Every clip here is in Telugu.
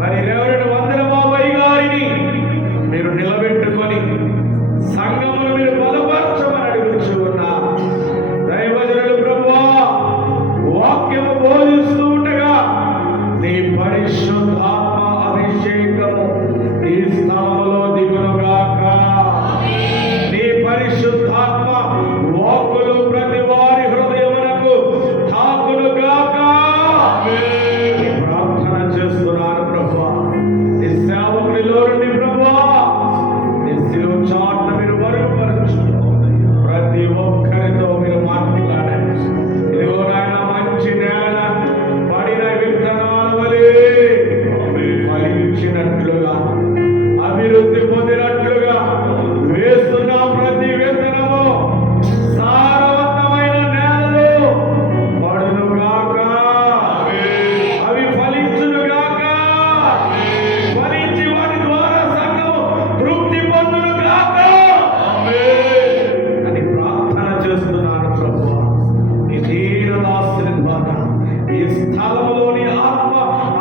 మరి రెవరెండ్ వందన బాబాయ్ గారిని మీరు నిలబెట్టుకొని సంఘమును మీరు బలపరచమని అడుగుచూ ఉన్నా. దైవజనులు ప్రభువా, వాక్యము బోధిస్తూ ఉండగా నీ పరిశుద్ధాత్మ అభిషేకము ఈ స్థలములో దిగునుగాక. నీ పరిశుద్ధాత్మ వాక్కులు ప్రతి వారి హృదయమునకు తాకునుగాక. ప్రార్థన చేస్తున్నాను ప్రభువా, నీ సేవకునిలో నుండి ప్రభువా నీ శిలువ చాటున మీరు మరుగుపరచు. ప్రతి ఒక్కరితో మీరు మాట్లాడండి. ఇదిగో నాయన, మంచి నేల పడిన విత్తనాల వలె ఫలించినట్లుగా, అభివృద్ధి పొందినట్లుగా వేస్తున్న ప్రతి విత్తనము సారవంతమైన నేలలో పడునుగాక. అవి ఫలించునుగాక. ఫలించి వాటి ద్వారా సంఘము తృప్తి పొందునుగాక అని ప్రార్థన చేస్తున్నాను ప్రభువా. ఈ దీనదాసుని ద్వారా ఈ స్థలంలోని ఆత్మ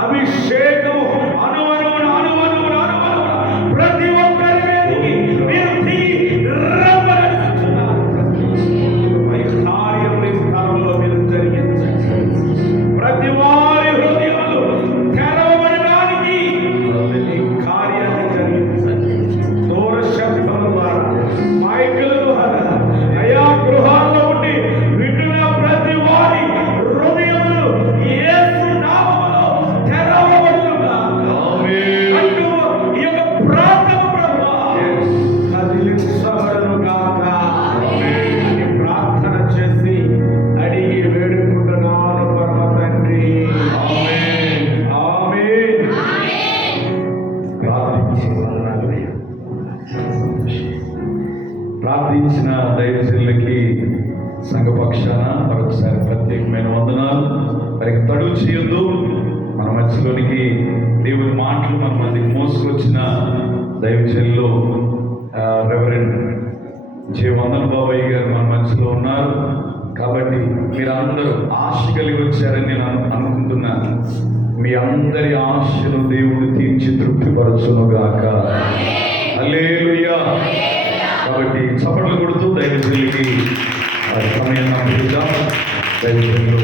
అభిషేకము ప్రతి ఒక్కరి మీదకి మీరు దిగి రమ్మనిస్తున్నాను. ఈ కార్యం ఈ స్థలంలో మీరు జరిగించండి. ప్రతి వారి హృదయాలు తెరవబడడానికి ఈ కార్యాన్ని జరిగించండి. దూర శబ్దం ద్వారా, మైకుల ద్వారా, అయా గృహాల్లో ఉండి వింటున్న ప్రతి వారి హృదయములు యేసు నామములో తెరవబడునుగాక. అంటూ ఈ యొక్క ప్రార్థన ప్రభువా కదిలించబడునుగాక. ఈ ప్రార్థన చేసి అడిగి వేడుకుంటున్నాను పరమ తండ్రి. ఆమేన్. ఆమేన్. ప్రార్థించిన దైవజనులకి సంఘపక్షాన మరొకసారి ప్రత్యేకమైన వందనాలు. వారికి తడువు చేయొద్దు. మన మధ్యలోనికి దేవుని మాటలు మన మధ్యకి మోసుకొచ్చిన దైవజనులు రెవరెండ్ జే వందన బాబాయ్ గారు మన మధ్యలో ఉన్నారు. కాబట్టి మీరందరూ ఆశ కలిగి వచ్చారని నేను అనుకుంటున్నాను. మీ అందరి ఆశను దేవుడు తీర్చి తృప్తిపరచునుగాక. హల్లెలూయా. కాబట్టి చప్పట్లు కొడుతూ దైవజనులకి సమయాన్ని అప్పగిద్దాం. దైవజనులు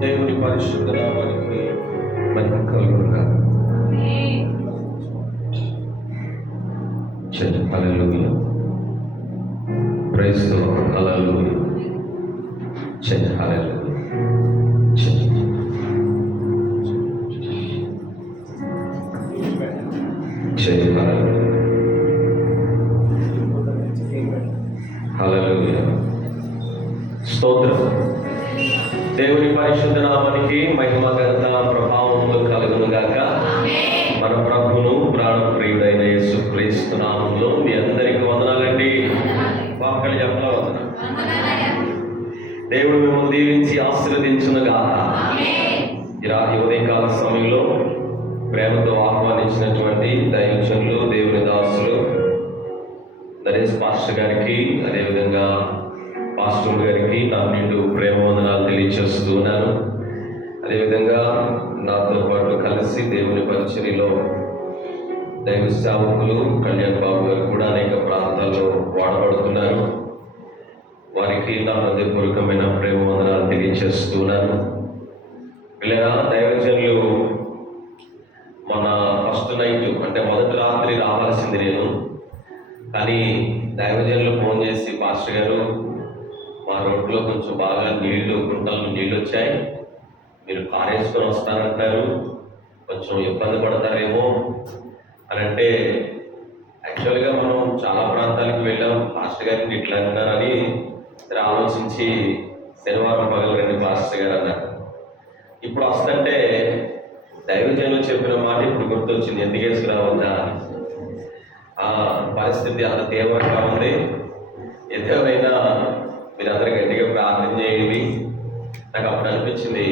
దేవుని పరిశుద్ధ నామానికి మహిమ కలుగునుగాక. Hallelujah. Praise the Lord. Hallelujah. Hallelujah. Hallelujah. స్తోత్రం. దేవుని పరిశుద్ధ నామానికి మహిమ ఘనత ప్రభావములు కలుగునుగాక. మన ప్రభువును ప్రాణప్రియుడైన యేసుక్రీస్తు నామములో మీ అందరికీ వందనాలండి. వాక్కలు చెప్పలా వందనాలు. దేవుడు మిమ్మల్ని దీవించి ఆశీర్వదించునుగాక. ఈ ఉదయకాల సమయంలో ప్రేమతో ఆహ్వానించినటువంటి దైవజనులు, దేవుని దాసులు నరేష్ పాస్టర్ గారికి, అదేవిధంగా పాస్టర్ గారికి నా నిండు ప్రేమ వందనాలు తెలియజేస్తూ ఉన్నాను. అదేవిధంగా నాతో పాటు కలిసి దేవుని పరిచర్యలో దైవ సేవకులు కళ్యాణ్ బాబు గారు కూడా అనేక ప్రాంతాల్లో వాడబడుతున్నారు. వారికి నా హృదయపూర్వకమైన ప్రేమ వందనాలు తెలియజేస్తున్నాను. పిల్లరా, దైవజనులు మన ఫస్ట్ నైట్ అంటే మొదటి రాత్రి రావాల్సింది నేను. కానీ దైవజనులు ఫోన్ చేసి, పాస్టర్ గారు మా రోడ్లో కొంచెం బాగా గుంటల్లో నీళ్ళు వచ్చాయి, మీరు కారు వేసుకొని వస్తానంటారు, కొంచెం ఇబ్బంది పడతారేమో అని అంటే, యాక్చువల్గా మనం చాలా ప్రాంతాలకు వెళ్ళాం, పాస్టర్ గారిని ఇట్లా అంటారని ఆలోచించి శనివారం పగలు రండి పాస్టర్ గారు అన్నారు. ఇప్పుడు వస్తుంటే దైవజనులు చెప్పిన మాట ఇప్పుడు గుర్తొచ్చింది, ఎందుకు వేసుకురావద్దా. పరిస్థితి అంత తీవ్రంగా ఉంది. ఏదేమైనా మీరందరూ గట్టిగా ప్రార్థన చేయండి. నాకు అప్పుడు అనిపించింది,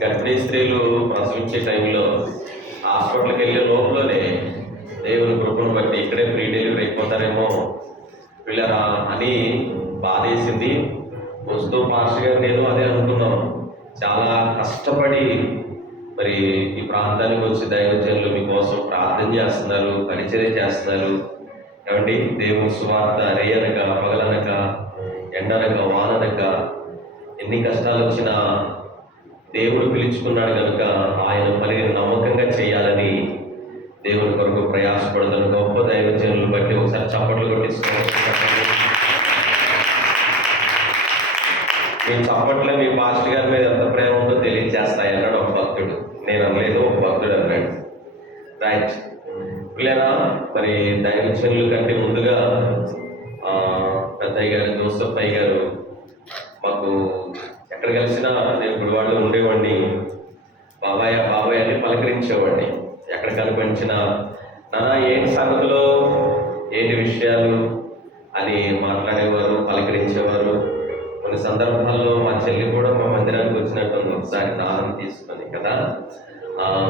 గర్భిణీ స్త్రీలు ప్రసవించే టైంలో హాస్పిటల్ అక్కడికి వెళ్ళే లోపలనే దేవుని కృపను బట్టి ఇక్కడే ఫ్రీ డెలివరీ అయిపోతారేమో వీళ్ళరా అని బాధేసింది. వస్తూ మాస్టర్ గారు నేను అదే అనుకున్నాను. చాలా కష్టపడి మరి ఈ ప్రాంతానికి వచ్చి దైవజనులు మీకోసం ప్రార్థన చేస్తున్నారు, పరిచర్య చేస్తున్నారు. ఏమండి, దేవుని సువార్త రేయనక పగలనక ఎండనక వాననక ఎన్ని కష్టాలు వచ్చినా దేవుడు పిలుచుకున్నాడు కనుక ఆయన పనిని నమ్మకంగా చేయాలని దేవుని కొరకు ప్రయాసపడుతున్న గొప్ప దైవజనులను బట్టి ఒకసారి చప్పట్లు కొట్టిస్తున్నాం. మీ చప్పట్లో మీ మాస్టర్ గారి మీద ఎంత ప్రేమ ఉందో తెలియజేస్తాయి అన్నాడు ఒక భక్తుడు. నేను అనలేదు, ఒక భక్తుడు అన్నాడు. రైట్ పిల్లరా, మరి దైవజనుల కంటే ముందుగా పెద్దయ్య గారు, జోసఫ్ అయ్య గారు మాకు ఎక్కడ కలిసినా నేను గుడివాడలో ఉండేవాడిని. బాబాయ్ బాబాయ్ అని పలకరించేవాడిని. ఎక్కడ కనిపించినా నాన్న ఏంటి సంగతిలో, ఏంటి విషయాలు అని మాట్లాడేవారు, పలకరించేవారు. కొన్ని సందర్భాల్లో మా చెల్లి కూడా మా మందిరానికి వచ్చినట్టుంది. ఒకసారి దానం తీసుకొని కదా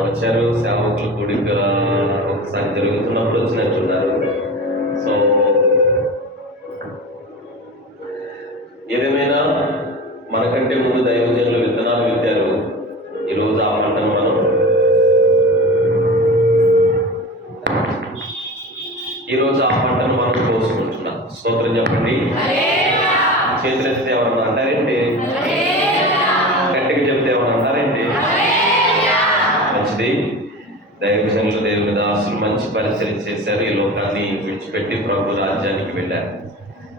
వచ్చారు. సేవకులు కూడిక ఒకసారి జరుగుతున్నప్పుడు వచ్చినట్టున్నారు. సో ఏదేమైనా మనకంటే ముందు దైవజనులు విత్తనాలు విత్తారు. ఈరోజు ఆ పంటను మనం కోసుకుంటున్నాం. స్తోత్రం చెప్పండి. చేతులు ఎత్తితే ఎవరన్నా అంటారేంటి? గట్టిగా చెప్తే ఎవరన్నా అంటారేంటి? మంచిది. దైవజనులు, దేవుని దాసులు మంచి పరిచయం చేశారు. ఈ లోకాన్ని విడిచిపెట్టి ప్రభు రాజ్యానికి వెళ్ళారు.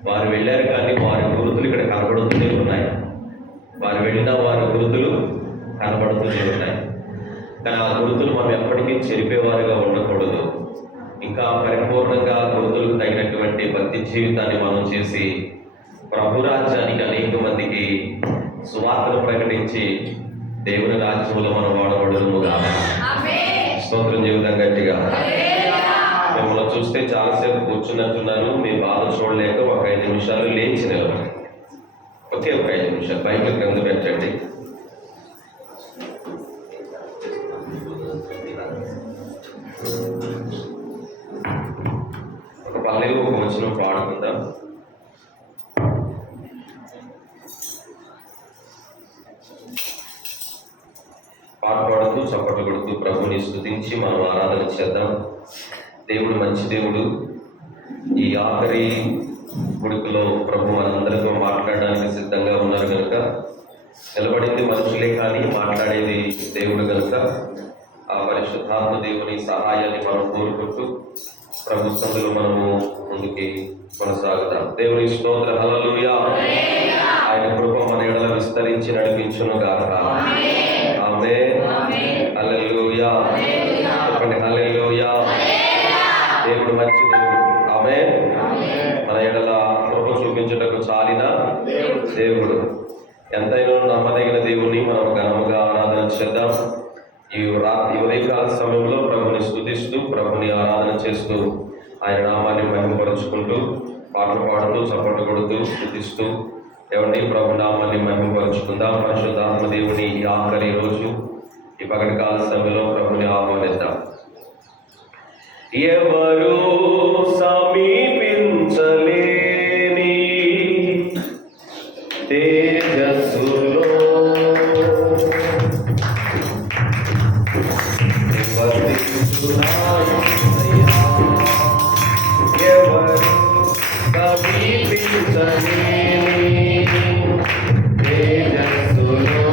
వారు వెళ్ళారు కానీ వారి గురుతులు ఇక్కడ కనబడుతూనే ఉన్నాయి. వారు వెళ్ళినా వారి గురుతులు కనబడుతూనే ఉన్నాయి. కానీ ఆ గురుతులు మనం ఎప్పటికీ చెరిపేవారుగా ఉండకూడదు. ఇంకా పరిపూర్ణంగా గురుతులకు తగినటువంటి భక్తి జీవితాన్ని మనం చేసి ప్రభు రాజ్యానికి అనేక మందికి సువార్తను ప్రకటించి దేవుని రాజ్యంలో మనం వాడబడుదుముగా. స్తోత్రం జీవితం గట్టిగా. మిమ్మల్ని చూస్తే చాలాసేపు కూర్చున్నట్టున్నాను. మీ బాధ చూడలేక ఒక 5 నిమిషాలు లేచి నిలబడి, ఒకే ఒక 5 నిమిషాలు బైక్ క్రింద పెట్టండి. ఒక పల్లెలు ఒక వచనం పాడుకుందాం. పాట పాడుతూ చప్పట్లు కొడుతూ ప్రభుని స్తుతించి మనం ఆరాధన చేద్దాం. దేవుడు మంచి దేవుడు. ఈ ఆఖరి గుడికలో ప్రభు మనందరితో మాట్లాడడానికి సిద్ధంగా ఉన్నారు కనుక, నిలబడింది మనుషులే కానీ మాట్లాడేది దేవుడు కనుక ఆ పరిశుద్ధాత్మ దేవుని సహాయాన్ని మనం కోరుకుంటూ ప్రభు సందులో మనము ముందుకి కొనసాగుతాం. దేవుని స్తోత్ర, హల్లెలూయా. ఆయన కృప మన ఎడల విస్తరించి నడిపించును గాక. ఆమేన్. హల్లెలూయా. చెప్పండి హల్లెలూయా. దేవుడు మంచి దేవుడు. ఆమేన్. మన ఎడల కృప చూపించుటకు చాలిన దేవుడు. ఎంతైనా నమ్మదగిన దేవుని మనం ఘనముగా ఆరాధన చేద్దాం. ఈ ఉదయకాల సమయంలో ప్రభుని స్తుతిస్తూ, ప్రభుని ఆరాధన చేస్తూ, ఆయన నామాన్ని మహిమపరుచుకుంటూ, పాటలు పాడుతూ, చప్పట్లు కొడుతూ, స్తుతిస్తూ ఏమండి ప్రభు నామాన్ని మహిమపరుచుకుందాం. పరిశుద్ధాత్మ దేవుని ఈ ఆఖరి రోజు, ఈ పగటి కాల సమయంలో ప్రభుని ఆహ్వానిద్దాం. ఎవరు సమీపించలేని తేజస్సులో ఎవరు సమీపించలేని తేజస్సులో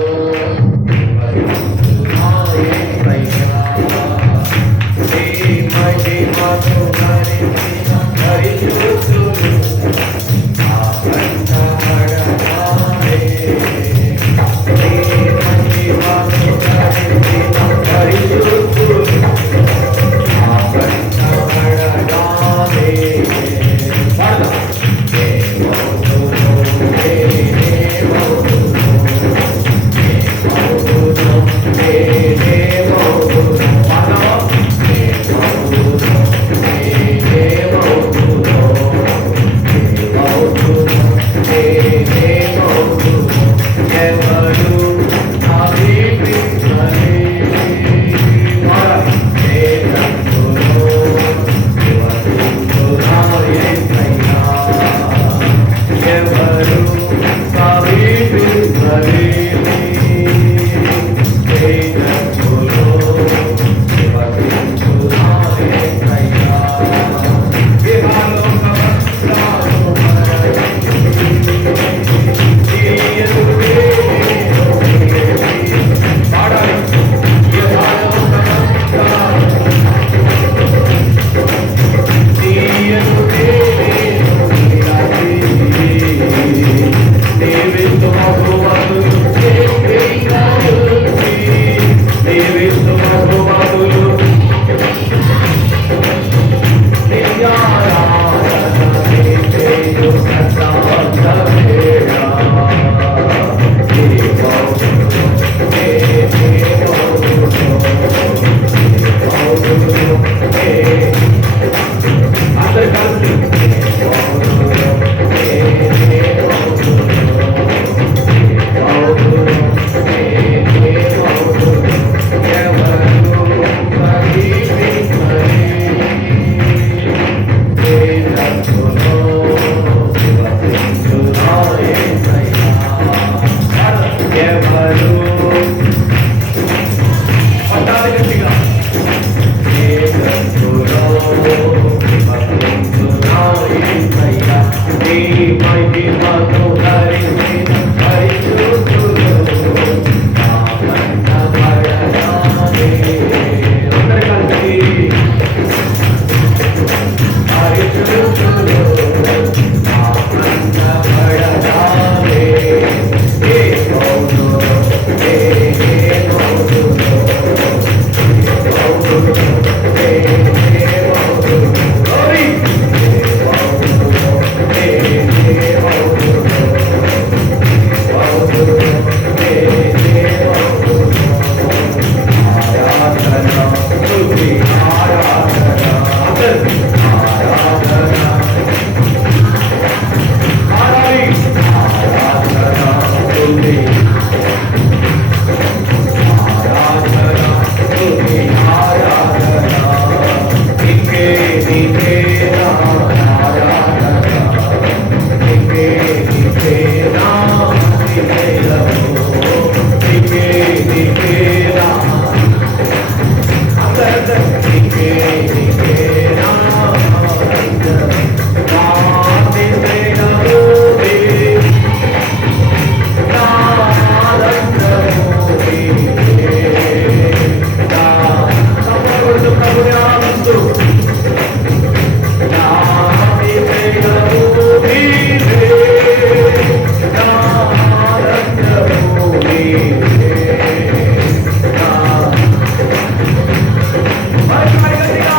మరి గట్టిగా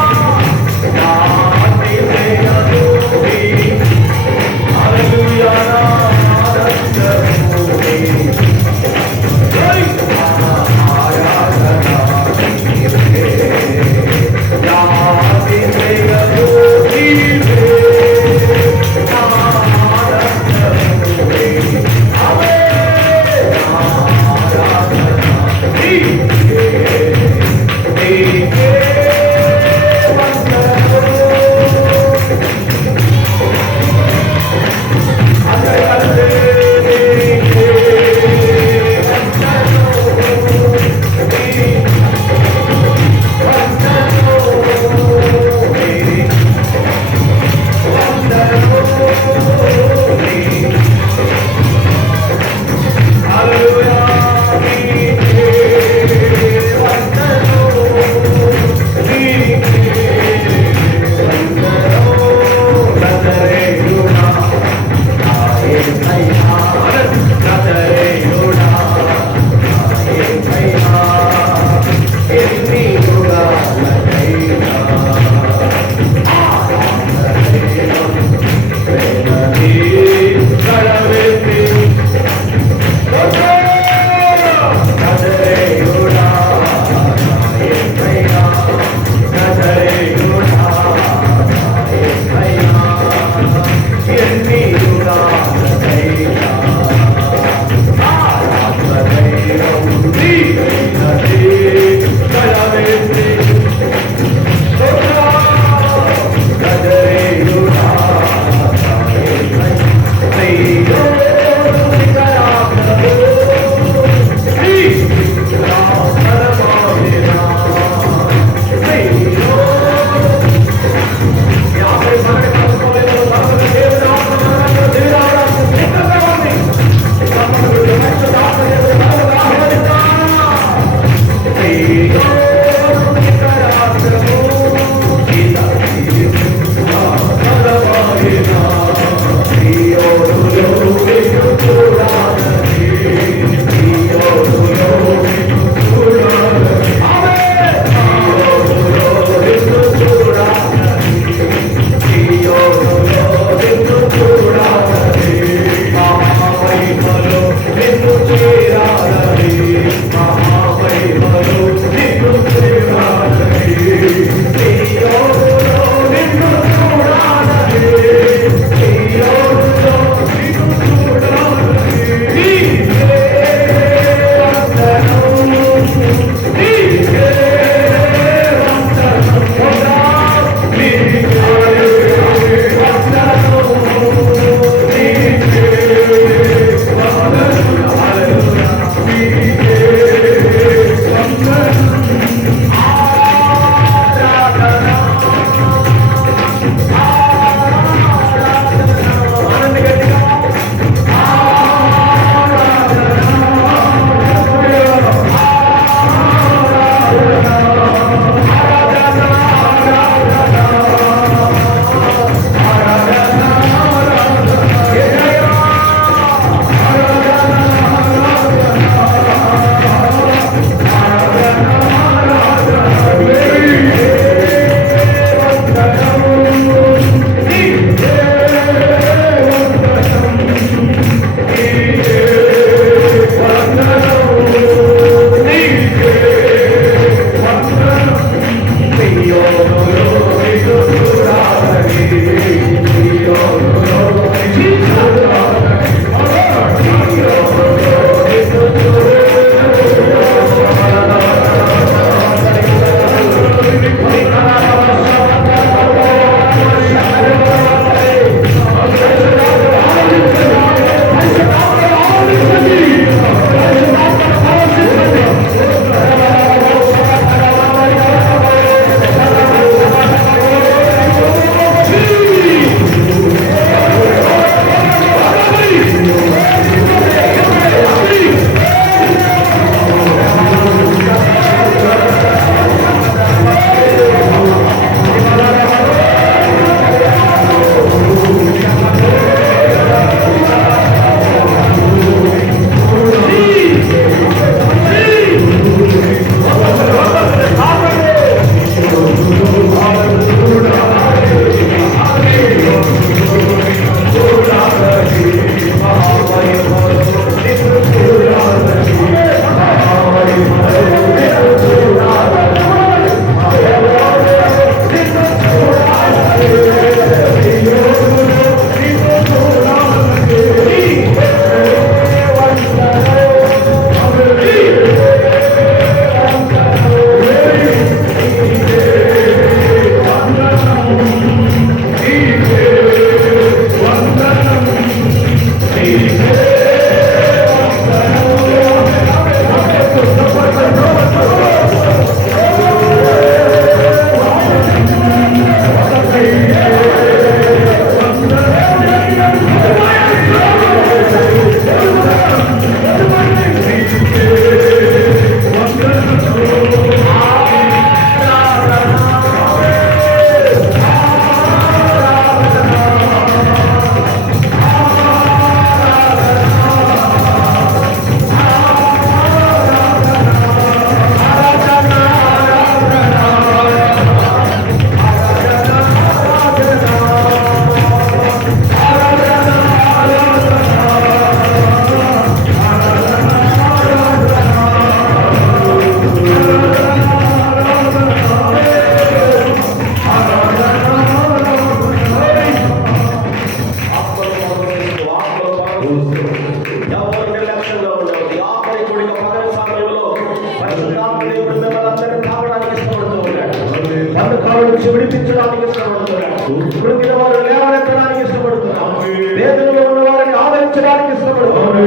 నుంచి విడిపించడానికి ఇష్టపడుతున్నాడు. కృంగిన వారు లేవనెత్తడానికి ఇష్టపడుతున్నాడు. వేదనలో ఉన్న వారిని ఆదరించడానికి ఇష్టపడుతున్నాడు.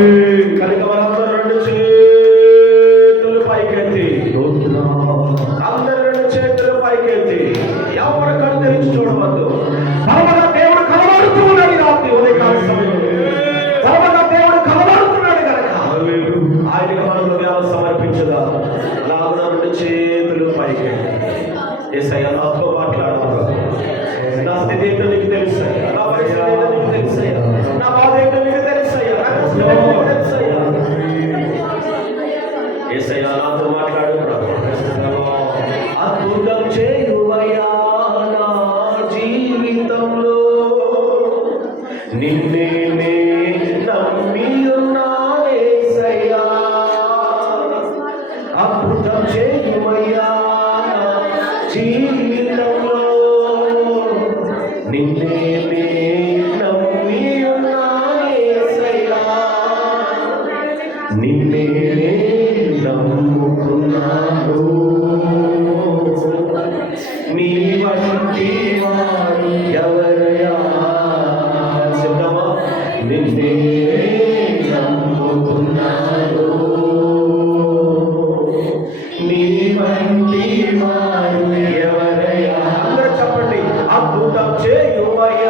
కనుక వారందరూ రెండు చేతులు పైకెత్తి, అందరూ రెండు చేతులు పైకెత్తి, ఎవరు కళ్ళు తెరిచి చూడవద్దు. పరమగా దేవుడు కలవడుతూ ఉన్నాడు. ఈ రాత్రి ఉదయకాల సమయంలో పరమగా దేవుడు కలవడుతున్నాడు కనుక ఆయనకు మన హృదయాలు సమర్పించదా. లాగున రెండు చేతులు పైకెత్తి, యేసయ్యా నాతో మాట్లాడుతున్నా. నా స్థితి ఏంటో నీకు తెలుసయ్యా, నా పరిస్థితి ఏంటో నీకు తెలుసయ్యా, నా బాధ ఏంటో నీకు తెలుసయ్యా, నా కష్టం ఏంటో నీకు తెలుసయ్యా. యేసయ్యా నాతో మాట్లాడు. అద్భుతం చేయువయ్యా నా జీవితంలో, నిన్నే నమ్మి ఉన్నా యేసయ్యా. అద్భుతం చేయువయ్యా జీవితంలో, నిన్నే నమ్మి ఉన్నా యేసయ్యా. నిన్నే నమ్ముకున్నాను, నీ వంటి వారు ఎవరయ్యా. సిద్ధమా? నిన్నే నమ్ముకున్నాను, నీ వంటి వారు ఎవరయ్యా. అందరూ చెప్పండి. అద్భుతం చేయువయ్యా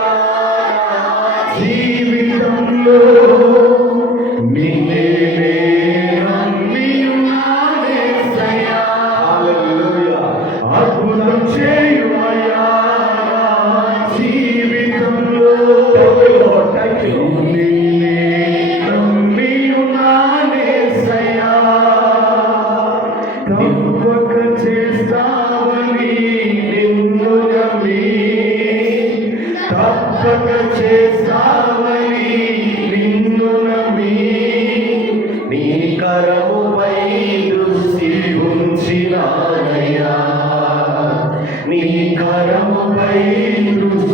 కరముపై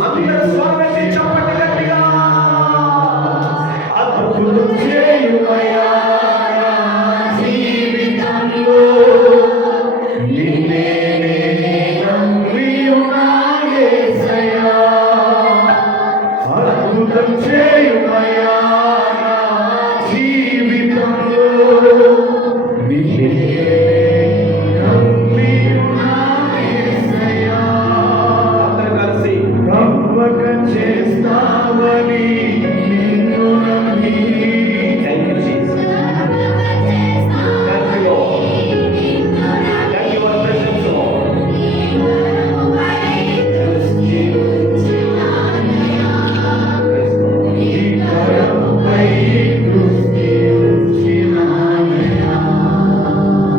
అందరూ స్వరమెత్తి చెప్పండి గట్టిగా. అద్భుతం చేయుమయ్యా నా జీవితంలో, నిన్నే నమ్మియున్నా యేసయ్యా. అద్భుతం చేయుమయ్యా నా జీవితంలో, నిన్నే నమ్మియున్నా యేసయ్యా. అందరూ కలిసి తప్పక చేస్తావని నిన్ను నమ్మి. Thank you Jesus. Thank you lord. Thank you for presence lord. ఈ కరముపై దృష్టి ఉంచినానయ్యా.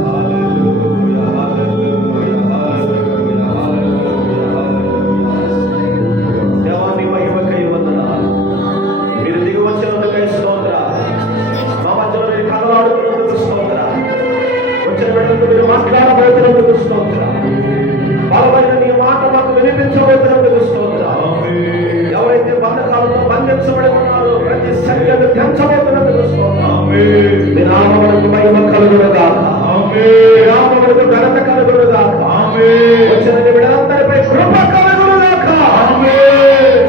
హల్లెలూయా, హల్లెలూయా, హల్లెలూయా, హల్లెలూయా. దేవాని మహిమకై వందనాలు. మీరు దిగి వచ్చినందుకై స్తోత్రాలు. మా మధ్యలో మీరు కలవాడుతున్నందుకు స్తోత్రాలు. వచ్చిన వెంటనే మీరు మాట్లాడబోతున్నందుకు స్తోత్రాలు. బలమైన నీ మాట మాకు వినిపించబోతున్నందుకు స్తోత్రాలు. ఎవరైతే బంధకాలతో బంధించబడి ఉన్నారో ప్రతి సంఖ్యను పెంచబోతున్నందుకు స్తోత్రాలు. మీ నామమునకు మహిమ కలుగునుగాక. మీ నామమునకు ఘనత కలుగునుగాక. వచ్చిన నీ బిడ్డలందరిపై కృప కలుగునుగాక.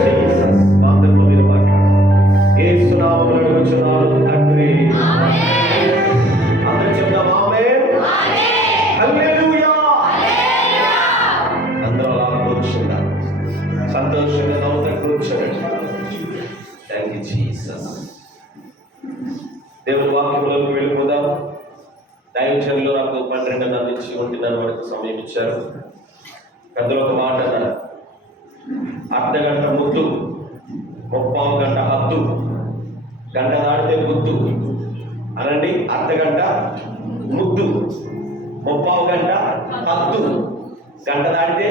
జీసస్. అందరితో మీరు మాట్లాడండి. యేసు నామములో అడుగుచున్నాను తండ్రి. అందరూ చెప్దాం ఆమేన్. హల్లెలూయా. అందరూ అలా కూర్చున్నారు. సంతోషంగా నవ్వుతూ కూర్చోండి. Thank you Jesus. దేవుని వాక్యంలోకి వెళ్ళిపోదాం. దైవజనులు నాకు 12 నుంచి 1:30 వరకు సమయం ఇచ్చారు. అందులో ఒక మాట అన్నారు, అర్ధగంట ముద్దు, 30 గంట హద్దు, గంట దాడితే గుద్దు అనండి. అర్ధగంట ముద్దు, 30 గంట హద్దు, గంట దాడితే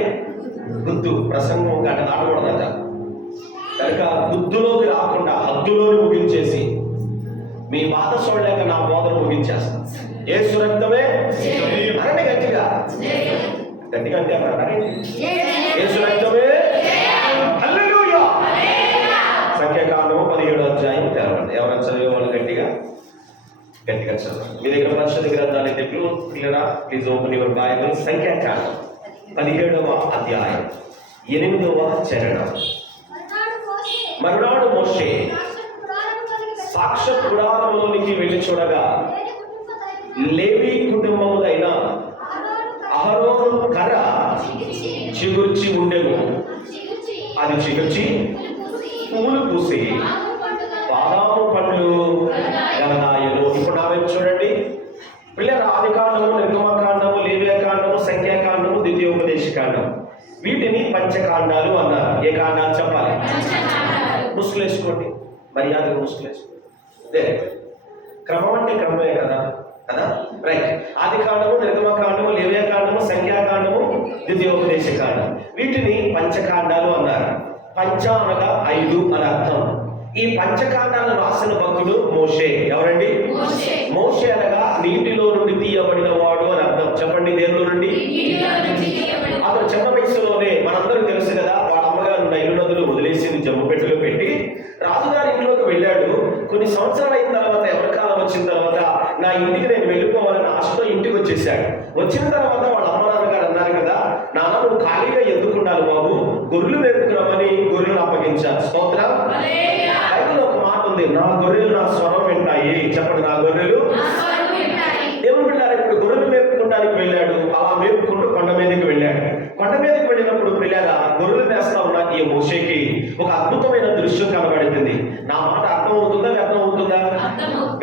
గుద్దు. ప్రసంగం గంట దాటకూడదట కనుక గుద్దులోకి రాకుండా హద్దులోని ముగించేసి మీ బాధ చూడలేక నా బోధన ముగించేస్తాను. యేసు రక్తమే అనండి గట్టిగా, గట్టిగా అంటే అన్నారండి. యేసు రక్తమే. హల్లెలూయా. సంఖ్యాకాండము 17వ అధ్యాయం తెరవండి. ఎవరైనా చదివే వాళ్ళు గట్టిగా గట్టిగా చదవండి. మీ దగ్గర పరిశుద్ధ గ్రంథాలు అయితే క్లియరా? Please open your Bible. సంఖ్యాకాండం 17వ అధ్యాయం 8వ చరణం. మరునాడు మోషే సాక్ష్య గుడారములోనికి వెళ్ళి చూడగా లేవి కుటుంబముదైన అహరోను కర్ర చిగుర్చి ఉండెను. అది చిగుర్చి పూలు పూసి బాదాము పండ్లు గలనాయను. ఇప్పుడు నా వైపు చూడండి పిల్లల. ఆదికాండము, నిర్గమకాండము, లేవియకాండము, సంఖ్యాకాండము, ద్వితీయోపదేశకాండం, వీటిని పంచకాండాలు అన్నారు. ఏ కాండాలు చెప్పాలి? ముసుగులేసుకోండి, మర్యాదగా ముసుగులేసుకోండి. క్రమం అంటే క్రమమే కదా కదా రైట్. ఆదికాండము, నిర్గమకాండము, లేవియకాండము, సంఖ్యాకాండము, ద్వితీయోపదేశకాండం, వీటిని పంచకాండాలు అన్నారు. పంచ అనగా 5 అని అర్థం. ఈ పంచకాండాలను రాసిన భక్తుడు మోషే. ఎవరండి? మోషే అనగా నీటిలో నుండి తీయబడిన వాడు అని అర్థం. చెప్పండి, దేవులో నుండి. అతను చిన్న వయసులోనే మనందరూ తెలుసు కదా, వాళ్ళ అమ్మగారు నైలు నదులు వదిలేసింది, జమ్ము పెట్టెలో పెట్టి రాజుగారి ఇంట్లోకి వెళ్ళాడు. కొన్ని సంవత్సరాలు అయిన తర్వాత, ఎవరి కాలం వచ్చిన తర్వాత, నా ఇంటికి నేను వెళ్ళిపోవాలని ఆశతో ఇంటికి వచ్చేసాడు. వచ్చిన తర్వాత వాళ్ళ అమ్మ నాన్నగారు అన్నారు కదా, నాన్న నువ్వు ఖాళీగా ఎందుకున్నాను బాబు, గొర్రెలు మేపుకురమ్మని గొర్రెలను అప్పగించారు. స్తోత్రం. బైబిల్లో ఒక మాట ఉంది, నా గొర్రెలు నా స్వరం వింటాయి. చెప్పండి, నా గొర్రెలు. దేవుడు పిల్లారు ఇప్పుడు గొర్రెలు మేపుకోవడానికి వెళ్ళాడు. అలా మేపుకుంటూ కొండ మీదకి వెళ్ళాడు. కొండ మీదకి వెళ్ళినప్పుడు పిల్లారా, గొర్రెలు మేస్తా ఉన్న ఈ మోషేకి ఒక అద్భుతమైన దృశ్యం కనబడుతుంది. నా మాట అర్థం అవుతుందా, వ్యర్థం అవుతుందా?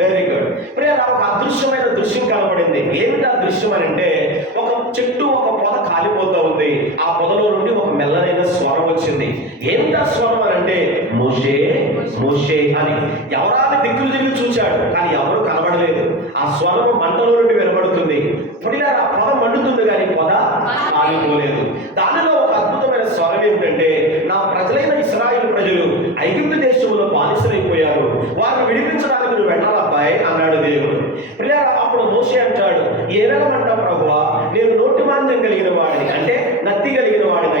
Very good. పిల్లారా, ఒక అదృశ్యమైన దృశ్యం కనబడింది. ఏమిటి ఆ దృశ్యం అని అంటే, ఒక చెట్టు, ఒక పొద కాలిపోతూ ఉంది. ఆ పొదలో నుండి ఒక మెల్లనైన స్వరం వచ్చింది. ఏమిటి ఆ స్వరం అని అంటే, మోషే మోషే అని. ఎవరాన్ని దిక్కులు తిరిగి చూశాడు, కానీ ఎవరు కనబడలేదు. ఆ స్వరం మంటలో నుండి వినబడుతుంది. పిల్లారా, పొద మండుతుంది కానీ పొద కాలిపోలేదు. దానిలో ఒక అద్భుతమైన స్వరం ఏమిటంటే, నా ప్రజలైన ఇశ్రాయేలు ప్రజలు ఐగుప్తు దేశంలో బానిసలైపోయారు, వారిని విడిపించడానికి నువ్వు వెళ్ళాలబ్బాయి అన్నాడు దేవుడు. పిల్లారా, అప్పుడు మోషే అంటాడు, ఏ వెళ్ళమంటా ప్రభువా, నేను నోటి మాంద్యం కలిగిన వాడిని, అంటే నత్తి కలిగిన వాడిని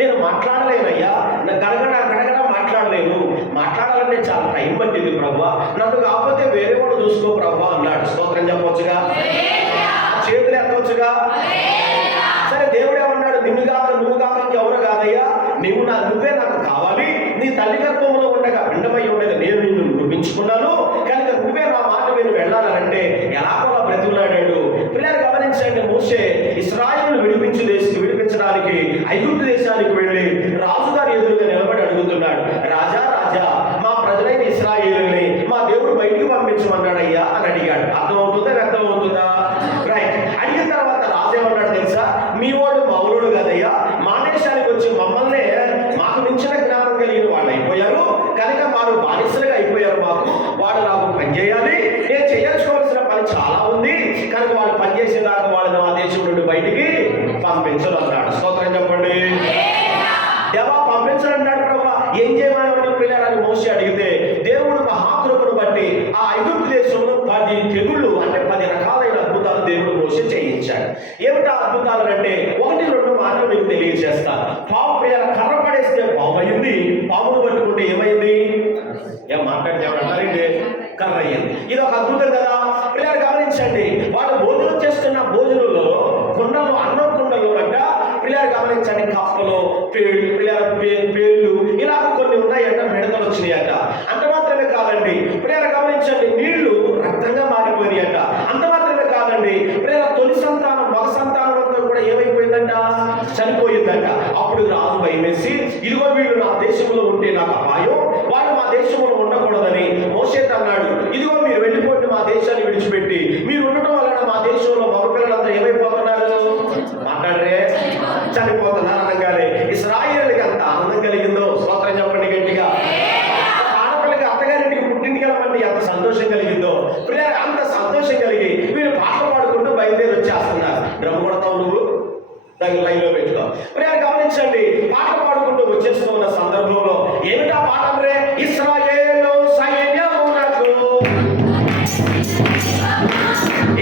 నేను మాట్లాడలేనయ్యా, నా గడగడ మాట్లాడలేను, మాట్లాడాలంటే చాలా టైం పట్టింది ప్రభా, నన్ను కాకపోతే వేరే వాడు చూసుకో ప్రభా అన్నాడు. స్తోత్రం చెప్పవచ్చుగా, చేతులు ఎత్తవచ్చుగా. సరే, దేవుడు ఏమన్నాడు? నువ్వు కాక ఇంకెవరు కాదయ్యా, నువ్వే నాకు కావాలి. నీ తల్లి గర్భంలో ఉండగా పిండమై ఉండగా నేను నిన్ను నిర్మించుకున్నాను కనుక నువ్వే నా మాట మీరు వెళ్ళాలంటే ఎలాగోలా బ్రతిమలాడాడు. పిల్లలు గమనించండి, మోషే ఇశ్రాయేలును విడిపించడానికి ఐగుప్తు దేశానికి వెళ్ళి రాజుగారి ఎదురుగా నిలబడి అడుగుతున్నాడు, రాజా మా ప్రజలైన ఇశ్రాయేలుని మా దేవుడు బయటికి పంపించమన్నాడయ్యా అని అడిగాడు. అర్థమవుతుందా వ్యక్తమవుతుందా? రైట్. అడిగిన తర్వాత రాజు ఏమన్నాడు తెలుసా? మీ వాడు మౌనుడు కదయ్యా, మా దేశానికి వచ్చి మాకు మించిన జ్ఞానం కలిగిన వాళ్ళు అయిపోయారు కనుక వారు బానిసలుగా అయిపోయారు. వాడు నాకు పని చేయాలి, నేను చేయాల్సుకోవాల్సిన పని చాలా ఉంది కనుక వాళ్ళు పని చేసేదాకా వాళ్ళని మా దేశం నుండి బయటికి పంపించను అన్నాడు. స్తోత్రం చెప్పండి. దేవా పంపించనంటాడు ప్రభా, ఏం చేయమని పిల్లలని మోసి అడిగితే దేవుడు మహాకృపను బట్టి ఆ ఐగుప్తు దేశంలో 10 తెగుళ్ళు అంటే 10 రకాలైన అద్భుతాలు దేవుడు మోసి చేయించాడు. ఏమిటా అద్భుతాలు అంటే 1-2 మాటలు మీకు తెలియజేస్తాను. పాము పిల్లల కర్ర పడేస్తే పాము అయింది, పామును పట్టుకుంటే ఏమైంది? ఏం మాట్లాడితే కర్ర అయ్యింది. ఇది ఒక అద్భుతం కదా. పిల్లలు గమనించండి, వాళ్ళు భోజనం చేస్తున్న భోజనంలో కుండలు, అన్నం కుండలు అంట పిల్లలు గమనించండి, కప్పలు, పేర్లు ఇలా కొన్ని ఉన్నాయంట, మిడతలు వచ్చినాయట. అంత మాత్రమే కాదండి పిల్లలు గమనించండి, నీళ్లు రక్తంగా మారిపోయినాయట. అంత మాత్రమే కాదండి పిల్లల తొలి సంతానం, మగ సంతానం అంతా కూడా ఏమైపోయిందంట? చనిపోయిందంట. అప్పుడు రాజు భయమేసి, ఇదిగో వీళ్ళు నా దేశంలో ఉంటే నాకు అపాయం, వాళ్ళు మా దేశంలో ఉండకూడదని మోషేతో అన్నాడు, ఇదిగో మీరు వెళ్ళిపోండి మా దేశాన్ని విడిచిపెట్టి, మీరు ఉండటం వలన మా దేశంలో మగ పిల్లలంతా ఏమైపోతున్నారు? మాట్లాడరే, చనిపోతున్నారు అనగానే ఇశ్రాయేలుకి అంత ఆనందం కలిగిందో. స్తోత్రం చెప్పండి గట్టిగా. ఆడపిల్లకి అత్తగారింటికి పుట్టింటికి వెళ్ళమండి ఎంత సంతోషం కలిగిందో. పిల్లలు అంత సంతోషం కలిగి వీళ్ళు పాటలు పాడుకుంటూ బయలుదేరి వచ్చేస్తున్నారు. డ్రమ్ కొడతావు నువ్వు, లైన్లో పెట్టుకో. పిల్లలు గమనించండి, పాటలు పాడుకుంటూ వచ్చేస్తున్న సందర్భంలో ఏమిటా పాట రే? ఇశ్రాయేలు సైన్యమునకు,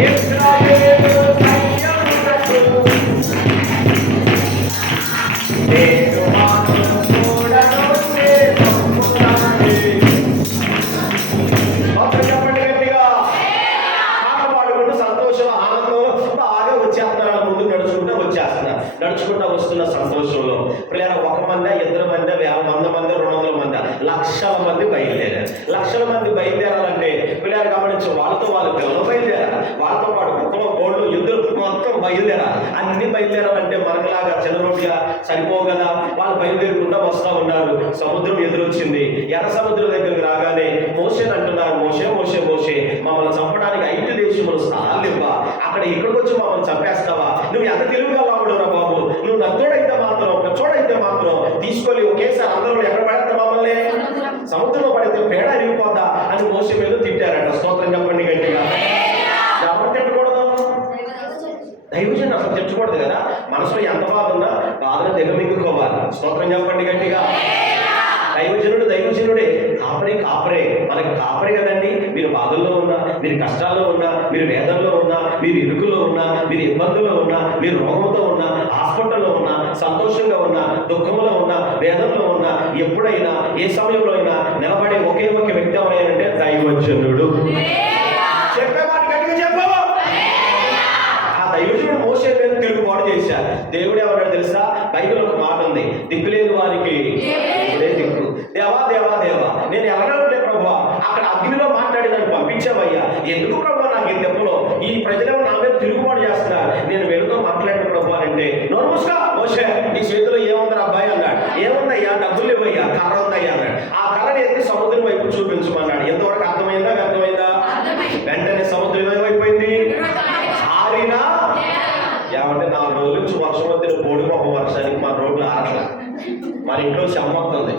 ఇశ్రాయేలు సైన్యమునకు నేను మాత్రం చూడనొస్తే తప్పునాది. చెప్పండి గట్టిగా. పాట పాడుకుంటూ సంతోషం, ఆనందం బాగా వచ్చేస్తున్నారు. ముందు నడుచుకుంటూ వస్తున్న సంతోషంలో పిల్లల 1 మంది, 2 మంది, 100 మంది, 200 మంది, లక్షల మంది బయలుదేరారు. లక్షల మంది బయలుదేరాలంటే పిల్లలు గమనించి వాళ్ళతో వాళ్ళు పిల్లలు బయలుదేరారు, వాళ్ళతో పాటు కుక్కలు, కోళ్ళు, ఎద్దులు మొత్తం బయలుదేరారు. అన్ని బయలుదేరాలంటే మనకులాగా చిన్న రోడ్డుగా సరిపోవు కదా. వాళ్ళు బయలుదేరకుండా వస్తూ ఉన్నారు. సముద్రం ఎదురొచ్చింది. ఎర్ర సముద్రం దగ్గరికి రాగానే మోషేని అంటున్నారు, మోషే మోషే మోషే మమ్మల్ని చంపడానికి 5 దేశములు స్థలాలు ఇవ్వా, అక్కడ ఇక్కడికి వచ్చి మమ్మల్ని చంపేస్తావా? నువ్వు ఎంత తెలివిగా లావుడురా బాబు, నువ్వు నచ్చోడైతే మాత్రం, నచ్చోడైతే మాత్రం తీసుకొని ఒకేసారి అందరూ ఎక్కడ పడతా మమ్మల్ని? సముద్రంలో పడితే పేడ అరిగిపోద్దా అని మోసే మీద తిట్టారంట. స్తోత్రం చెప్పండి గట్టిగా. ఎవరు తిట్టకూడదు? దైవజనుడు అసలు తిట్టకూడదు కదా. మనసులో ఎంత బాధ ఉన్నా బాధను దిగమింగుకోవాలి. స్తోత్రం చెప్పండి గట్టిగా. దైవజనుడే, కాపరే మనకి కాపరే కదండి. మీరు బాధల్లో ఉన్నా, మీరు కష్టాల్లో ఉన్నా, మీరు వేదనలో ఉన్నా, మీరు ఇరుకులో ఉన్నా, మీరు ఇబ్బందుల్లో ఉన్నా, మీరు రోగంతో ఉన్నా, హాస్పిటల్లో ఉన్నా, సంతోషంగా ఉన్నా, దుఃఖంలో ఉన్నా, వేదనలో ఉన్నా, ఎప్పుడైనా ఏ సమయంలో అయినా నిలబడే ఒకే ఒక వ్యక్తి ఎవరైనంటే దైవజనుడు. చెప్పేవాడు గట్టిగా చెప్పు. ఆ దైవజనుడు మోషే మీద తిరుగుబాటు చేశారు. దేవుడు ఏమన్నాడు తెలుసా? బైబిల్ ఒక మాట ఉంది, దిక్కులేని వారికి దేవుడే దిక్కు. దేవా దేవా దేవా, నేను ఎలాగంటే ప్రభా అక్కడ అగ్నిలో మాట్లాడి నన్ను పంపించావయ్యా, ఎందుకు ప్రభా నాకు ఈ దెబ్బలో ఈ ప్రజలేమో నా మీద తిరుగుబాటు చేస్తున్నారు, నేను వెళుతూ మాట్లాడిన ప్రభా అంటే, నోరు మూసుకో మోషే, నీ చేతిలో ఏముంది అబ్బాయి అన్నాడు. ఏముందయ్యా? డబ్బులు ఇవ్వయ్యా, కర్ర ఉందయ్యా అన్నాడు. ఆ కర్రని ఎత్తి సముద్రం వైపు చూపించమన్నాడు. ఎంతవరకు అర్థమైందా? వ్యర్థమైందా? వెంటనే సముద్రం ఏమైపోయింది? ఆరినా. ఏమంటే 4 రోజుల నుంచి వర్షం వద్ద కోడి మొక్క వర్షానికి మన రోడ్లు ఆరట్లా, మన ఇంట్లో చెమ్మొస్తుంది.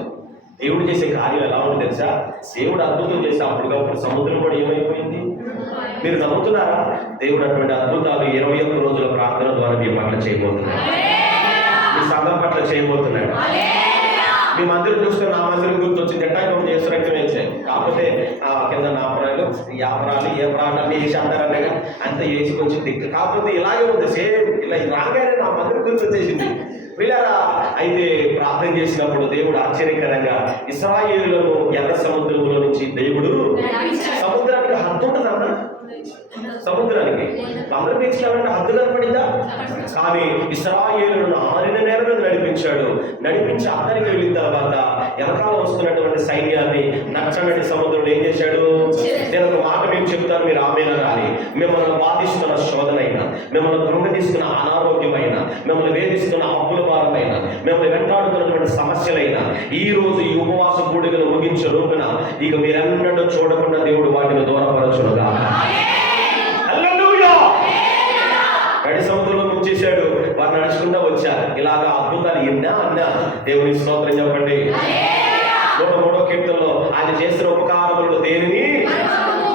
దేవుడు చేసే కార్యం ఎలా ఉంది తెలుసా? దేవుడు అద్భుతం చేసి అప్పటికప్పుడు సముద్రం కూడా ఏమైపోయింది. మీరు నమ్ముతున్నారా? దేవుడు అటువంటి అద్భుతాలు 21 రోజుల ప్రార్థన ద్వారా మీ పట్ల చేయబోతున్నాడు, మీ సంఘం పట్ల చేయబోతున్నాడు. మీ మందిరం చూస్తే నా మందిరం గుర్తొచ్చి గట్టాకం చేసి రక్తం వేసాయి. కాకపోతే కింద నాపరాలు, యాపరాలు, ఏ ప్రాణాలు వేసి అంటారన్నగా అంత వేసి కొంచెం దిక్కు. కాకపోతే ఇలాగే ఉంది సేమ్. ఇలా రాగానే నా మందిరం గుర్తొచ్చేసింది. వీళ్ళ అయితే ప్రార్థన చేసినప్పుడు దేవుడు ఆశ్చర్యకరంగా ఇశ్రాయేలులను ఎర్ర సముద్రంలో నుంచి దేవుడు సముద్రానికి హద్దు ఉంటుందమ్మా, సముద్రానికి అందరూ తీసుకెళ్ళాలంటే హద్దు కనపడిందా? కానీ ఇశ్రాయేలులను ఆరిన నేల మీద నడిపించాడు. నడిపించి అక్కడికి వెళ్ళిన తర్వాత వెనకాల వస్తున్నటువంటి సైన్యాన్ని నచ్చనటి సముద్రుడు ఏం చేశాడు? నేను ఒక మాట మీకు చెప్తాను, మీరు ఆమెన రాని. మిమ్మల్ని బాధిస్తున్న శోధనైన, మిమ్మల్ని కృంగతీస్తున్న అనారోగ్యమైన, మిమ్మల్ని వేధిస్తున్న అప్పుల భారమైన, మిమ్మల్ని వెంటాడుతున్నటువంటి సమస్యలైన ఈ రోజు ఈ ఉపవాస కూడికను ముగించే రోజున ఇక మీరెన్నడూ చూడకుండా దేవుడు వాటిని దూరపరచునుగా. నడి సముద్రంలో ముంచేశాడు. వారు నడుచుకుంటూ వచ్చారు. ఇలాగా అద్భుతాలు అన్నా దేవుని స్తోత్రం చెప్పండి. 103వ కీర్తనలో ఆయన చేసిన ఉపకారములు దేనిని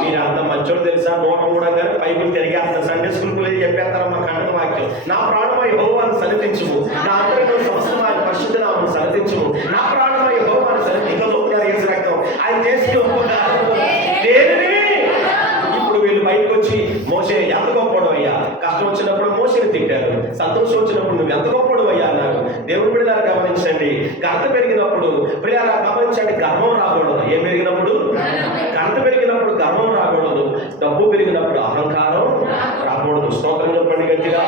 మీరు అంత మంచోడు తెలుసా? 103 గారు బైబిల్ తిరిగేస్తారు. సండే స్కూల్ పిల్లలు చెప్పేస్తారు మా కంటక వాక్యం. నా ప్రాణమై యెహోవాను సన్నిధించుము, నా అంతరంగం సమస్తం ఆయన పరిశుద్ధ నామమును సన్నిధించుము, నా ప్రాణమై యెహోవాను సన్నిధించుము. ఆయన చేసిన ఉపకారం దేనిని. ఇప్పుడు వీళ్ళు బయటకు వచ్చి మోసే ఎంత గొప్పడు అయ్యా, కష్టం వచ్చినప్పుడు మోసేని తిట్టారు, సంతోషం వచ్చినప్పుడు నువ్వు ఎంత గొప్పడు అయ్యా అన్నారు. దేవుడు బిడ్డలారా గమనించండి, ఘనత పెరిగినప్పుడు బిడ్డలారా గమనించండి, గర్వం రాకూడదు. ఏం పెరిగినప్పుడు? ఘనత పెరిగినప్పుడు గర్వం రాకూడదు. డబ్బు పెరిగినప్పుడు అహంకారం రాకూడదు. స్తోత్రం చెప్పండి గట్టిగా.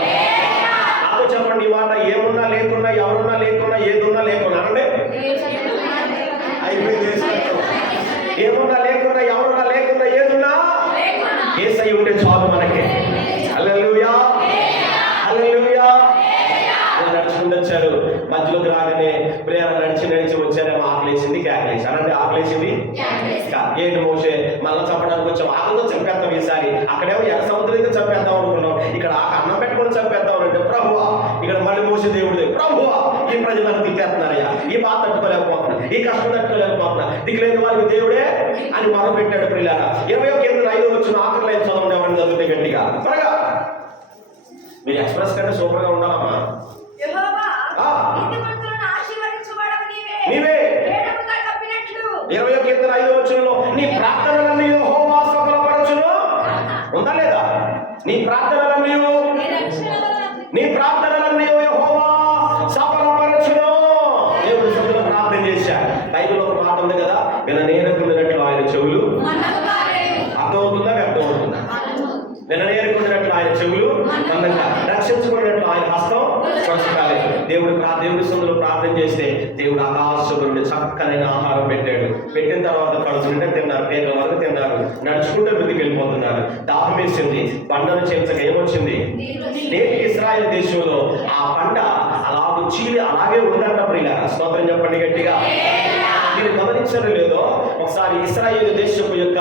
నాతో చెప్పండి ఈ మాట. ఏమున్నా లేకున్నా, ఎవరున్నా లేకున్నా, ఏదున్నా లేకున్నా అంటే ఏమున్నా లేకున్నా, ఎవరున్నా లేకున్నా, ఏదున్నా యేసయ్య ఉంటే చాలు మనకి. హల్లెలూయా, హల్లెలూయా. నడుచుకుంటూ వచ్చారు. మధ్యలోకి రాగానే ప్రేరణ నడిచి వచ్చారేమో ఆకలేసింది, కేకలేసి అనంటే ఆకలేసింది. ఏంటి మోసే మళ్ళీ చంపడానికి వచ్చాం, ఆకలితో చంపేద్దాం ఈసారి. అక్కడేమో ఎర్ర సముద్రంతో చంపేద్దాం అనుకున్నాం, ఇక్కడ అన్నం పెట్టుకొని చంపేద్దాం అంటే ప్రభువా. ఇక్కడ మళ్ళీ మోసే దేవుడు, ప్రభువా ఈ ప్రజలను తిట్టేస్తున్నారయ్యా, ఈ బాధ తట్టుకోలేకపోతున్నా, ఈ కష్టం తట్టుకోలేకపోతున్నా, దిక్కులేని వాళ్ళకి దేవుడే అని మొదలు పెట్టాడు. ప్రియులారా 20వ కీర్తన 5వ వచ్చిన ఆఖరి లైన్ చదవండి ఎవరిని చదివితే గట్టిగా త్వరగా. మీరు ఎక్స్ప్రెస్ కంటే సూపర్ గా ఉండాలమ్మా. నీవే 20వ కీర్తన 5వ వచనంలో నీ ప్రార్థనలన్నీ యెహోవా సఫలపరచును ఉందా లేదా? నీ ప్రార్థనలన్నీ యెహోవా సఫలపరచును. దేవుడు సభలో ప్రార్థన చేశాడు. బైబిల్లో ఒక మాట ఉంది కదా, విననేరకుండినట్లు ఆయన చెవులు. అర్థమవుతుందా వ్యర్థమవుతుందా? విననేరకుండినట్లు ఆయన చెవులు మందంగా, రక్షించబడినట్లు ఆయన హస్తం స్పర్శకాలే. దేవుడి సందులో ప్రార్థన చేస్తే దేవుడు ఆకాశం నుండి చక్కనైన ఆహారం పెట్టాడు. పెట్టిన తర్వాత కడుపు నిండా తిన్నారు, పేదల వరకు తిన్నారు, నడుచుకుంటూ ముందుకు వెళ్ళిపోతున్నారు. దాహం వేసింది, పంటను చేర్చక ఏమొచ్చింది? నేటి ఇశ్రాయేలు దేశంలో ఆ పంట అలాగే చీలి అలాగే ఉందంట. ప్రియులారా స్తోత్రం చెప్పండి గట్టిగా. మీరు గమనించడం లేదో, ఒకసారి ఇశ్రాయేలు దేశం యొక్క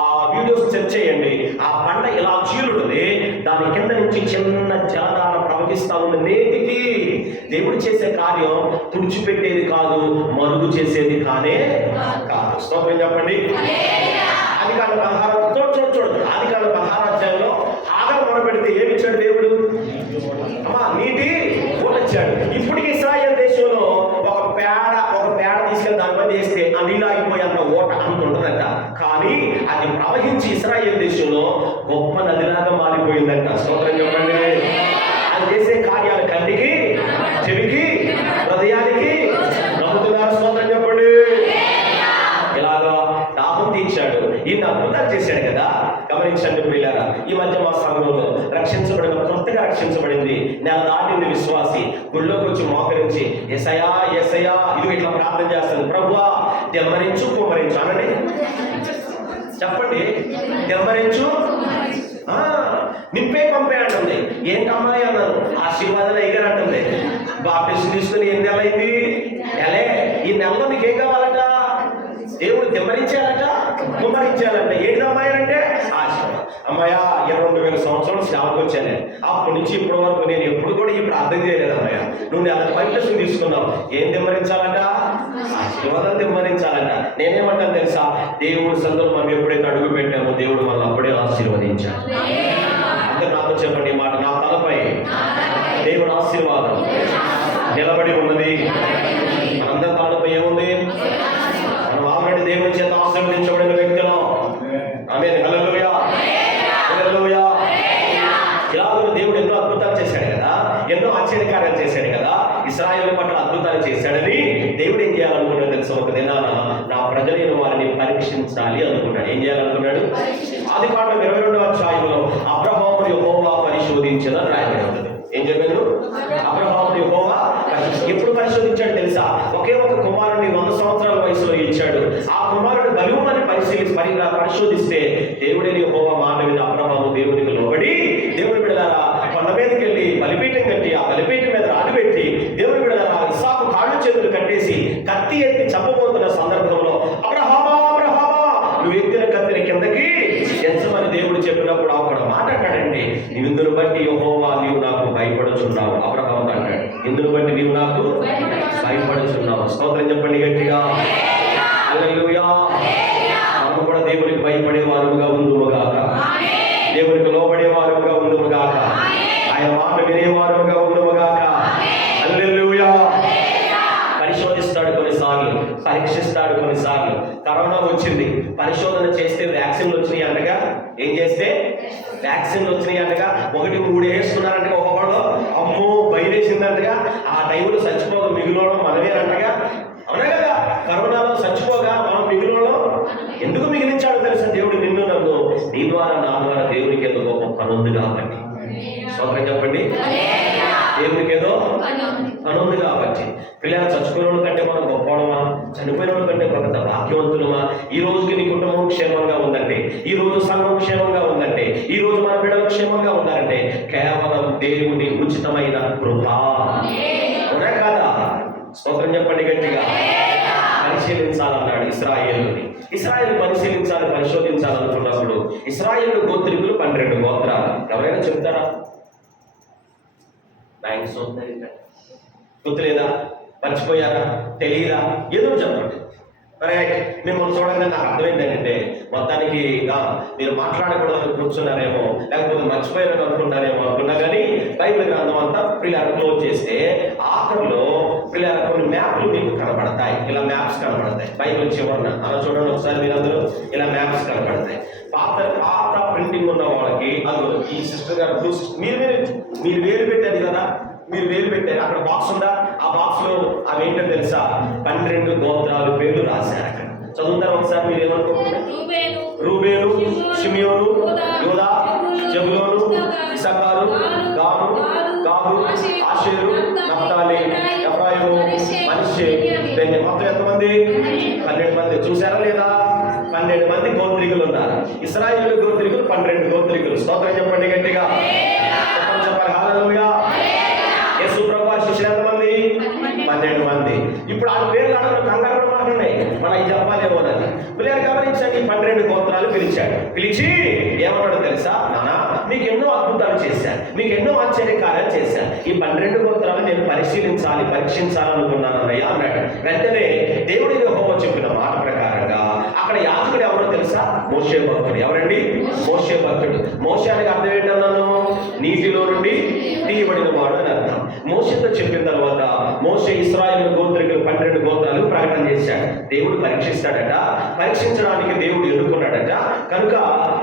ఆ వీడియోస్ చెక్ చేయండి. ఆ పంట ఇలా చీలుంటుంది, దాని కింద నుంచి చిన్న జలధార ప్రవహిస్తా ఉంది. నేటికి దేవుడు చేసే కార్యం తుడిచిపెట్టేది కాదు, మరుగు చేసేది కానే కాదు. స్తోత్రం చెప్పండి. ఆదికాండ 16 చూడు. ఆదికాండ 16వ అధ్యాయంలో ఆగలు మొరపెడితే ఏమిచ్చాడు దేవుడు? అమ్మా నీటి ఊటొచ్చాడు. ఇప్పటికి ఇశ్రాయేలు దేశంలో ఒక పేడ తీసుకెళ్ళి దాని మీద వేస్తే ఆ నీళ్ళు ఆగిపోయేంత ఓట అంత ఉంటుందంట. కానీ అది ప్రవహించి ఇశ్రాయేలు దేశంలో గొప్ప నదిలాగా మారిపోయిందంట. స్తోత్రం చెప్పండి. అది చేసే కార్యాలు కంటికి, చెవికి, హృదయానికి నమ్ముతున్నారు. స్తోత్రం చెప్పండి. ఇలాగా దాహం తీర్చాడు, ఈయన అద్భుతాలు చేశాడు కదా. గమనించండి ప్రియులారా, ఈ మధ్య మా సంఘంలో రక్షించబడిన, కొత్తగా రక్షించబడింది, నెల దాటింది విశ్వాసి గుళ్ళోకి వచ్చి మోకరించి యేసయ్యా యేసయ్యా ఇది ఇట్లా ప్రార్థన చేస్తాను, ప్రభువా దెమ్మరించు కుమ్మరించు అనండి. చెప్పండి, దెమ్మరించు నింపే పంపే అంటుంది. ఏంటి అమ్మాయి అన్నారు, ఆశీర్వాదాలు అయ్యారు అంటుంది. బాప్టిస్ట్ తీసుకుని ఎన్ని నెలలు అయింది? నెలే. ఈ నెలలో మీకు ఏం కావాలట? దేవుడు దెమ్మరించాలట, కుమ్మరించాలంట. ఏంటి అమ్మాయి అంటే ఆశీర్వాదం. అమ్మాయా 22,000 సంవత్సరాలు సేవకు వచ్చాను, అప్పటి నుంచి ఇప్పటి వరకు నేను ఎప్పుడు కూడా ఈ ప్రార్థన చేయలేదు. అమ్మాయ నువ్వు నెల పైటలు తీసుకున్నావు, ఏం దెమ్మరించాలంట? ఆశీర్వాదం దెమ్మరించాలంట. నేనేమంటాను తెలుసా, దేవుడు సందులో మనం ఎప్పుడైతే అడుగు పెట్టామో దేవుడు మనం అప్పుడే ఆశీర్వదించాడు. అందరూ నాతో చెప్పండి మాట, నా తలపై దేవుడు ఆశీర్వాదం నిలబడి ఉన్నది. మనందరి తలపై ఏముంది? మనం ఆల్రెడీ దేవుని చేత ఆశీర్వదించబడిన వ్యక్తులం. ఆమేన్. హల్లెలూయా, హల్లెలూయా. ఇలాగ దేవుడు ఎన్నో అద్భుతాలు చేశాడు కదా, ఎన్నో ఆశ్చర్యకార్యాలు చేశాడు కదా. ఇశ్రాయేలు పట్ల అద్భుతాలు చేశాడని దేవుడు ఏం చేయాలనుకున్నాడు తెలుసా? ఒక దినాన నా ప్రజలైన వారిని పరీక్షించాలి అనుకున్నాడు. ఏం చేయాలనుకున్నాడు? ఆదికాండం 22వ అధ్యాయంలో అబ్రహామును యెహోవా పరిశోధించదని రాయబడి ఉంటుంది. ఏం చెప్పారు? అబ్రహామును యెహోవా ఎప్పుడు పరిశోధించాడు తెలుసా? ఒకే ఒక కుమారుడిని 100 సంవత్సరాల వయసులో ఇచ్చాడు. ఆ కుమారుడు బలుమని పరిశోధిస్తే దేవుడైన యెహోవా మాట మీద అబ్రహాము దేవునికి లోబడి దేవుడి బిడ్డలారా కొండ మీదకి వెళ్ళి బలిపీఠం కట్టి ఆ బలిపీఠం మీద రాడు పెట్టి దేవుడి బిడ్డలారా ఇస్సాకు కాళ్ళు చేతులు కట్టేసి కత్తి ఎత్తి చంపబోతున్న సందర్భంలో అబ్రహామా అబ్రహామా నువ్వు ఎత్తిన కత్తిని కిందకి ఎంచమని దేవుడు చెప్పినప్పుడు అక్కడ మాట అంటాడండి, ఇందును బట్టి యెహోవా నీవు నాకు భయపడుచున్నావు. అబ్రహాము అంటాడు, ఇందును బట్టి నీవు నాకు భయపడుచున్నావు. స్తోత్రం చెప్పండి గట్టిగా. హల్లెలూయా. మనం కూడా దేవునికి భయపడే వారుగా ఉందుముగాక, దేవునికి లోబడే వారుగా ఉందుముగాక, ఆయన మాట వినేవారుగా ఉందుముగాక. హల్లెలూయా. పరిశోధిస్తాడు కొన్నిసార్లు, పరీక్షిస్తాడు కొన్నిసార్లు. కరోనా వచ్చింది, పరిశోధన చేస్తే వ్యాక్సిన్లు వచ్చినాయి అంటగా. ఏం చేస్తే వ్యాక్సిన్లు వచ్చినాయి అంటగా. 1-3 వేసుకున్నారంటగా. ఒకడు అమ్మో బయలేసిందంటగా. ఆ టైంలో చచ్చిపోక మిగిలిన మనమే అంటగా. అవునా కదా? కరోనాలో చచ్చిపోగా మనం మిగిలిన ఎందుకు మిగిలించాడో తెలుసా? దేవుడు నిన్ను నన్ను నీ ద్వారా నా ద్వారా దేవునికి ఏదో గొప్ప పని ఉంది కాబట్టి. స్తోత్రం చెప్పండి. దేవునికి ఏదో పని ఉంది కాబట్టి. పిల్లలు చచ్చిపోయిన వాళ్ళ కంటే మనం గొప్పవాళ్ళమా? చనిపోయిన వాళ్ళ కంటే కొంత భాగ్యవంతులమా? ఈ రోజుకి నీ కుటుంబం క్షేమంగా ఉందంటే, ఈ రోజు సంఘం క్షేమంగా ఉందంటే, ఈ రోజు మన బిడ్డలు క్షేమంగా ఉన్నారంటే కేవలం దేవుని ఉచితమైన కృప. అవునా కాదా? స్తోత్రం చెప్పండి గట్టిగా. పరిశీలించాలన్నాడు ఇశ్రాయేలుని. ఇశ్రాయేలు పరిశోధించాలనుకున్నప్పుడు ఇశ్రాయేలు గోత్రికులు 12 గోత్రాలు. ఎవరైనా చెప్తారా? బ్యాంక్స్ గుర్తులేదా? మర్చిపోయారా? తెలియదా? ఏదో చెప్పండి. రైట్. మిమ్మల్ని చూడగానే నాకు అర్థమైంది ఏంటంటే మొత్తానికి మీరు మాట్లాడకూడదని కూర్చున్నారేమో, లేకపోతే మర్చిపోయారని అనుకున్నారేమో అనుకున్నా కానీ బైబిల్ గ్రంథం అంతా పిల్లలు క్లోజ్ చేస్తే ఆఖరిలో పిల్లలు కొన్ని మ్యాప్లు మీకు కనబడతాయి. ఇలా మ్యాప్స్ కనబడతాయి బైబిల్ చివరన. అలా చూడండి ఒకసారి మీరందరూ. ఇలా మ్యాప్స్ కనబడతాయి. పాత ప్రింటింగ్ ఉన్న వాళ్ళకి అది ఈ సిస్టర్ గారు బ్లూ సిస్టర్ మీరు వేలు పెట్టారు కదా, మీరు వేలు పెట్టారు. అక్కడ బాక్స్ ఉందా? ఆ బాక్స్ లో అవి ఏంటో తెలుసా? 12 గోత్రాలు పేర్లు రాశారు అక్కడ. చదువుతారు ఒకసారి. మీరు ఏమనుకుంటున్నారు? రూబేను, షిమియోను, యోదా, జబులోను, ఇస్సాకారు, గాదు, ఆషేరు, నఫ్తాలి, ఎఫ్రాయిము, మనష్షే, బెన్యామీను. మొత్తం ఎంతమంది? 12 మంది. చూసారా లేదా? 12 మంది గోత్రికులు ఉన్నారు. ఇశ్రాయేలు గోత్రికులు 12 గోత్రికులు. స్తోత్రం చెప్పండి గట్టిగా. చెప్పాలి. హల్లెలూయా. యేసు ప్రభువు శిష్యులు ఎంతమంది? 12 మంది. ఇప్పుడు ఆ పేర్లు అడగడం కంగారు కూడా మాట్లాడినాయి. మనం ఇది చెప్పాలేమోనని పిల్లలు గమనించండి. 12 గోత్రాలు పిలిచాడు. పిలిచి ఏమన్నాడు తెలుసా? నానా మీకు ఎన్నో అద్భుతాలు చేశాను, మీకు ఎన్నో ఆశ్చర్యకార్యాలు చేశాను. ఈ 12 గోత్రాలు నేను పరీక్షించాలనుకున్నానయ్యా అన్నాడు. వెంటనే దేవుడి యెహోవా చెప్పిన మాట ప్రకారంగా అక్కడ యాజకుడు ఎవరో తెలుసా? మోషే భక్తుడు. ఎవరండి? మోషే భక్తుడు. మోషే అనేది అర్థం ఏంటన్నాను? నీటిలో నుండి తీయబడిన వాడు అని అర్థం. మోషేతో చెప్పిన తర్వాత మోషే ఇశ్రాయేలు గోత్రికులు 12 గోత్రాలు ప్రకటన చేశాడు. దేవుడు పరీక్షిస్తాడట. పరీక్షించడానికి దేవుడు ఎన్నుకున్నాడట. కనుక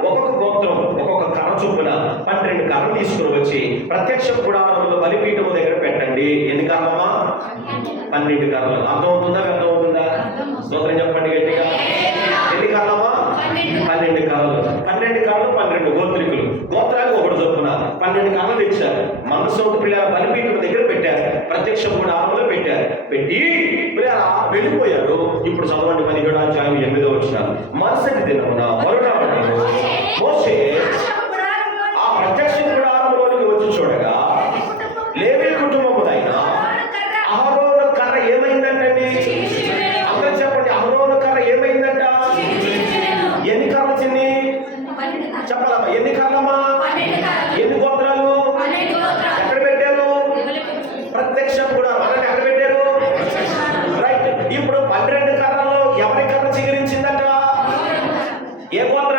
ఒక్కొక్క గోత్రం ఒక్కొక్క కర్ర చొప్పున 12 కర్రలు తీసుకుని వచ్చి ప్రత్యక్ష గుడారంలో బలిపీఠము దగ్గర పెట్టండి. ఎన్ని కర్రలమ్మా? 12 కర్రలు. అర్థమవుతుందా? అర్థమవుతుందా? స్తోత్రం చెప్పండి గట్టిగా. ఎన్ని కర్రలమ్మా? 12 కర్రలు. 12 కర్రలు 12 గోత్రికులు. గోత్రాలకు ఒకటి చొప్పున 12 కర్రలు ఇచ్చారు. మనసోటి పిల్లల బలిపీఠం దగ్గర పెట్టారు. ప్రత్యక్ష గుడారంలో పెట్టారు. పెట్టి వెళ్ళిపోయారు. ఇప్పుడు చదవండి 17వ అధ్యాయం 8వ వచనం. మరుసటి దినమున మరునాడు మోషే ఆ ప్రత్యక్ష గుడారంలోనికి వచ్చి చూడగా లేవీ కుటుంబములైన అహరోను కర్ర ఏమైందంటండి? అందరూ చెప్పండి. అహరోను కర్ర ఏమైందంట? ఎన్ని కర్రలు చిన్ని? చెప్పాలమ్మా. ఎన్ని కర్రలమ్మా? ఎన్ని గోత్రాలు? ఎక్కడ పెట్టారు? ప్రత్యక్ష గుడారం. అలాగే ఎక్కడ పెట్టారు? రైట్. ఇప్పుడు 12 కర్రల్లో ఎవరి కర్ర చిగురించిందట? ఏ గోత్రం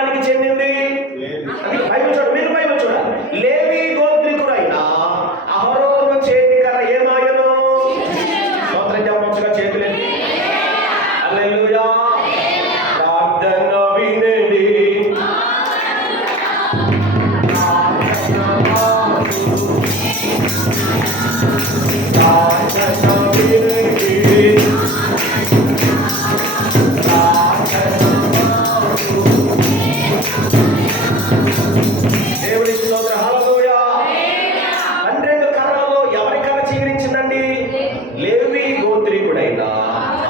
గోత్రీకుడైన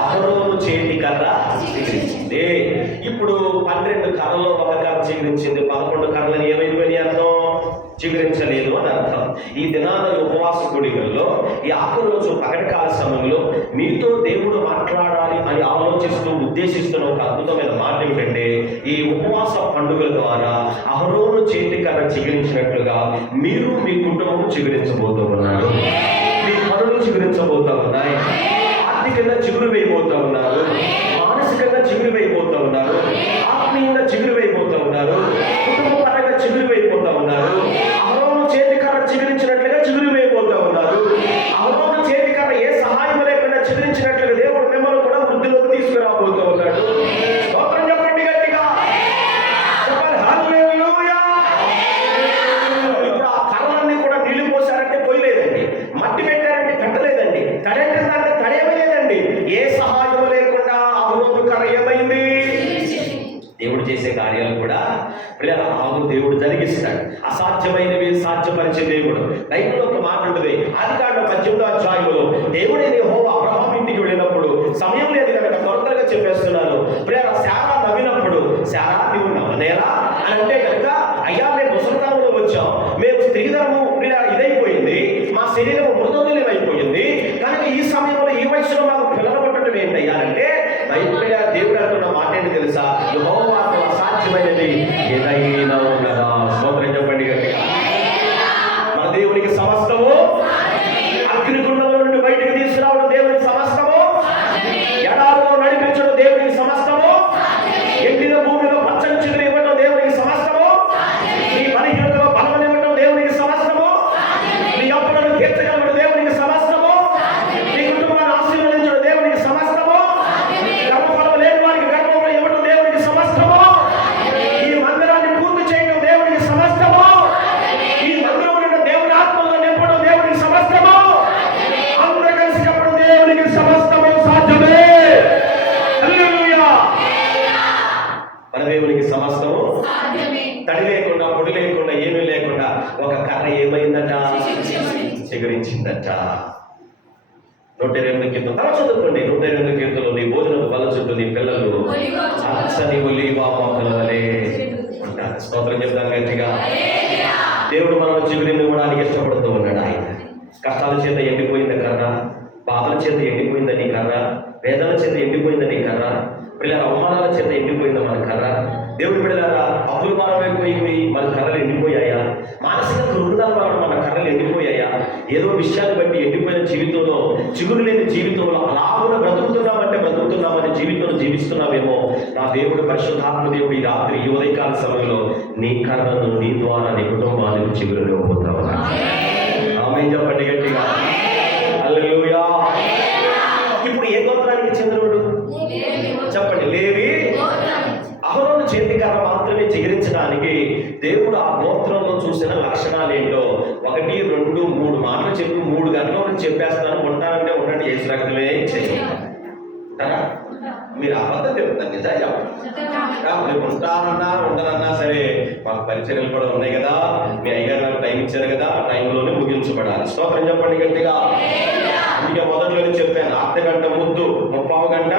అహరోను చేతి కర్ర చిగురించింది. ఇప్పుడు 12 కర్రలో ఒక కర్ర చిగురించింది, 11 కర్రలు ఏమైపోయినాయి అర్థం? చిగురించలేదు అని అర్థం. ఈ దినాల ఉపవాస కూడికల్లో ఈ ఆఖరి రోజు పగటికాల సమయంలో మీతో దేవుడు మాట్లాడాలి అని ఆలోచిస్తూ ఉద్దేశిస్తున్న ఒక అద్భుతమైన మాట ఏమిటంటే, ఈ ఉపవాస పండుగల ద్వారా అహరోను చేతి కర్ర చిగురించినట్లుగా మీరు మీ కుటుంబం చిగురించబోతూ ఉన్నారు. మీ పనులు చిగురించబోతూ ఉన్నాయి. ఆర్థికంగా చిగురు వేయబోతూ ఉన్నారు. మానసికంగా చిగురు వేయబోతూ ఉన్నారు. ఆత్మీయంగా చిగురు వేయబోతూ ఉన్నారు. కుటుంబ పరంగా చిగురు వేయబోతూ ఉన్నారు. అహరోను చేతి కర్ర చిగురించినట్లుగా చిగురు వేయబోతూ ఉన్నారు. అహరోను చేతి కర్ర ఏ సహాయం లేకుండా చిగురించినట్లుగా దేవుడు మిమ్మల్ని కూడా వృద్ధిలోకి తీసుకురాబోతూ ఉన్నాడు. స్తోత్రం చెప్పండి గట్టిగా. చెప్పండి హల్లెలూయా. ఇప్పుడు ఆ కర్రలన్నీ కూడా నీళ్లు పోసారంటే పోయలేదండి, మట్టి పెట్టారంటే పెట్టలేదండి, తడేంటే తడేయలేదండి. ఏ సహాయం లేకుండా అహరోను కర్ర ఏమైంది? దేవుడు చేసే కార్యాలు కూడా ఆగు దేవుడు జరిగిస్తాడు. అసాధ్యమైనవి సాధ్యపరిచే దేవుడు. బైబిల్లో ఒక మాట ఉంటుంది, ఆదికాండం 18వ అధ్యాయంలో దేవుడైన యెహోవా అబ్రహాము ఇంటికి వెళ్ళినప్పుడు సమయం లేదు కనుక త్వరగా చెప్పేస్తున్నాను. శారా నవ్వినప్పుడు, శారా నీవు నవ్వనేలా అని అంటే కనుక, అయ్యా మేము ముసలితనంలో వచ్చాం, మేము స్త్రీధనము ఇదైపోయింది, మా శరీరం మృతతుల్యమైపోయింది కనుక ఈ సమయంలో ఈ వయసులో మాకు పిల్లలు పట్టడం ఏంటయ్యాలంటే, బైబిల్ దేవుడు అంటున్న మాట ఏంటి తెలుసా? యెహోవాకు అసాధ్యమైనది ఏదైనా ఉన్నదా? స్తోత్రం చెప్పండి గట్టిగా. మన దేవునికి సమస్తము, అగ్నిగుండంలో నుండి బయటికి తీసుకురావడం దేవునికి సమస్తము, ఎడారిలో నడిపించడం దేవునికి సమస్తము, ఎండిన భూమిలో పచ్చని చిగురు ఇవ్వడం దేవునికి సమస్తము, నీ బలహీనతలో బలం ఇవ్వడం దేవునికి సమస్తము, నీ అప్పులను తీర్చగలడం దేవునికి సమస్తము, నీ కుటుంబాన్ని ఆశీర్వదించడం దేవునికి సమస్తము, గర్భఫలం లేని వారికి గర్భఫలం ఇవ్వడం దేవునికి సమస్తము, ఈ మందిరాన్ని పూర్తి చేయడం దేవునికి సమస్తము, ఈ మందిరంలో దేవుని ఆత్మలో నింపడం దేవునికి సమస్తము. అందరూ కలిసి చెప్పడం దేవునికి సమస్తము సాధ్యమే. హల్లెలూయా. మన దేవునికి సమస్తము తడి లేకుండా పొడి లేకుండా ఏమీ లేకుండా ఒక కర్ర ఏమైందట? చిగురించిందట. 128 కీర్తన తల చదువుకోండి. 128 కీర్తనలో నీ భోజనం బల చుట్టూ నీ పిల్లలు అచ్చని ఒలీవ మొక్కల వలె ఉంటారు. స్తోత్రం చెప్తాను గట్టిగా. దేవుడు మనం చిగురిని ఇవ్వడానికి ఇష్టపడుతూ ఉన్నాడు. ఆయన కష్టాల చేత ఎండిపోయింది కర్ర, బాధల చేత ఎండిపోయిందని కర్ర, వేదన చేత ఎండిపోయిందని కర్ర, పిల్లల అవమానాల చేత ఎండిపోయింది మన కర్ర. దేవుడు పిల్లలారా, అప్పుల భారం అయిపోయింది, మన కర్రలు ఎండిపోయాయా? మానసిక కృంగాల వలన మన కర్రలు ఎండిపోయాయా? ఏదో విషయాన్ని బట్టి ఎండిపోయిన జీవితంలో, చిగురు లేని జీవితంలో అలాగున బ్రతుకుతున్నామని జీవితంలో జీవిస్తున్నామేమో. నా దేవుడు పరిశుద్ధాత్మ దేవుడు ఈ రాత్రి ఈ ఉదయకాల సమయంలో నీ కర్రను, నీ ద్వారా నీ కుటుంబానికి చిగురు ఇవ్వబోతావు. ఆమేన్ చెప్పండి గట్టిగా. హల్లెలూయా. ఇప్పుడు ఏ గోత్రానికి చెందినవాడు చెప్పండి? లేవి. అహరోను చేతికర్ర మాత్రమే చిగురించడానికి దేవుడు ఆ గోత్రంలో చూసిన లక్షణాలు ఏంటో 1, 2, 3 మాటలు చెప్పి 3 గంటల నుంచి చెప్పేస్తాను. ఉంటానంటే ఉండండి, యేసు రక్తమే చేస్తారా? మీరు అబద్ధం చెప్తారు, నిజంగా మీరు ఉంటారన్నా ఉండరన్నా సరే, మాకు పరిచర్యలు కూడా ఉన్నాయి కదా, మీ అయ్యగారు నాకు టైం ఇచ్చారు కదా, టైంలోనే ముగించబడాలి. స్తోత్రం చెప్పండి గట్టిగా. అందుకే మొదట్లోనే చెప్పాను, అర్ధగంట ముద్దు 30 గంట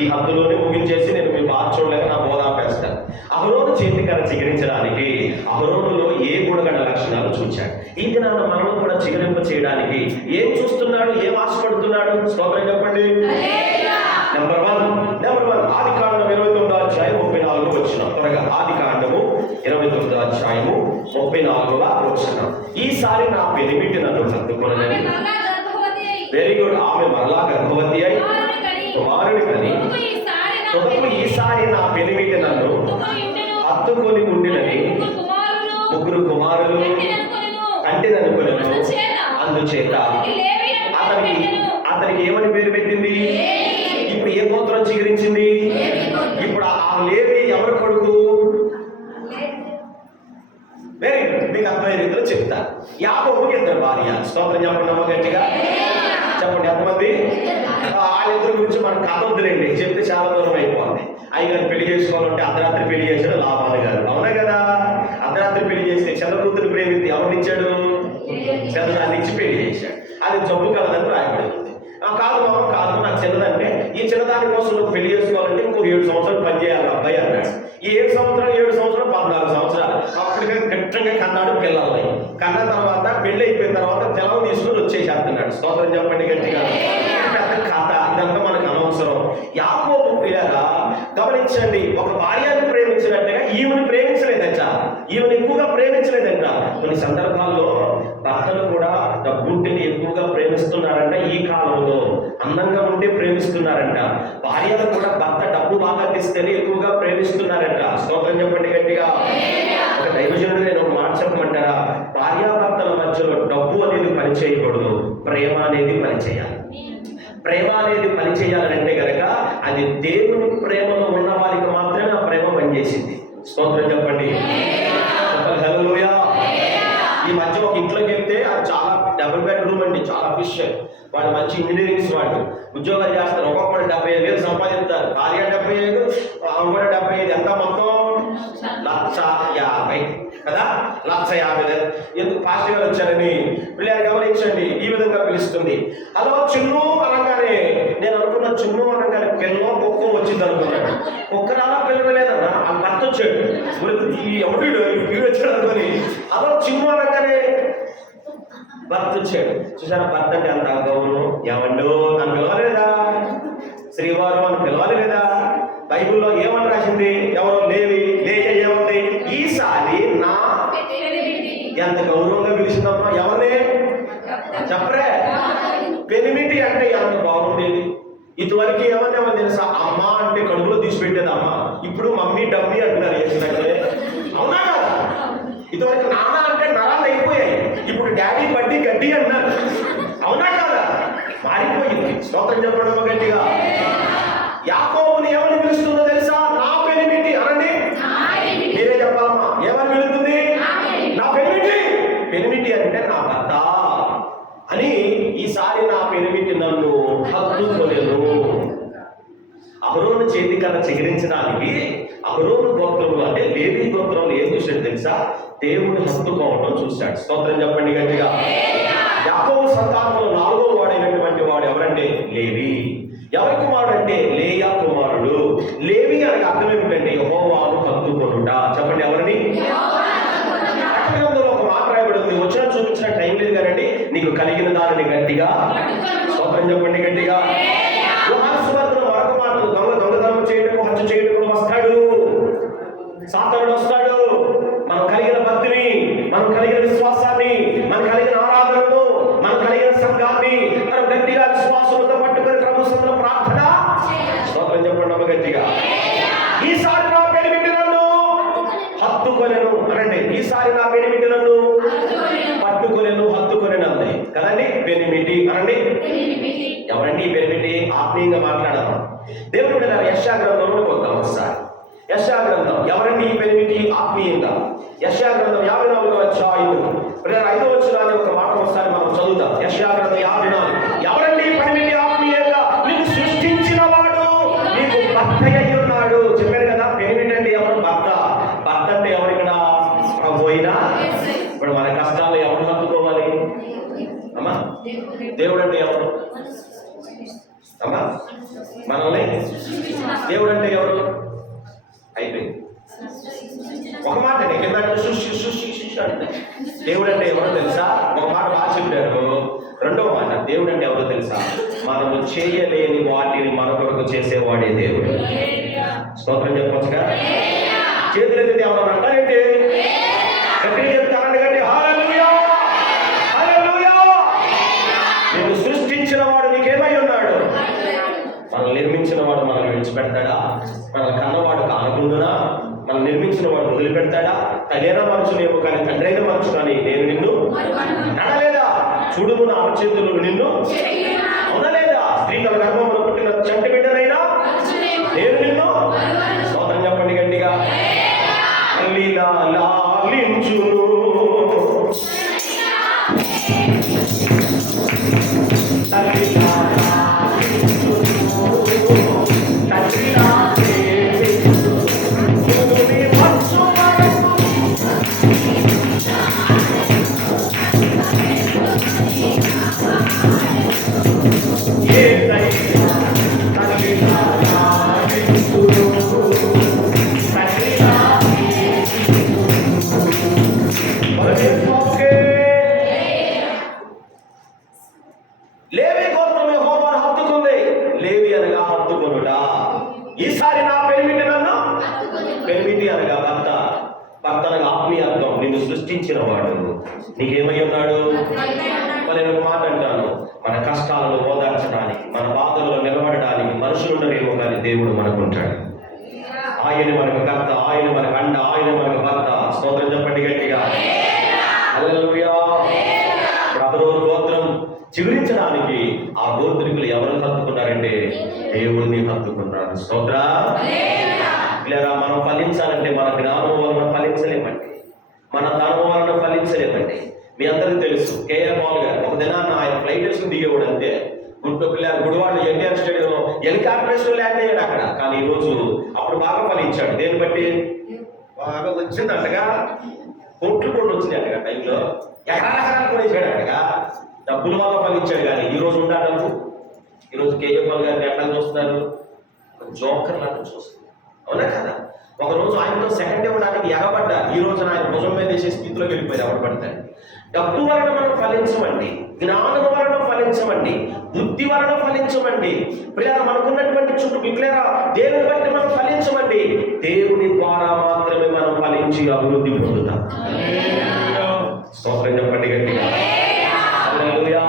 ఈ హద్దులోనే ముగించేసి నేను మీ బాధ చూడలేక నా బోధ ఆపేస్తాను. అహరోను చేతికర్ర చిగురించడానికి అహరోనులో ఏ గుణగణ లక్షణాలు చూచాడు? ఈ దినాన మనం కూడా చిగురింప చేయడానికి ఏం చూస్తున్నాడు, ఏం ఆశపడుతున్నాడు? స్తోత్రం చెప్పండి. నెంబర్ 1 ఆదికాండం 29వ అధ్యాయం 34వ వచనం. త్వరగా ఆదికాండము 29వ అధ్యాయము 34వ వచనం. ఈసారి నా పెనిమిటి నన్ను హత్తుకొనని. Very good. ఆమె మరలా గర్భవతి అయి కుమారుని కని, తొదకు ఈసారి నా పెనిమిటి నన్ను హత్తుకొని ఉండినని 3 కుమారులు కంటిదనుకొనెను. అందుచేత అతనికి ఏమని పేరు పెట్టింది? ఇప్పుడు ఏ గోత్రం చిగురించింది? ఇప్పుడు ఆ లేవి ఎవరి కొడుకు? Very good. మీకు అర్థమైన రీతిలో చెప్తా. యాకోబుకి 2 భార్య. స్తోత్రం చెప్పండి గట్టిగా చెప్పండి. ఎంతమంది? వాళ్ళిద్దరి గురించి మనం కథ వద్దులేండి, చెప్తే చాలా దూరం అయిపోతుంది. అయ్యగారు పెళ్లి చేసుకోవాలంటే అర్ధరాత్రి పెళ్లి చేశాడు లాభాలు గారు, అవునా కదా? అర్ధరాత్రి పెళ్లి చేస్తే చంద్రకూతురు ప్రేమింది ఎవరినిచ్చాడు? చంద్రాన్ని ఇచ్చి పెళ్లి చేశాడు. అది జబ్బు కలదని రాయబడి ఉంది. కాదు మా మామ కాదు నాకు చిన్నదంటే, ఈ చిన్నదాని కోసం నువ్వు పెళ్లి చేసుకోవాలంటే ఇంకో 7 సంవత్సరాలు పని చేయాలి అబ్బాయి అన్నాడు. ఈ 7 సంవత్సరాలు 14 సంవత్సరాలు అప్పటికే గట్టిగా కన్నాడు పిల్లల్ని. కన్న తర్వాత పెళ్లి అయిపోయిన తర్వాత తెలం తీసుకుని వచ్చేసేస్తున్నాడు. స్తోత్రం చెప్పండి గట్టిగా. పెద్ద కథ ఇదంతా మనకు అనవసరం. యాకోబు ప్రియులారా గమనించండి, ఒక భార్యను ప్రేమించినట్టుగా ఈమెను ప్రేమించలేదంట, ఈమెను ఎక్కువగా ప్రేమించలేదంట. కొన్ని సందర్భాల్లో భర్తలు కూడా డబ్బుంటేనే ఎక్కువగా ప్రేమిస్తున్నారంట. ఈ కాలంలో అందంగా ఉంటే ప్రేమిస్తున్నారంట. భార్యలు కూడా భర్త డబ్బు బాగా తెస్తేనే ఎక్కువగా ప్రేమిస్తున్నారంట. స్తోత్రం చెప్పండి గట్టిగా. ఒక దైవజనుడు నేను ఒక మాట చెప్పమంటారా, భార్యాభర్తల మధ్యలో డబ్బు అనేది పని చేయకూడదు, ప్రేమ అనేది పని చేయాలి. ప్రేమ అనేది పని చేయాలంటే కనుక అది దేవుని ప్రేమలో ఉన్న వారికి మాత్రమే ఆ ప్రేమ పనిచేసింది. స్తోత్రం చెప్పండి. హల్లెలూయా. ఈ మధ్య ఒక ఇంట్లోకి వెళ్తే అది చాలా డబుల్ బెడ్రూమ్ అండి, చాలా అఫిషియల్. వాళ్ళు మంచి ఇంజనీరింగ్స్ వాళ్ళు ఉద్యోగాలు చేస్తారు. ఒక్కొక్కరు 75,000 సంపాదిస్తారు. భార్య 75, ఆమె కూడా 75. ఎంత మొత్తం 1,50,000 కదా, 1,50,000. ఎందుకు పాస్టర్ గారు వచ్చారని పిల్లలు గమనించండి. ఈ విధంగా పిలుస్తుంది. హలో చిన్ను అనగానే నేను అనుకున్న చిన్ను అనగానే పిల్ల కుక్క వచ్చింది అనుకున్నాడు. కుక్క రాలా పిల్లలు లేదన్నా, ఆ భర్త వచ్చాడు. ఎవడు వీడు వచ్చాడు అనుకొని హలో చిన్ను అనగానే భర్త వచ్చాడు. చూసారా, భర్త అంటే అంత గౌరవం. ఏమండో అని పిలవాలి లేదా, శ్రీవారు అని పిలవాలి లేదా. బైబిల్లో ఏమని రాసింది, ఎవరో లేవి లేక ఏముంది, ఈసారి నా ఎంత గౌరవంగా పిలిచిందమ్మా. ఎవరిని చెప్పరే, పెనిమిటి అంటే ఎంత బాగుండేది. ఇదివరకు ఏమన్నా తెలుసా, అమ్మ అంటే కడుపులో తీసిపెట్టేది అమ్మ. ఇప్పుడు మమ్మీ డమ్మీ అంటున్నారు. చేసినట్టే అవునా కదా. ఇదివరకు నాన్న అంటే నరాలు అయిపోయాయి, ఇప్పుడు డాడీ బడ్డీ గడ్డి అన్నారు. అవునా కదా, మారిపోయింది. స్తోత్రం చెప్పడం గట్టిగా. యాకోబుని ఏమని పిలుస్తుందో తెలుసా, నా పెనిమిటి అనండి. మీరే చెప్పాలమ్మా, ఏమని పిలుస్తుంది, నా పెనిమిటి. పెనిమిటి అంటే నా భర్త అని. ఈసారి నా పెనిమిటి నన్ను హత్తుకొనెను. అహరోను చేతికన్నా చిగురించడానికి అహరోను గోత్రంలో అంటే లేవి గోత్రంలో ఏం చూశాడు తెలుసా, దేవుడు హత్తుకోవడం చూశాడు. స్తోత్రం చెప్పండి గట్టిగా. యాకోబు సంతానంలో 4వ వాడైనటువంటి వాడు ఎవరంటే లేవి. ఎవరి కుమారుడు అంటే లేయా కుమారుడు. లేవి అనగా అర్థం ఏమిటంటే యెహోవాను హత్తుకొనుట. చెప్పండి ఎవరిని. గ్రంథంలో ఒక మాట రాయబడింది, వచ్చిన చూపించిన టైం లేదు కానండి, నీకు కలిగిన దానిని గట్టిగా. స్తోత్రం చెప్పండి గట్టిగా. యోహాను సువార్తలో మరొక మాట, దొంగతనం చేయటం హత్య చేయటం వస్తాడు, సాతానుడు వస్తాడు. మనం కలిగిన భక్తిని, మనం కలిగిన విశ్వాసాన్ని, మనం కలిగిన ఆరాధనను, మనం కలిగిన సంఘాన్ని మనం గట్టిగా విశ్వాసంతో పట్టుకొని ప్రభు సన్నిధిలో ప్రార్థన. స్తోత్రం చెప్పండి అమ్మ గట్టిగా. ఈసారి నా పెనిమిటి నన్ను హత్తుకొనెను అనండి. ఈసారి నా పెనిమిటి నన్ను పట్టుకొనెను, హత్తుకొనెను అంది కదండి. పెనిమిటి అనండి. ఎవరండి పెనిమిటి? ఆత్మీయంగా మాట్లాడదాం. దేవుడి మీద యెషయా గ్రంథంలో వద్దాం ఒకసారి. యెషయా గ్రంథం ఎవరండి ఈ పెనిమిటి ఆత్మీయంగా? యెషయా గ్రంథం 54వ అధ్యాయం 5వ వచనాన్ని ఒక మాట ఒకసారి మనం చదువుతాం. యెషయా గ్రంథం 54. ఎవరండి ఈ పెనిమిటి ఆత్మీయంగా? నిన్ను సృష్టించిన వాడు నీకు భర్త అయి ఉన్నాడు. చెప్పారు కదా, పెనిమిటి అంటే ఎవరు? భర్త. భర్త అంటే ఎవరు ఇక్కడ? ప్రభు అయినా. ఇప్పుడు మన కష్టాలు ఎవరు హత్తుకోవాలి అమ్మా? దేవుడు అంటే ఎవరు అమ్మా? మనల్ని. దేవుడు అంటే ఎవరు? అయిపోయింది. ఒక మాట కింద అంటే దేవుడు అంటే ఎవరో తెలుసా? ఒక మాట బాగా చెప్పారు. రెండవ మాట, దేవుడు అంటే ఎవరో తెలుసా? మనము చేయలేని వాటిని మన కొరకు చేసేవాడే దేవుడు. స్తోత్రం చెప్పొచ్చుగా. చేతులు ఎత్తితే ఎవరు అంటారంటే గట్టిగా చెప్తారంటే గట్టి హల్లెలూయా హల్లెలూయా. నిన్ను సృష్టించిన వాడు నీకేమై ఉన్నాడు? మనల్ని నిర్మించిన వాడు మనల్ని విడిచిపెడతాడా? మనల్ని కన్నవాడు కానకుండునా? మనం నిర్మించిన వాడు వదిలిపెడతాడా? తల్లిన మనుషులేమో కానీ తండ్రైన మనుషు కానీ నేను నిన్ను నడలేదా? చూడుము నా అరచేతులు నిన్ను అవునలేదా? స్త్రీ తన గర్భంలో పుట్టిన చంటి బిడ్డనైనా నేను నిన్ను. స్తోత్రం చెప్పండి గట్టిగా. లాలించును ఏ ఈసారి నా పెనిమిటి నన్ను పెనిమిటి అనగా భర్త అనగా ఆత్మీయార్థం. నిన్ను సృష్టించిన వాడు నీకేమై ఉన్నాడు? మరి నేను ఒక మాట అంటాను, మన కష్టాలను ఓదార్చడానికి, మన బాధల్లో నిలబడడానికి మనుషులుండరేమో కానీ దేవుడు మనకుంటాడు. ఆయన మనకు కర్త, ఆయన మనకు అండ, ఆయన మనకు భర్త. స్తోత్రం చెప్పండి గట్టిగా. హల్లెలూయా. అహరోను గోత్రం చిగురించడానికి ఆ గోత్రికులు ఎవరు హత్తుకున్నారంటే దేవుడిని హత్తుకున్నారు. స్తోత్ర. ఇలా మనం ఫలించాలంటే మన జ్ఞానం వలన ఫలించలేమండి, మన ధర్మం వలన ఫలించలేమండి. మీ అందరికీ తెలుసు కేఆర్ పాల్ గారు ఒక దినాన్న ఆయన ఫ్లైట్ వేసుకుని దిగేవాడు అంతే. గుడివాడ ఎన్టీఆర్ స్టేడియంలో హెలికాప్టర్ వేసుకుని ల్యాండ్ అయ్యాడు అక్కడ. కానీ ఈ రోజు అప్పుడు బాగా ఫలించాడు. దేని బట్టి? బాగా వచ్చిందంటగా, కోట్లు వచ్చింది అంటగా టైంలో, ఎకరాలు కొనేసాడు అంటగా, డబ్బుల వల్ల ఫలించాడు. కానీ ఈ రోజు ఉండా డబ్బు. ఈరోజు కేఆర్ పాల్ గారిని ఎట్లా చూస్తున్నారు? జోకర్ లాగా చూస్తున్నారు. అవునా కదా? ఒకరోజు ఆయనతో సెకండ్ ఇవ్వడానికి ఎగబడ్డా, ఈ రోజు ఆయన భుజం మీద వేసే స్థితిలోకి వెళ్ళిపోయారు. ఎవరు పడతారు? డబ్బు వలన మనం ఫలించమండి, జ్ఞానం వలన ఫలించమండి, బుద్ధి వలన ఫలించమండి. ప్రియారా మనకున్నటువంటి చుట్టూ మిగిలేరా దేవుని బట్టి మనం ఫలించమండి. దేవుని ద్వారా మాత్రమే మనం ఫలించి అభివృద్ధి పొందుతాం. స్తోత్రం చెప్పండి గట్టిగా. హల్లెలూయా.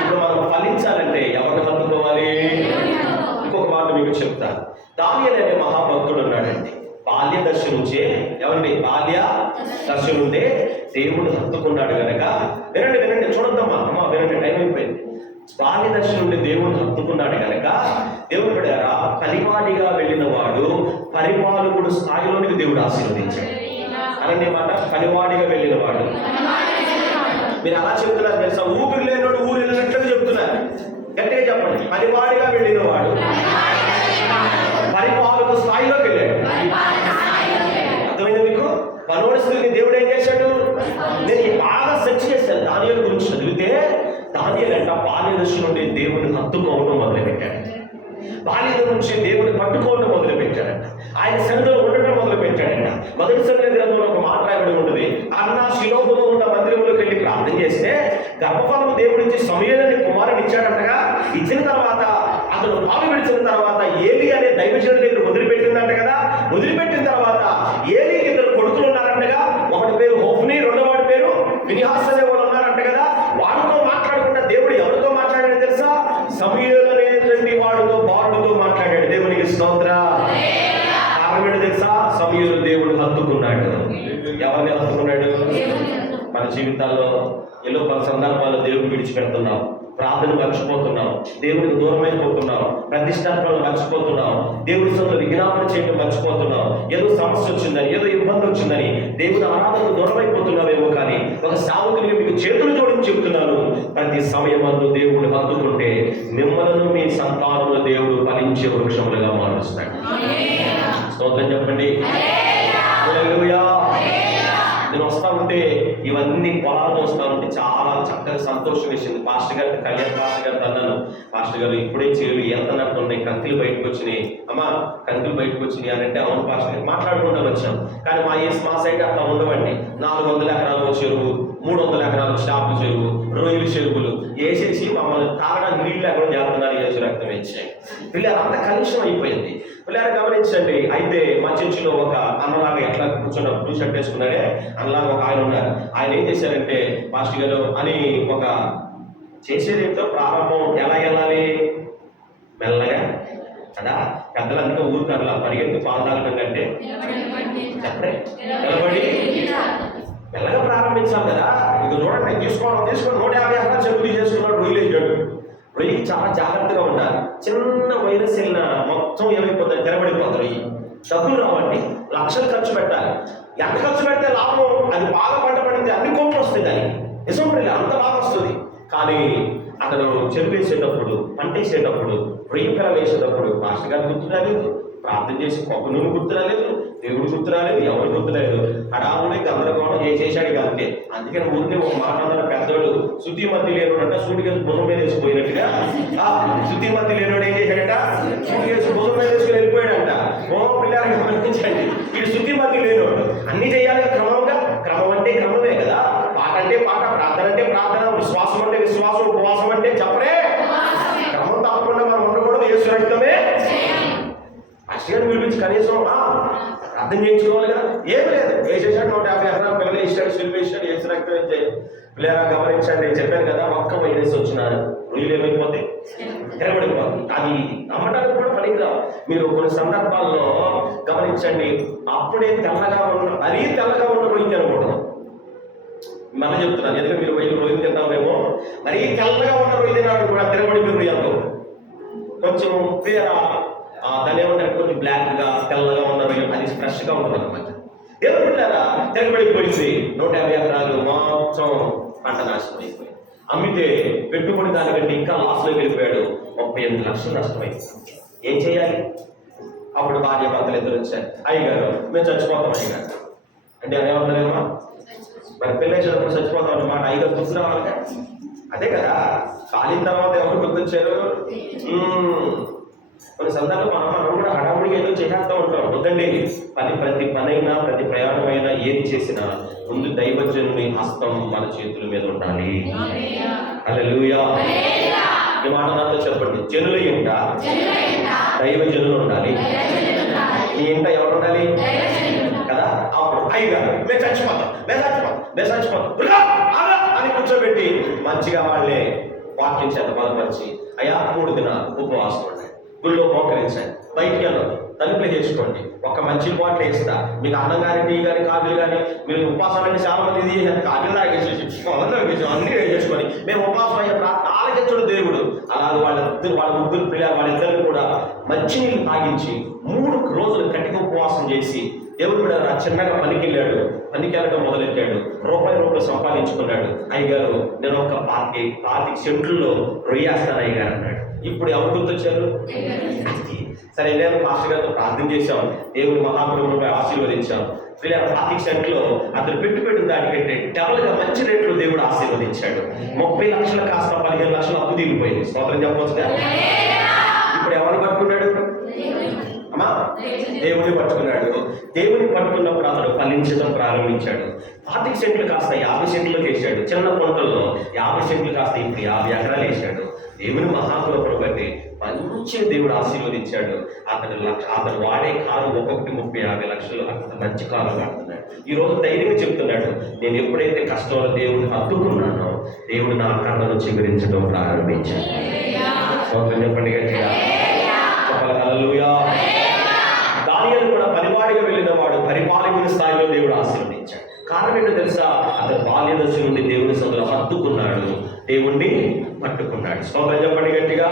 ఇప్పుడు మనం ఫలించాలంటే ఎవరిని హత్తుకోవాలి? ఇంకొక మాట మీకు చెప్తాను. దానియేలు అనే మహాభక్తుడు ఉన్నాడండి. బాల్య దశ నుంచే, ఎవరిని? బాల్య దశ నుండే దేవుడు హత్తుకున్నాడు కనుక, వినండి చూడద్దమ్మా, అమ్మ వినండి, టైం అయిపోయింది. బాల్య దశ నుండి దేవుడు హత్తుకున్నాడు కనుక, దేవుడు బిడ్డలారా, పనివాడిగా వెళ్ళిన వాడు పరిపాలకుడు స్థాయిలోనికి దేవుడు ఆశీర్వదించాడు. అనే మాట, పనివాడిగా వెళ్ళిన వాడు. మీరు అలా చెప్తున్నారు తెలుసా? ఊపిరి లేనివాడు ఊరు వెళ్ళినట్లుగా చెప్తున్నారు. గట్టిగా చెప్పండి. పనివాడిగా వెళ్ళిన వాడు పరిపాలక స్థాయిలోకి వెళ్ళాడు. అర్థమైంది మీకు? పనోడి స్త్రీని దేవుడు ఏం చేశాడు? నేను బాగా సెర్చ్ చేశాను దానియేలు గురించి చదివితే, దానియేలు అంట బాల్య దశ నుండి దేవుని హత్తుకోవడం మొదలుపెట్టాడు. బాల్య నుంచి దేవుని పట్టుకోవడం మొదలుపెట్టాడంట. ఆయన సన్నిధిలో ఉండటం మొదలుపెట్టాడంట. మొదటి సమయ గ్రంథంలో ఒక మాట రాయబడి ఉంటుంది. అన్న శిలోహులో ఉన్న మందిరంలోకి వెళ్ళి ప్రార్థన చేస్తే గర్భఫలం దేవుడిచ్చి సమూయేలు కుమారుని ఇచ్చాడంటగా. ఇచ్చిన తర్వాత అతను పాలు విడిచిన తర్వాత ఏలీ అనే దైవజనుడి దగ్గర వదిలిపెట్టిందంట కదా. వదిలిపెట్టిన తర్వాత ఏలీకి ఇద్దరు కొడుకులు ఉన్నారంటగా. ఒకటి పేరు హోఫ్ని, రెండోవాడి పేరు ఫినిహాస్ అనే వాళ్ళు ఉన్నారంట కదా. వాడితో మాట్లాడకుండా దేవుడు ఎవరితో మాట్లాడాడు తెలుసా? సమూయేలు అనేటువంటి వాడితో, బాలుడితో మాట్లాడాడు. దేవునికి స్తోత్ర. కారణం ఏంటో తెలుసా? సమూయేలు దేవుడు హత్తుకున్నాడు. ఎవరిని హత్తుకున్నాడు? మన జీవితాల్లో ఎన్నో పలు సందర్భాల్లో దేవుడు విడిచిపెడుతున్నాం, ప్రార్థన మర్చిపోతున్నాం, దేవుడికి దూరమైపోతున్నాం, ప్రతిష్టాత్మలు మర్చిపోతున్నాం, దేవుడి సొంత విజ్ఞాపన చేయడం మర్చిపోతున్నాం. ఏదో సమస్య వచ్చిందని, ఏదో ఇబ్బంది వచ్చిందని దేవుని ఆరాధనకు దూరమైపోతున్నామేమో. కానీ ఒక సావుకుని మీకు చేతులు జోడించి చెబుతున్నాను, ప్రతి సమయమందు దేవుడు హత్తుకుంటే మిమ్మల్ని మీ సంతానంలో దేవుడు ఫలించే వృక్షములుగా మారుస్తాడు. స్తోత్రం చెప్పండి. హల్లెలూయా. నేను వస్తా ఉంటే ఇవన్నీ పొలాలు వస్తా ఉంటే చాలా చక్కగా సంతోషం వేసింది. పాస్టర్ గారికి, కళ్యాణ్ పాస్టర్ గారితో అన్నాను, పాస్టర్ గారు ఇప్పుడే చేరు ఎంత నడుతున్నాయి, కంకులు బయటకు వచ్చినాయి, అమ్మా కంకులు బయటకు వచ్చినాయి అని అంటే, అవును పాస్టర్ గారు మాట్లాడుకుంటూ వచ్చాం. కానీ మా సైడ్ అట్లా ఉండవండి. 400 ఎకరాలు చెరువు, 300 ఎకరాలు చేపల చెరువు, రొయ్యల చెరువులు వేసేసి మమ్మల్ని తాగడానికి నీళ్ళు లేకుండా చేస్తున్నారు. యేసు రక్తం ఇచ్చాయి. పిల్లలు అంత కలుషం అయిపోయింది. పిల్లలు గమనించండి. అయితే మా చర్చిలో ఒక అన్నలాగా ఎట్లా కూర్చున్నాడు, బ్లూ షర్ట్ వేసుకున్నాడే అన్నలాగా ఒక ఆయన ఉన్నారు. ఆయన ఏం చేశారంటే, పాస్టర్ గారు అని ఒక చేసేదేంతో ప్రారంభం ఎలా వెళ్ళాలి? మెల్లగా కదా. పెద్దలు అందుకే ఊరికి అట్లా పరిగెత్తి పాదాలంటే చెప్పండి, నిలబడి మెల్లగా ప్రారంభించాలి కదా. ఇక చూడండి, తీసుకొని 150 ఎకరాలు చెరువు తీసేసుకున్నాడు. రొయ్యలు వేసాడు. రొయ్యి చాలా జాగ్రత్తగా ఉండాలి. చిన్న వైరస్ వెళ్ళిన మొత్తం ఏమైపోతుంది? తెరబడిపోతుంది. రొయ్యి డబ్బులు రావండి, లక్షలు ఖర్చు పెట్టాలి. ఎంత ఖర్చు పెడితే లాభం? అది బాగా పంట పడితే అన్ని కోట్లు వస్తాయి. దానికి నిజం అంత బాగా వస్తుంది. కానీ అతను చెరువు వేసేటప్పుడు, పంట వేసేటప్పుడు, రొయ్యి పిల్ల వేసేటప్పుడు పాస్టర్ గారు గుర్తు రాలేదు, ప్రార్థన చేసి కొబ్బరి నూనె గుర్తు రాలేదు, దేవుడు గుర్తు రాలేదు, ఎవరు గుర్తు రాలేదు. హడావుడి గందరగోళం చేసేసాడు అంతే. అందుకని ఊరికే ఒక మాట అన్న పెద్దోడు, శుద్ధి మధ్య లేనుడు అంట, సూటికేసి భుజం మీద వేసిపోయినట్టుగా. శుద్ధి మధ్య లేనుడు ఏం చేశాడట? సూటికేసి భుజం మీద వేసుకుని వెళ్ళిపోయాడంట. ఓ పిల్లలకి గమనించండి, వీడు శుద్ధి మధ్య లేనుడు. అన్ని చేయాలి క్రమంగా. క్రమం అంటే క్రమమే కదా. పాట అంటే పాట, ప్రార్థన అంటే ప్రార్థన, విశ్వాసం అంటే విశ్వాసం, ఉపవాసం అంటే చెప్పరే. క్రమం తప్పకుండా మనం ఉండకూడదు. యేసు రక్తమే కనీసం అర్థం చేయించుకోవాలి కదా. ఏం లేదు, వేసేసాడు 150 ఎకరాలు పిల్లలు వేసాడు, శిల్పి వేసాడు, వేసి రక్తం పిల్లరా గమనించండి. నేను చెప్పాను కదా, ఒక్క వైరస్ వచ్చిన రొయ్యలు ఏమైపోతే తిరగబడిపోతుంది. అది నమ్మడానికి కూడా పనికిరావు. మీరు కొన్ని సందర్భాల్లో గమనించండి, అప్పుడే తెల్లగా ఉన్న మరీ తెల్లగా ఉన్న రొయ్యి తినకూడదు. మళ్ళీ చెప్తున్నాను, ఎందుకంటే మీరు రొయ్యలు తింటామేమో, మరీ తెల్లగా ఉన్న రొయ్యి తినాలని కూడా తిరగబడిపోయిన రొయ్యలు కొంచెం పేర దాని ఏమంటారు, కొంచెం బ్లాక్గా తెల్లగా ఉన్న రొయ్యలు అది ఫ్రెష్గా ఉంటుంది అన్నమాట. దేవుడు బిడ్డలారా, తిరగబడిపోయింది 150 ఎకరాలు మొత్తం పంట నాశనం అయిపోయింది. అమ్మితే పెట్టుబడి దానికంటే ఇంకా లాస్లోకి వెళ్ళిపోయాడు. 38 లక్షలు నష్టమైంది. ఏం చేయాలి? అప్పుడు భార్య భర్తలు ఇద్దరు వచ్చారు. అయ్యగారు మేము చచ్చిపోతాం అయ్యగారు అంటే అదేమన్నారేమో, మరి పిల్లలు చచ్చిపోతాం అన్నమాట. అయ్యగారు గుర్తు రావాలి. అదే కదా, కాలిన తర్వాత ఎవరు గుర్తొచ్చారు? కొన్ని సందర్భంలో మనం కూడా హడావుడిగా ఏదో చేసేస్తూ ఉంటాం. వద్దండి, ప్రతి పనైనా ప్రతి ప్రయాణమైనా ఏది చేసినా ముందు దైవజనుని హస్తం మన చేతుల మీద ఉండాలి. హల్లెలూయా. ఈ మాట నాతో చెప్పండి. జనుల ఇంట దైవజనులు ఉండాలి. నీ ఇంట ఎవరు ఉండాలి కదా? అప్పుడు అయ్యగారు మేము చచ్చిపోతాం అని కూర్చోబెట్టి మంచిగా వాళ్ళే వాక్యం చేత బలపరిచి, అయ్యా 3 దినాలు ఉపవాసం ఉండండి, గుళ్ళో మోకరించండి, బయటికి వెళ్ళదు, తలుపులు చేసుకోండి, ఒక మంచి బాటిల్ వేస్తా, మీకు అన్నం కానీ టీ కానీ కాఫీలు కానీ, మీరు ఉపవాసాలన్నీ చాలా మంది కాఫీలు తాగేసేసి అన్ని వేసేసుకొని మేము ఉపవాసం అయ్యే ఆలకించడు దేవుడు. అలాగే వాళ్ళ ముగ్గురు పిల్లలు వాళ్ళిద్దరిని కూడా మంచినీళ్ళు తాగించి 3 రోజులు కట్టిక ఉపవాసం చేసి దేవుడు కూడా చిన్నగా పనికెళ్ళాడు. పనికెళ్ళడం మొదలెట్టాడు. రూపాయలు సంపాదించుకున్నాడు. అయ్యగారు నేను ఒక 25 సెంట్లలో రొయ్యేస్తాను అయ్యగారు అన్నాడు. ఇప్పుడు ఎవరు గుర్తొచ్చారు? సరే, నేను మాస్టర్ గారితో ప్రార్థన చేశాం, దేవుని మహాప్రభువుపై ఆశీర్వదించాం. 25 సెంట్లో అతను పెట్టిన దానికంటే డబల్గా మంచి రేట్లు దేవుడు ఆశీర్వదించాడు. 30 లక్షలు కాస్త 15 లక్షలు అప్పు తీరిపోయింది. స్తోత్రం చెప్పవచ్చు కదా. ఇప్పుడు ఎవరు పట్టుకున్నాడు? అమ్మా, దేవుని పట్టుకున్నాడు. దేవుని పట్టుకున్నప్పుడు అతడు ఫలించడం ప్రారంభించాడు. 25 సెంట్లు కాస్త 50 సెంట్లకు వేసాడు. చిన్న పంటల్లో 50 సెంట్లు కాస్త ఇప్పుడు 50 ఎకరాలు వేసాడు. దేవుని మహాప్రభువును బట్టి మంచి దేవుడు ఆశీర్వదించాడు. అతను వాడే కారు ఒక్కొక్కటి 30-50 లక్షలు. అంత మంచి కారు వాడుతున్నాడు. ఈ రోజు ధైర్యంగా చెప్తున్నాడు, నేను ఎప్పుడైతే కష్టంలో దేవుడిని హత్తుకున్నానో దేవుడు నా కళ్ళను చిగురించడం ప్రారంభించాడు. స్తోత్రం చెప్పండి గట్టిగా. హల్లెలూయా. దానియేలు కూడా పనివాడిగా వెళ్ళిన వాడు పరిపాలకుని స్థాయిలో దేవుడు ఆశీర్వదించాడు. కారణం ఏంటో తెలుసా? అతను బాల్య దశ నుండి దేవుని సదులో హత్తుకున్నాడు, దేవుణ్ణి పట్టుకున్నాడు. స్తోత్రం చెప్పండి గట్టిగా.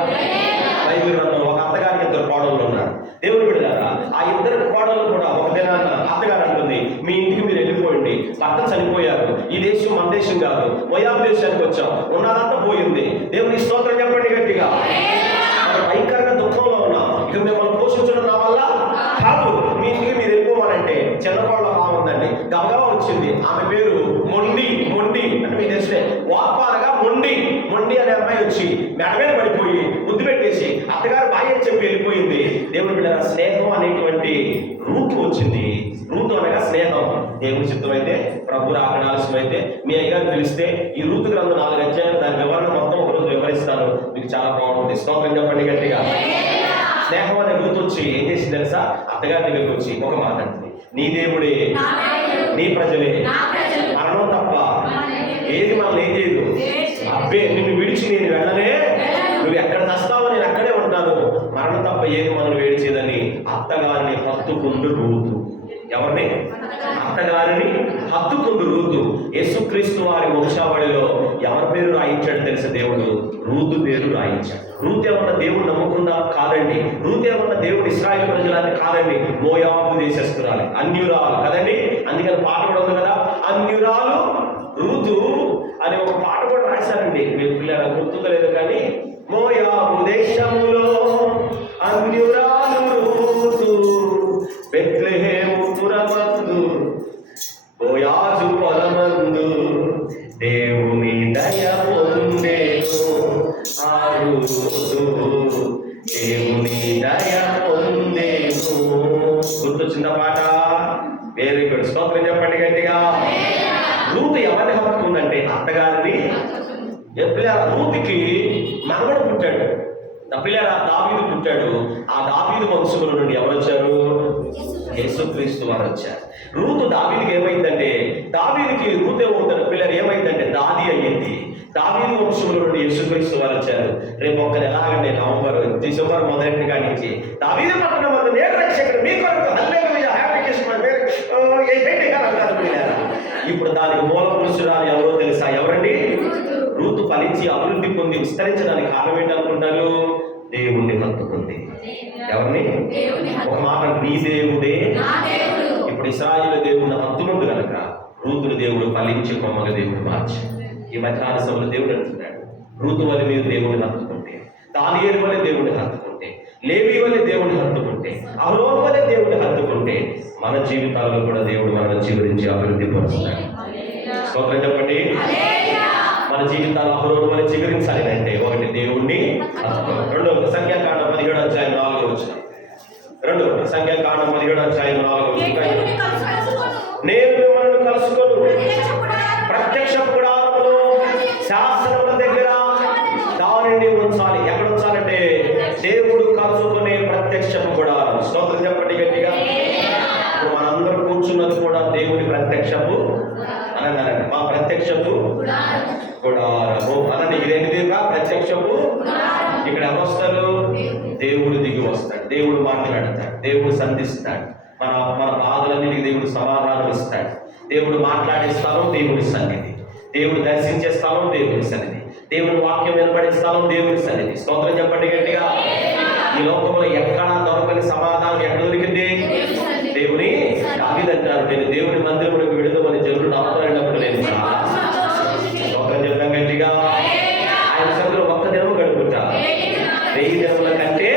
బైబిల్ గ్రంథంలో ఒక అత్తగారికి 2 కోడళ్ళు ఉన్నారు. దేవుడు విడదారా, ఆ 2 కోడళ్ళు కూడా ఒక దినాన అత్తగారు అంటుంది, మీ ఇంటికి మీరు వెళ్ళిపోయింది, భర్త చనిపోయారు, ఈ దేశం మన దేశం కాదు, మోయాబు దేశానికి వచ్చాం, ఉన్నదంతా పోయింది. దేవుని స్తోత్రం చెప్పండి గట్టిగా. భయంకరంగా దుఃఖంలో ఉన్నాం, ఇక మిమ్మల్ని పోషించడం నా వల్ల కాదు, మీ ఇంటికి మీరు వెళ్ళిపోవాలంటే చిన్నపాళ్ళ ఉందండి. గబగబా వచ్చింది. ఆమె పేరు మొండి అంటే మీకు తెలిసే, వాపారగా మొండి అనే అమ్మాయి వచ్చి మెడ మీద పడిపోయి ముద్దు పెట్టేసి అత్తగారు బాయ్ అని చెప్పి వెళ్ళిపోయింది. దేవుని బిడ్డ స్నేహం అనేటువంటి రూతు వచ్చింది. రూతు అనగా స్నేహం. దేవుని చిత్తమైతే, ప్రభు రాకడ ఆలస్యమైతే, మీ అయ్యగారు తెలిస్తే ఈ రూతు గ్రంథం 4 అధ్యాయాలు దాని వివరణ మొత్తం ఒకరోజు వివరిస్తాను. మీకు చాలా బాగుంటుంది. స్తోత్రం చెప్పండి గట్టిగా. స్నేహం అనే రూతు వచ్చి ఏం చేసింది తెలుసా? అత్తగారి దగ్గరికి వచ్చి ఒక మాట అంటుంది, నీ దేవుడే, నీ ప్రజలే, మరణం తప్ప ఏది మనల్ని ఏం చేయదు. అబ్బే, నిన్ను విడిచి నేను వెళ్ళనే, నువ్వు ఎక్కడ చస్తావో నేను అక్కడే ఉంటాను, మరణం తప్ప ఏది మనల్ని వేడి చేయదని అత్తగారిని హత్తుకుండు రూతు. ఎవరిని? అత్తగారిని హత్తుకుండు రూతు. యేసుక్రీస్తు వారి వంశావళిలో ఎవరి పేరు రాయించాడు తెలుసా? దేవుడు రూతు పేరు రాయించాడు. రూతు ఏమన్నా దేవుడు నమ్ముకుందా? కాదండి. రూతు ఏమన్నా దేవుడు ఇశ్రాయేలు ప్రజలని? కాదండి. మోయాబు దేశస్తురాలు, అన్యురాలు కదండి. అందుకని పాట కూడా ఉంది కదా, అన్యురాలు రూతు అని ఒక పాట కూడా రాశారండి. మీ పిల్లలు గుర్తుందో లేదు కానీ, మోయాబు దేశములో అన్యురాలు రూతు, బెత్లెహేము పురమందు బోయాజు పొలమందు దేవుని దయ పొందేను ఆ రూతు, దేవుని దయ పొందేను. గుర్తొచ్చిందా పాట? Very good. స్తోత్రం చెప్పండి గట్టిగా. రూతు ఎవరిని హత్తుకుందంటే అత్తగారిని. ఎప్పుడైనా రూతుకి మనవడు పుట్టాడు. పిల్లరా దావీదు పుట్టాడు. ఆ దావీదు వంశముల నుండి ఎవరు వచ్చారు? యేసుక్రీస్తు వారు వచ్చారు. రూతు దావీదికి ఏమైందంటే, దావీదికి రూతు ఏమవుతాడు పిల్లలు ఏమైందంటే దాది అయ్యింది. దావీదు వంశముల నుండి యేసుక్రీస్తు వారు వచ్చారు. రేపు ఒక్కరు ఎలాగండి నవంబర్ డిసెంబర్ మొదటి కాడి నుంచి దావీదు పట్టణం మందు నేడు రక్షకుడు మీ కొరకు హల్లెలూయా హ్యాపీ క్రిస్మస్ అంటారు పిల్లలు. ఇప్పుడు దానికి మూల పురుషురాలు ఎవరో తెలుసా? ఎవరండి? రూతు ఫలించి అభివృద్ధి పొంది విస్తరించడానికి కారణం ఏంటనుకుంటారు? దేవుణ్ణి హత్తుకుంది. ఎవరిని? ఒక మాట, నీ దేవుడే. ఇప్పుడు ఇశ్రాయేలు దేవుడిని హత్తుకుంది కనుక రూతుని దేవుడు ఫలించి కొమ్మగా దేవుడు మార్చి ఈ మధ్యాహ్న సభలో దేవుడు అంటున్నాడు, రూతు వల్ల మీరు దేవుడిని హత్తుకుంటే, దానియేలు వల్ల దేవుడిని హత్తుకుంటే, లేవి వల్ల దేవుడిని హత్తుకుంటే, అహరోను వల్ల దేవుడిని హత్తుకుంటే మన జీవితాల్లో కూడా దేవుడు మన జీవించి అభివృద్ధి పరుస్తున్నాడు. స్తోత్రం చెప్పండి. మన జీవితాలు అహరోను వల్ల చిగురించాలి అంటే ఒకటి దేవుణ్ణి హత్తుకోవాలి. రెండవది సంఖ్యాకాండం 17:4 రెండవది సంఖ్యాకాండం 17:4 నేను మిమ్మల్ని కలుసుకోను ప్రత్యక్ష గుడారములో శాసనముల దగ్గర దానిని ఉంచాలి. ఎక్కడ ఉంచాలంటే దేవుడు కలుసుకునే ప్రత్యక్ష గుడారం. స్తోత్రం చెప్పండి గట్టిగా. ఇప్పుడు మనందరం కూర్చున్నది కూడా దేవుని ప్రత్యక్షపు అనండి. మా ప్రత్యక్షపు గుడారము అనండి. ఇదేంటిదిగా ప్రత్యక్షపు. ఇక్కడ ఎవరు? దేవుడు దిగి వస్తాడు, దేవుడు మాట్లాడతాడు, దేవుడు సంధిస్తాడు. మన బాధలన్నిటికీ దేవుడు సమాధానం ఇస్తాడు. దేవుడు మాట్లాడే స్థలం దేవుడి సన్నిధి, దేవుడు దర్శించే స్థలం దేవుడి సన్నిధి, దేవుడి వాక్యం వినపడే స్థలం దేవుడి సన్నిధి. స్తోత్రం చెప్పండి గట్టిగా. ఈ లోకంలో ఎక్కడా దొరకని సమాధానం ఎక్కడ దొరికింది? దేవుని కాగిదంటారు. నేను దేవుని మందిరంలోకి వెళుదామని జనులు ఆహ్వానించినప్పుడు నేను స్తోత్రం చెప్తాం గట్టిగా. ఆయన సన్నిధిలో ఒక్క దినము గడుపుతా 1000 దినముల కంటే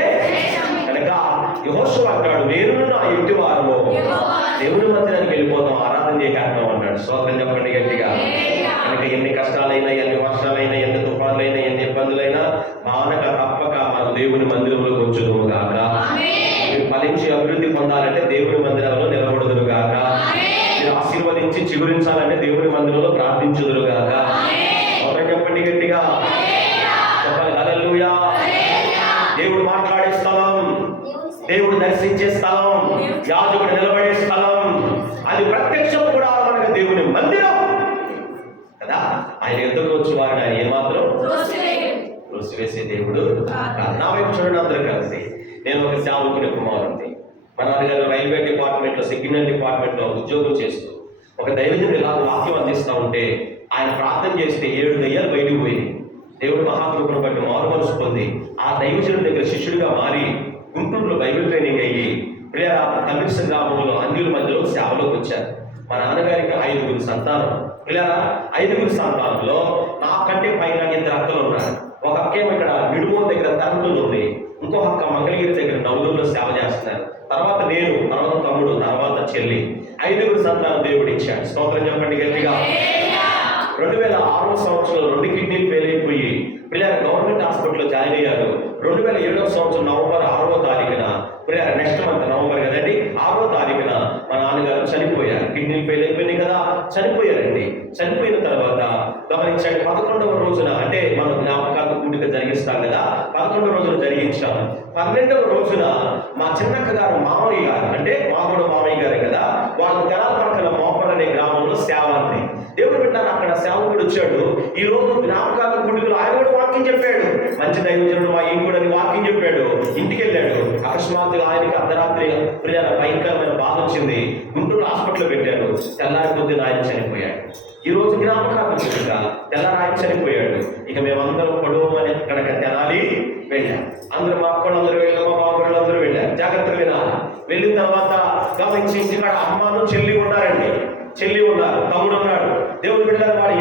కనుక యెహోషువ అంటాడు, నేను నా ఇంటి వారు దేవుని మందిరానికి వెళ్ళిపోతాం, ఆరాధన చేయగలుగుతాం అన్నాడు. స్తోత్రం చెప్పండి గట్టిగా. కనుక ఎన్ని కష్టాలైనా, ఎన్ని వర్షాలైనా, ఎన్ని తుఫాన్లైనా, ఎన్ని ఇబ్బందులైనా మానక తప్పక మనం దేవుని మందిరంలోకి వచ్చుదుము గాక. మీరు ఫలించి అభివృద్ధి పొందాలంటే దేవుని మందిరంలో నిలబడుదురు గాక. మీరు ఆశీర్వదించి చిగురించాలంటే దేవుని మందిరంలో ప్రార్థించుదురు గాక. స్తోత్రం చెప్పండి గట్టిగా. చెప్పాలి హల్లెలూయా. దేవుడు మాట్లాడే స్థలం, దేవుడు దర్శించే స్థలం, యాజకుడు నిలబడే స్థలం, అది ప్రత్యక్షం కూడా మనకు దేవుని మందిరం కదా. ఆయన ఎందుకు వచ్చి వారిని ఆయన ఏమాత్రం త్రోసివేసే దేవుడు కాదు. నా వైపు చూడండి అందరూ కలిసి. నేను ఒక సేవకుని కుమారుడిని. మా నాన్నగారు రైల్వే డిపార్ట్మెంట్లో, సిగ్నల్ డిపార్ట్మెంట్లో ఉద్యోగం చేస్తూ ఒక దైవజనుడు ఇలా వాక్యం అందిస్తూ ఉంటే ఆయన ప్రార్థన చేస్తే 7 దయ్యాలు బయటకు పోయి దేవుడు మహాకృపను బట్టి మారు మనసు పొంది ఆ దైవజనుడి దగ్గర శిష్యుడిగా మారి గుంటూరులో బైబిల్ ట్రైనింగ్ అయ్యి ప్రియా తమిళ గ్రామంలో అన్యుల మధ్యలో సేవలోకి వచ్చారు. మా నాన్నగారికి 5 సంతానం. ప్రియారా 5 సంతానంలో నాకంటే పైన 2 అక్కలు ఉన్నారు. ఒక అక్కేమో ఇక్కడ నిడుమూరు దగ్గర తరంతులు ఉంది, ఇంకో అక్క మంగళగిరి దగ్గర నవలూరులో సేవ చేస్తున్నారు. తర్వాత నేను, తర్వాత తమ్ముడు, తర్వాత చెల్లి. 5 సంతానం దేవుడు ఇచ్చాడు. స్తోత్రం చెప్పండి గట్టిగా. 2006 సంవత్సరంలో 2 కిడ్నీలు ఫెయిల్ అయిపోయి పిల్లలు గవర్నమెంట్ హాస్పిటల్లో జాయిన్ అయ్యారు. 2007 సంవత్సరం నవంబర్ 6వ తారీఖున పిల్లలు నెక్స్ట్ మంత్ నవంబర్ కదండి 6వ తారీఖున మా నాన్నగారు చనిపోయారు. కిడ్నీలు ఫెయిల్ అయిపోయినాయి కదా, చనిపోయారండి. చనిపోయిన తర్వాత గమనించండి, 11వ రోజున అంటే మనం జ్ఞాపకాలు కూడిక జరిగిస్తాం కదా, 11వ రోజున జరిగించాము. 12వ రోజున మా చిన్నక్క గారు మామయ్య గారు అంటే మామూడు మామయ్య గారు కదా, వాళ్ళు తెనాల పక్కన మోపర్ అనే గ్రామంలో సేవ అండి. దేవుడు పెట్టారు, అక్కడ సేవకుడు వచ్చాడు. ఈ రోజు జ్ఞాపకాల కూడికలు ఆయన కూడా వాక్యం చెప్పాడు. మంచి దైవజనుడు మా ఇంకుడు అని వాక్యం చెప్పాడు. ఇంటికి వెళ్ళాడు. అకస్మాత్తుగా ఆయనకి అర్ధరాత్రి ప్రియాల భయంకరమైన బాధ వచ్చింది. గుంటూరు హాస్పిటల్లో పెట్టారు. తెల్లారి పొద్దున ఆయన చనిపోయాడు. ఈ రోజు జ్ఞాపకాలు తెల్లారి ఆయన చనిపోయాడు. ఇక మేమందరం పొడవు అని అక్కడ తెనాలి వెళ్ళాం. అందరూ మా అక్కడందరూ వెళ్ళాం, మా బాబుళ్ళు అందరూ వెళ్ళారు. జాగ్రత్తగా వినాలి. వెళ్ళిన తర్వాత గమనించి ఇక్కడ అమ్మాను చెల్లి ఉన్నారండి. చెల్లి ఉన్నారు, తమ్ముడు ఉన్నాడు. దేవుడు బిడ్డలు వాడు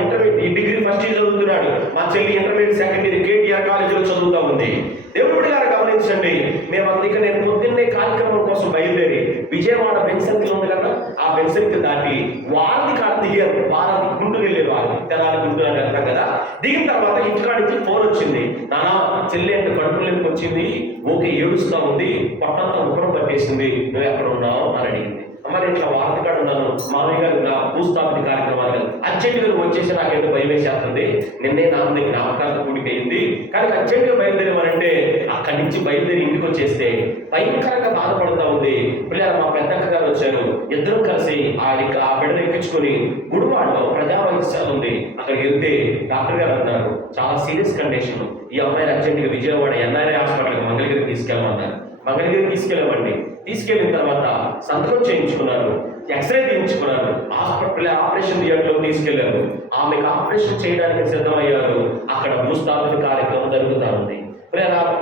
డిగ్రీ ఫస్ట్ ఇయర్ చదువుతున్నాడు. మా చెల్లి ఇంటర్మీడియట్ సెకండ్ ఇయర్ KTR కాలేజీలో చదువుతా ఉంది. దేవుడు బిడ్డలు గమనించండి, మేము అందుకే నేను పొద్దున్నే కార్యక్రమం కోసం బయలుదేరి విజయవాడ బెన్సర్కిల్ ఉంది కదా, ఆ బెన్సర్కిల్ దాటి వారిని కాడ దిగారు. వారి గుంటూరు వెళ్ళారు. వారు తెనాలి గుంటూరు అని వెళ్తాం కదా. దిగిన తర్వాత ఇంటికాడ నుంచి ఫోన్ వచ్చింది, నానా చెల్లి అంటే కడుపులోకి వచ్చింది, ఓకే ఏడుస్తా ఉంది, పొట్టంతా ముఖం పట్టేసింది, నువ్వు ఎక్కడ ఉన్నావు అని అడిగింది. అమ్మ అమ్మాయి ఇట్లా వార్తకాడు ఉన్నాను, మామయ్య గారు నా భూస్థాపన కార్యక్రమాలు అర్జెంటుగా వచ్చేసి నాకేంటో భయం వేసేస్తుంది. నిన్నే నాన్న జ్ఞాపకాలతో కూడిక అయింది, కానీ అర్జెంటుగా బయలుదేరమనంటే అక్కడి నుంచి బయలుదేరి ఇంటికి వచ్చేస్తే భయంకరంగా బాధపడుతూ ఉంది. పిల్లలు మా పెద్దక్క గారు వచ్చారు, ఇద్దరం కలిసి ఆ బిడ్డను ఎక్కించుకొని గుడివాడలో ప్రజా వైద్యశాల ఉంది, అక్కడికి వెళ్తే డాక్టర్ గారు అన్నారు చాలా సీరియస్ కండిషన్, ఈ అమ్మాయిని అర్జెంటుగా విజయవాడ ఎన్ఆర్ఐ హాస్పిటల్కి మంగళగిరికి తీసుకెళ్ళమన్నారు. మంగళగిరికి తీసుకెళ్ళమండి. తీసుకెళ్ళిన తర్వాత సంతకం చేయించుకున్నారు, ఎక్స్రే తీయించుకున్నారు, హాస్పిటల్ ఆపరేషన్ థియేటర్లో తీసుకెళ్లారు. ఆమెకు ఆపరేషన్ చేయడానికి సిద్ధమయ్యారు. అక్కడ భూస్థాపన కార్యక్రమం జరుగుతూ ఉంది.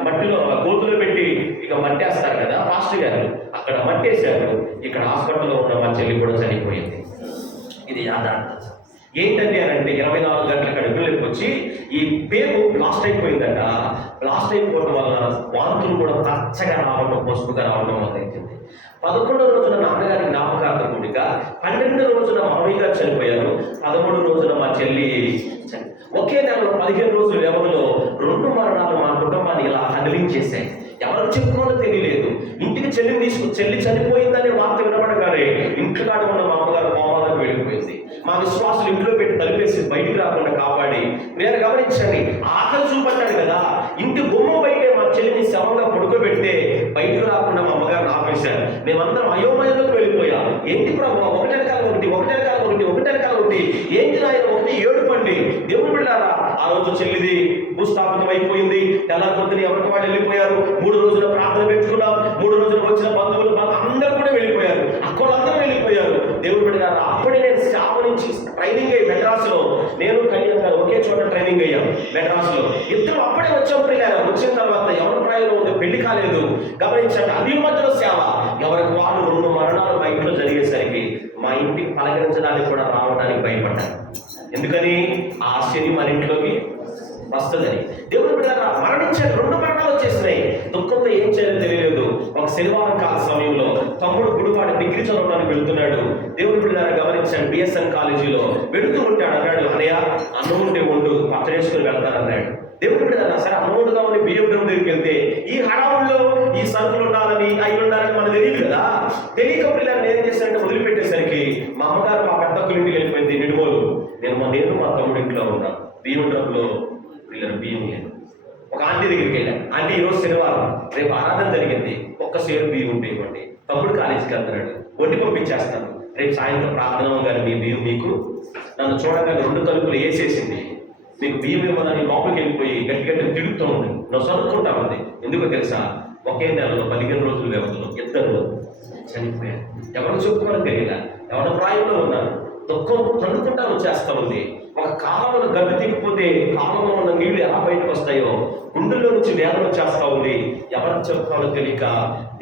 మట్టిలో గోతులు పెట్టి ఇక మట్టేస్తారు కదా పాస్టర్ గారు, అక్కడ మట్టేశారు. ఇక్కడ హాస్పిటల్లో ఉన్న మా చెల్లి కూడా చనిపోయింది. ఇది యాదార్థం. ఏంటంటే అంటే 24 గంటల కడుపులోకి వచ్చి ఈ పేరు బ్లాస్ట్ అయిపోయిందట. బ్లాస్ట్ అయిపోవడం వల్ల వాంతులు కూడా పచ్చగా రావడం, పసుపుగా రావడం మొదలైంది. 11వ రోజున నాన్నగారి జ్ఞాపకార్థం కూడిక, 12వ రోజున మామయ్య గారు చనిపోయారు, 13వ రోజున మా చెల్లి ఒకే నెలలో 15 రోజుల వ్యవధిలో 2 మరణాలు మా కుటుంబాన్ని ఇలా కదిలించేశాయి. ఎవరు చెప్పుకోవాలో తెలియలేదు. ఇంటికి చెల్లి చనిపోయిందనే వార్త వినపడగానే ఇంట్లో కాడ ఉన్న మా అమ్మగారు కోమాలకు వెళ్ళిపోయింది. మా విశ్వాసులు ఇంట్లో పెట్టి తలిపేసి బయటికి రాకుండా కాపాడి, నేను గమనించండి, ఆకలి చూపట్టాడు కదా, ఇంటి గుమ్మం బయటే మా చెల్లిని శవంగా పడుకోబెడితే బయటకు రాకుండా మా అమ్మగారు ఆపేశారు. మేమందరం అయోమయంలోకి వెళ్ళిపోయాం. ఏంటి ప్రభావ, ఒకటెనకాల ఒకటి ఏంటి నాయన ఒకటి ఏడుపండి. దేవుడు బిడ్డలారా, ఆ రోజు చెల్లిది భూస్థాపితం అయిపోయింది. తెల్లారిపోతుంది, ఎవరికి వాళ్ళు వెళ్ళిపోయారు. 3 రోజుల ప్రార్థన పెట్టుకున్నాం. 3 రోజులు వచ్చిన బంధువులు అందరూ కూడా వెళ్ళిపోయారు, అక్కడందరూ వెళ్ళిపోయారు. దేవుడు బిడ్డలారా, అప్పుడే నేను సేవ నుంచి ట్రైనింగ్ అయ్యి మెడ్రాస్లో, నేను కళ్యాణ్ గారు ఒకే చోట ట్రైనింగ్ అయ్యాం మెడ్రాస్లో. ఇద్దరు అప్పుడే వచ్చాం. పిల్లలు వచ్చిన తర్వాత ఎవరి ప్రాయంలో ఉంది, పెళ్లి కాలేదు. గమనించండి, అది మధ్యలో సేవ. ఎవరికి వాళ్ళు 2 మరణాలు మా ఇంట్లో జరిగేసరికి మా ఇంటికి పలకరించడానికి కూడా రావడానికి భయపడ్డారు. ఎందుకని? ఆ శని మన ఇంట్లోకి వస్తుందని. దేవుడు బిడ్డలారా, మరణించారు. 2 మరణాలు వచ్చేసినాయి. దుఃఖంతో ఏం చేయాలో తెలియలేదు. ఒక శనివారం కాల సమయంలో తమ్ముడు గుడివాడ డిగ్రీ చదవడానికి వెళ్తున్నాడు. దేవుడు బిడ్డలారా గమనించాడు, బిఎస్ఎన్ కాలేజీలో వెళుతూ ఉంటాడు. అన్నాడు, అన్నయ్య అన్నం ఉంటే వండు, పచ్చడేసుకుని వెళ్తానన్నాడు. దేవుడు బిడ్డలారా, సరే అన్నం వండుదామని బియ్యం దగ్గరికి వెళ్తే ఈ హడావుల్లో ఈ సరుకులు ఉండాలని అవి ఉండాలని మనకు తెలియదు కదా. తెలియక పిల్లలు ఏం చేశారంటే వదిలిపెట్టేసరికి మా అమ్మగారు మా పెద్దకులు ఇంటికి వెళ్ళిపోయింది నిడుమోలు. నేను మా తమ్ముడు ఇంట్లో ఉన్నా. బియ్యం డబ్బులో పిల్లలు బియ్యం లేదు. ఒక ఆంటీ దగ్గరికి వెళ్ళాను. ఆంటీ ఈరోజు శనివారం, రేపు ఆరాధన జరిగింది, ఒక్క సేరు బియ్యం ఉంటే ఇవ్వండి. తమ్ముడు కాలేజీకి వెళ్తున్నాడు, వడ్డీ పంపించేస్తాను, రేపు సాయంత్రం ప్రార్థన గారు మీ బియ్యం మీకు. నన్ను చూడగానే 2 తలుపులు వేసేసింది. మీకు బియ్యం ఇవ్వదని లోపలికి వెళ్ళిపోయి గట్టి తిడుతూ ఉంది. నువ్వు చదువుకుంటా ఉంది. ఎందుకో తెలుసా, ఒకే నెలలో 15 రోజుల వ్యవధిలో 2 చనిపోయారు. ఎవరు చెప్పుకోవాలని తెలియదా, ఎవరి ప్రాయంలో ఉన్నారు. దుఃఖం తన్నుకుంటా వచ్చేస్తా ఉంది. ఒక కాలంలో గడ్డి దిగిపోతే కాలంలో ఉన్న నీళ్లు ఎలా బయటకు వస్తాయో గుండెల్లో నుంచి వేదన వచ్చేస్తా ఉంది. ఎవరికి చెప్పుకోవాలో తెలియక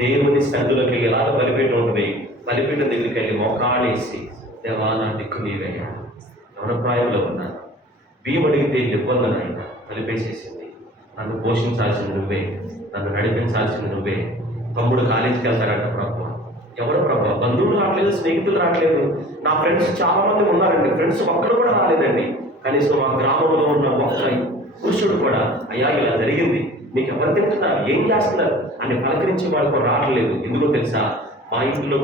దేవుని సందులోకి ఎలా బలిపీఠం ఉంటుంది, బలిపీఠం దగ్గరికి వెళ్ళి మోకాళేసి, దేవా నా దిక్కు నీవయ్యా, ఎవరి ప్రాయంలో ఉన్నారు, బియ్యం అడిగితే ఇబ్బంది ఆయన కలిపేసేసింది. నన్ను పోషించాల్సింది నువ్వే, నన్ను నడిపించాల్సింది నువ్వే. తమ్ముడు కాలేజీకి వెళ్తారంట. ప్రభు ఎవరు ప్రభు, బంధువులు రావట్లేదు, స్నేహితులు రావట్లేదు. నా ఫ్రెండ్స్ చాలా మంది ఉన్నారండి, ఫ్రెండ్స్ ఒక్కరు కూడా రాలేదండి. కనీసం మా గ్రామంలో ఉన్న ఒక్క పురుషుడు కూడా, అయ్యా ఇలా జరిగింది, మీకు ఎవరు తింటున్నారు, ఏం చేస్తున్నారు అని పలకరించి వాళ్ళకు రావట్లేదు. ఎందుకో తెలుసా, మా ఇంట్లో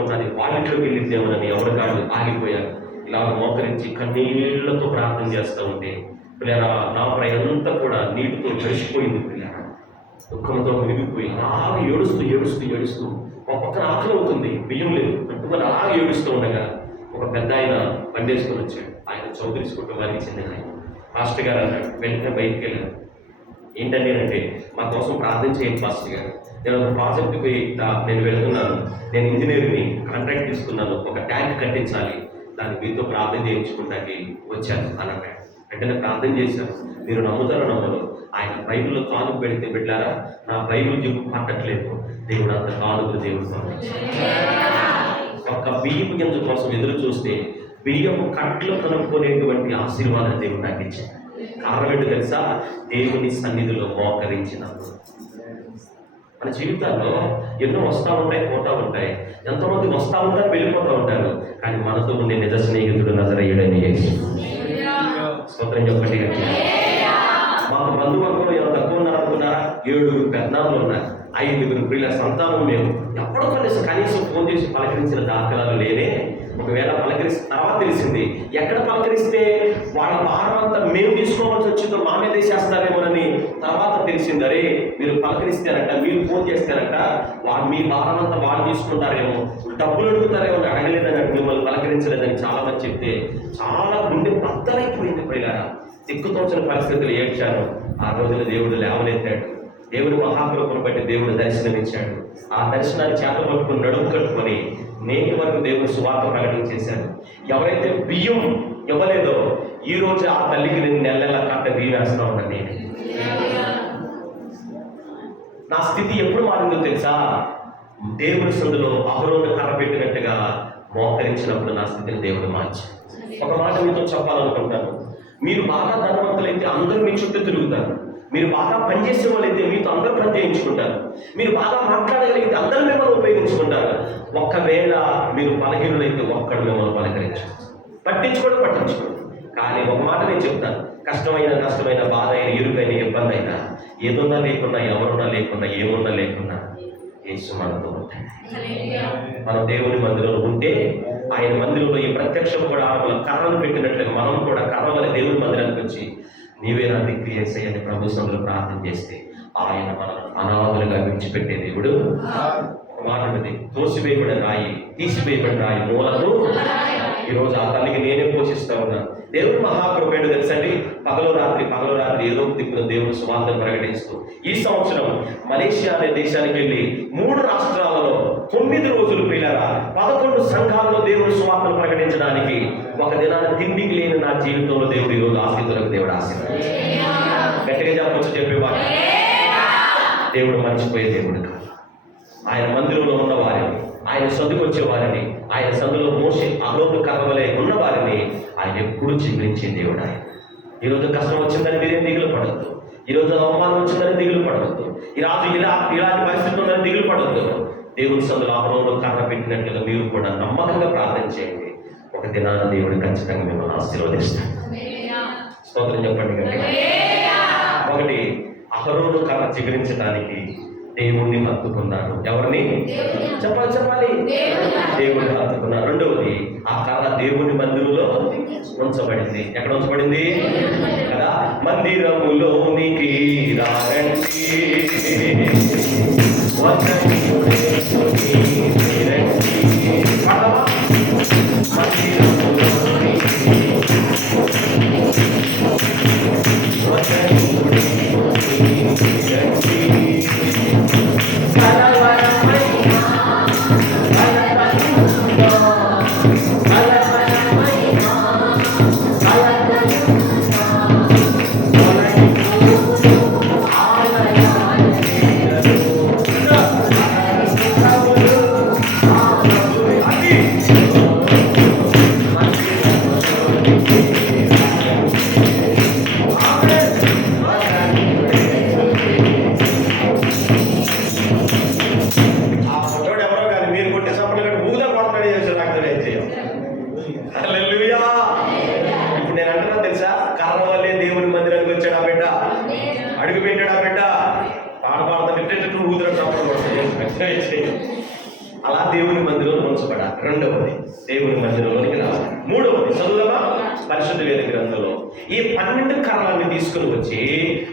ఉన్నది వాళ్ళ ఇంట్లోకి వెళ్ళిద్దేమోనని ఎవరు కాదు ఆగిపోయారు. ఇలా మోకరించి కన్నీళ్లతో ప్రార్థన చేస్తూ ఉంటే పిల్లరా, నా ప్రయంతా కూడా నీటితో తడిసిపోయింది. పిల్లరా దుఃఖంతో మిగిలిపోయి అలాగే ఏడుస్తూ ఒక పక్కన ఆకలి అవుతుంది, బియ్యం లేదు, పట్టుకొని అలాగే ఏడుస్తూ ఉండగా ఒక పెద్ద ఆయన బండేసుకొని వచ్చాడు. ఆయన చౌదరి కుటుంబానికి చెందిన ఆయన. పాస్టర్ గారు అన్నాడు. వెంటనే బయటికి వెళ్ళాను. ఏంటంటే అంటే మా కోసం ప్రార్థన చేయండి పాస్టర్ గారు, నేను ఒక ప్రాజెక్టుకి నేను వెళ్తున్నాను, నేను ఇంజనీర్ని కాంట్రాక్ట్ తీసుకున్నాను, ఒక ట్యాంక్ కట్టించాలి, దాన్ని మీతో ప్రార్థన చేయించుకుంటానికి వచ్చాను అని అన్నాడు. వెంటనే ప్రార్థన చేశాను. మీరు నమ్ముతారో నమ్మరు, ఆయన బైబిల్లో కానుక పెడితే బిడ్డారా, నా బైబిల్ జిప్పు పట్టట్లేదు, దేవుడు అంత కానుక దేవుడు ఒక్క బియ్యపు గింజ కోసం ఎదురు చూస్తే బియ్యపు కట్లు కనుక్కునేటువంటి ఆశీర్వాదం దేవుడు నాకు ఇచ్చాడు. కారణం ఏంటో తెలుసా, దేవుని సన్నిధిలో మోకరించినప్పుడు. మన జీవితాల్లో ఎన్నో వస్తూ ఉంటాయి, పోతూ ఉంటాయి, ఎంతోమంది వస్తూ ఉంటారు, వెళ్ళిపోతూ ఉంటారు, కానీ మనతో ఉండే నిజ స్నేహితుడు నజరేయుడైన యేసు. స్తోత్రం చెప్పండి. మాకు బంధువర్గంలో ఎంత తక్కువ ఉన్నారు అనుకున్నారా? 7 పెద్దనాలు ఉన్నారు, 5 పిల్లల సంతానం మేము. ఎప్పుడు కనీసం ఫోన్ చేసి పలకరించిన దాఖలాలు లేనే. ఒకవేళ పలకరిస్తే తర్వాత తెలిసింది, ఎక్కడ పలకరిస్తే వాళ్ళ భారం అంతా మేము తీసుకోవాల్సి వచ్చిందో మా మీద వేసేస్తారేమోనని తర్వాత తెలిసింది. అరే మీరు పలకరిస్తారంట, మీరు ఫోన్ చేస్తారంట, మీ భారం అంతా వాళ్ళు తీసుకుంటారేమో, డబ్బులు అడుగుతారేమో అని అడగలేదని, మిమ్మల్ని పలకరించలేదని చాలా మంది చెప్తే చాలా గుండె బద్దలైపోయింది. పిల్లరా దిక్కుతోచిన పరిస్థితులు ఏడ్చాను. ఆ రోజున దేవుడు లేవనెత్తాడు. దేవుడు మహాకృపను బట్టి దేవుడు దర్శనమిచ్చాడు. ఆ దర్శనాన్ని చేత పట్టుకుని నడుము కట్టుకొని నేటి వరకు దేవుడు సువార్త ప్రకటించేశాడు. ఎవరైతే బియ్యం ఇవ్వలేదో ఈ రోజు ఆ తల్లికి నేను నెల కట్ట బియ్యం వేస్తా ఉన్నాను. నేను నా స్థితి ఎప్పుడు మారిందో తెలుసా? దేవుడి సందులో అహరోను కర్ర పెట్టినట్టుగా మోకరించినప్పుడు నా స్థితిని దేవుడు మార్చి. ఒక మాట మీతో చెప్పాలనుకుంటాను. మీరు బాగా ధనవంతులైతే అందరూ మీ చుట్టూ తిరుగుతారు. మీరు బాగా పనిచేసే వాళ్ళైతే మీతో అందరూ పని చేయించుకుంటారు. మీరు బాగా మాట్లాడగలిగితే అందరూ మిమ్మల్ని ఉపయోగించుకుంటారు. ఒకవేళ మీరు బలహీనులైతే ఒక్కడు మిమ్మల్ని పలకరించు, పట్టించుకోడు. కానీ ఒక మాట నేను చెప్తాను, కష్టమైన నష్టమైన బాధ అయిన ఇరుకైన ఇబ్బంది అయినా ఏదున్నా లేకున్నా ఎవరున్నా లేకున్నా ఏమున్నా లేకున్నా యేసు మనతో ఉంటాడు. మనం దేవుని మందిరంలో ఉంటే ఆయన మందిరంలో ఈ ప్రత్యక్ష గుడారంలో కర్రలు పెట్టినట్లుగా మనం కూడా కర్రవల దేవుని మందిరానికి వచ్చి నీవే నా దిక్కు యేసయ్యని ప్రభు సన్నిధిలో ప్రార్థన చేస్తే ఆయన మనల్ని అనాథలుగా విడిచిపెట్టే దేవుడు. ఒక మాట ఉన్నది, తోసివేయబడిన రాయి, తీసివేయబడిన రాయి మూలకు. ఈరోజు ఆ తల్లికి నేనే పోషిస్తా ఉన్నాను. దేవుడు మహాకృప ఏంటో తెలుసండి, పగలో రాత్రి ఏదో దిక్కున దేవుడు సువార్తను ప్రకటిస్తూ ఈ సంవత్సరం మలేషియా అనే దేశానికి వెళ్ళి 3 రాష్ట్రాలలో 9 రోజులు పిల్లరా 11 సంఘాలలో దేవుడు సువార్తను ప్రకటించడానికి ఒక దినాన్ని తిండికి లేని నా జీవితంలో దేవుడు ఈరోజు ఆశీర్వాదకు దేవుడు ఆశీర్వాదం. గట్టిగా చెప్పొచ్చు చెప్పేవాడు. దేవుడు మర్చిపోయే దేవుడు కాదు. ఆయన మందిరంలో ఉన్న వారిని, ఆయన సందుకు వచ్చే వారిని, ఆయన సందులో మోసే అహరోను కర్రవలే ఉన్న వారిని ఆయన ఎప్పుడు చిగురించే దేవుడు. ఆయన ఈరోజు కష్టం వచ్చిందని మీరేం దిగులు పడద్దు. ఈరోజు అవమానం వచ్చిందని దిగులు పడవద్దు. ఈరోజు ఇలాంటి పరిస్థితి ఉందని దిగులు పడవద్దు. దేవుని సందులో అహరోను కర్ర పెట్టినట్లుగా మీరు కూడా నమ్మకంగా ప్రార్థన చేయండి. ఒక దినాన దేవుడు ఖచ్చితంగా మిమ్మల్ని ఆశీర్వదిస్తాడు. స్తోత్రం చెప్పండి. ఒకటి, అహరోను కర్ర చిగురించడానికి దేవుణ్ణి హత్తుకున్నాడు. ఎవరిని? చెప్పాలి. దేవుణ్ణి హత్తుకున్నాడు. రెండవది, ఆ కర్ర దేవుని మందిరంలో ఉంచబడింది. ఎక్కడ ఉంచబడింది కదా? మందిరములోనికి రారండి, అలా దేవుని మందిరంలో ఉంచబడాలి. రెండవది, దేవుని మందిరంలోనికి రావాలి. మూడవది, చదువుదామా? పరిశుద్ధ వేద గ్రంథంలో ఈ 12 కర్రలన్నీ తీసుకుని వచ్చి,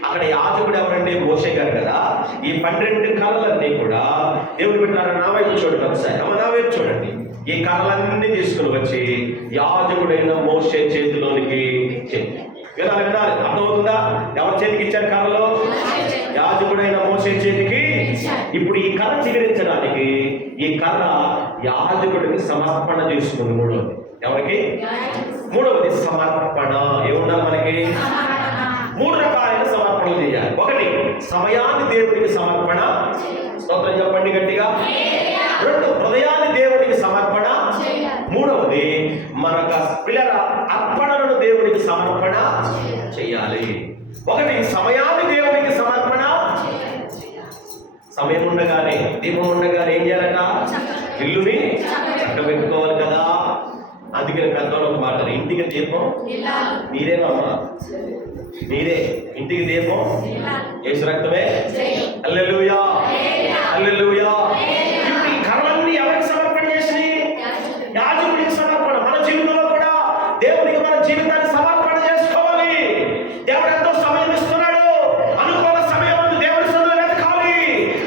అక్కడ యాజకుడు ఎవరంటే మోషే గారు కదా, ఈ 12 కర్రలన్నీ కూడా దేవుడు పెట్టారు. నా వైపు చూడండి ఒకసారి, నా వైపు చూడండి. ఈ కర్రలన్నీ తీసుకుని వచ్చి యాజకుడైన మోషే చేతిలోనికి వినాలి. అర్థమవుతుందా? ఎవరి చేతికి ఇచ్చారు కర్రలో? యాజకుడైన మోషే చేతికి. ఇప్పుడు ఈ కర్ర చిగురించడానికి ఈ కర్ర యాజకుడికి సమర్పణ చేసుకుంది. మూడవది ఎవరికి? మూడవది సమర్పణ. ఏముండాలి మనకి? 3 రకాలైన సమర్పణలు చేయాలి. ఒకటి, సమయాన్ని దేవుడికి సమర్పణ. స్తోత్రం చెప్పండి గట్టిగా. 2, హృదయాన్ని దేవుడికి సమర్పణ. 3వది, మనక పిల్లల అర్పణలను దేవుడికి సమర్పణ చేయాలి. ఒకటి, సమయాన్ని దేవుడికి సమర్పణ. సమయం ఉండగానే, దీపం ఉండగానే ఏం చేయాలట? ఇల్లుని చక్కబెట్టుకోవాలి కదా. అందుకని పెద్దవాళ్ళు ఒక మాట, ఇంటికి దీపం మీరేనమ్మా, మీరే ఇంటికి దీపం యేసు రక్తమే. హల్లెలూయా హల్లెలూయా. ఇప్పుడు ఈ కర్మలన్నీ ఎవరికి సమర్పణ చేసినాయి? యాజకుడికి సమర్పణ. మన జీవితంలో కూడా దేవునికి మన జీవితాన్ని సమర్పణ చేసుకోవాలి. దేవుడు ఎంతో సమయం ఇస్తున్నాడు. అనుకూల సమయం దేవుడి సన్నిధిలో వెతకాలి.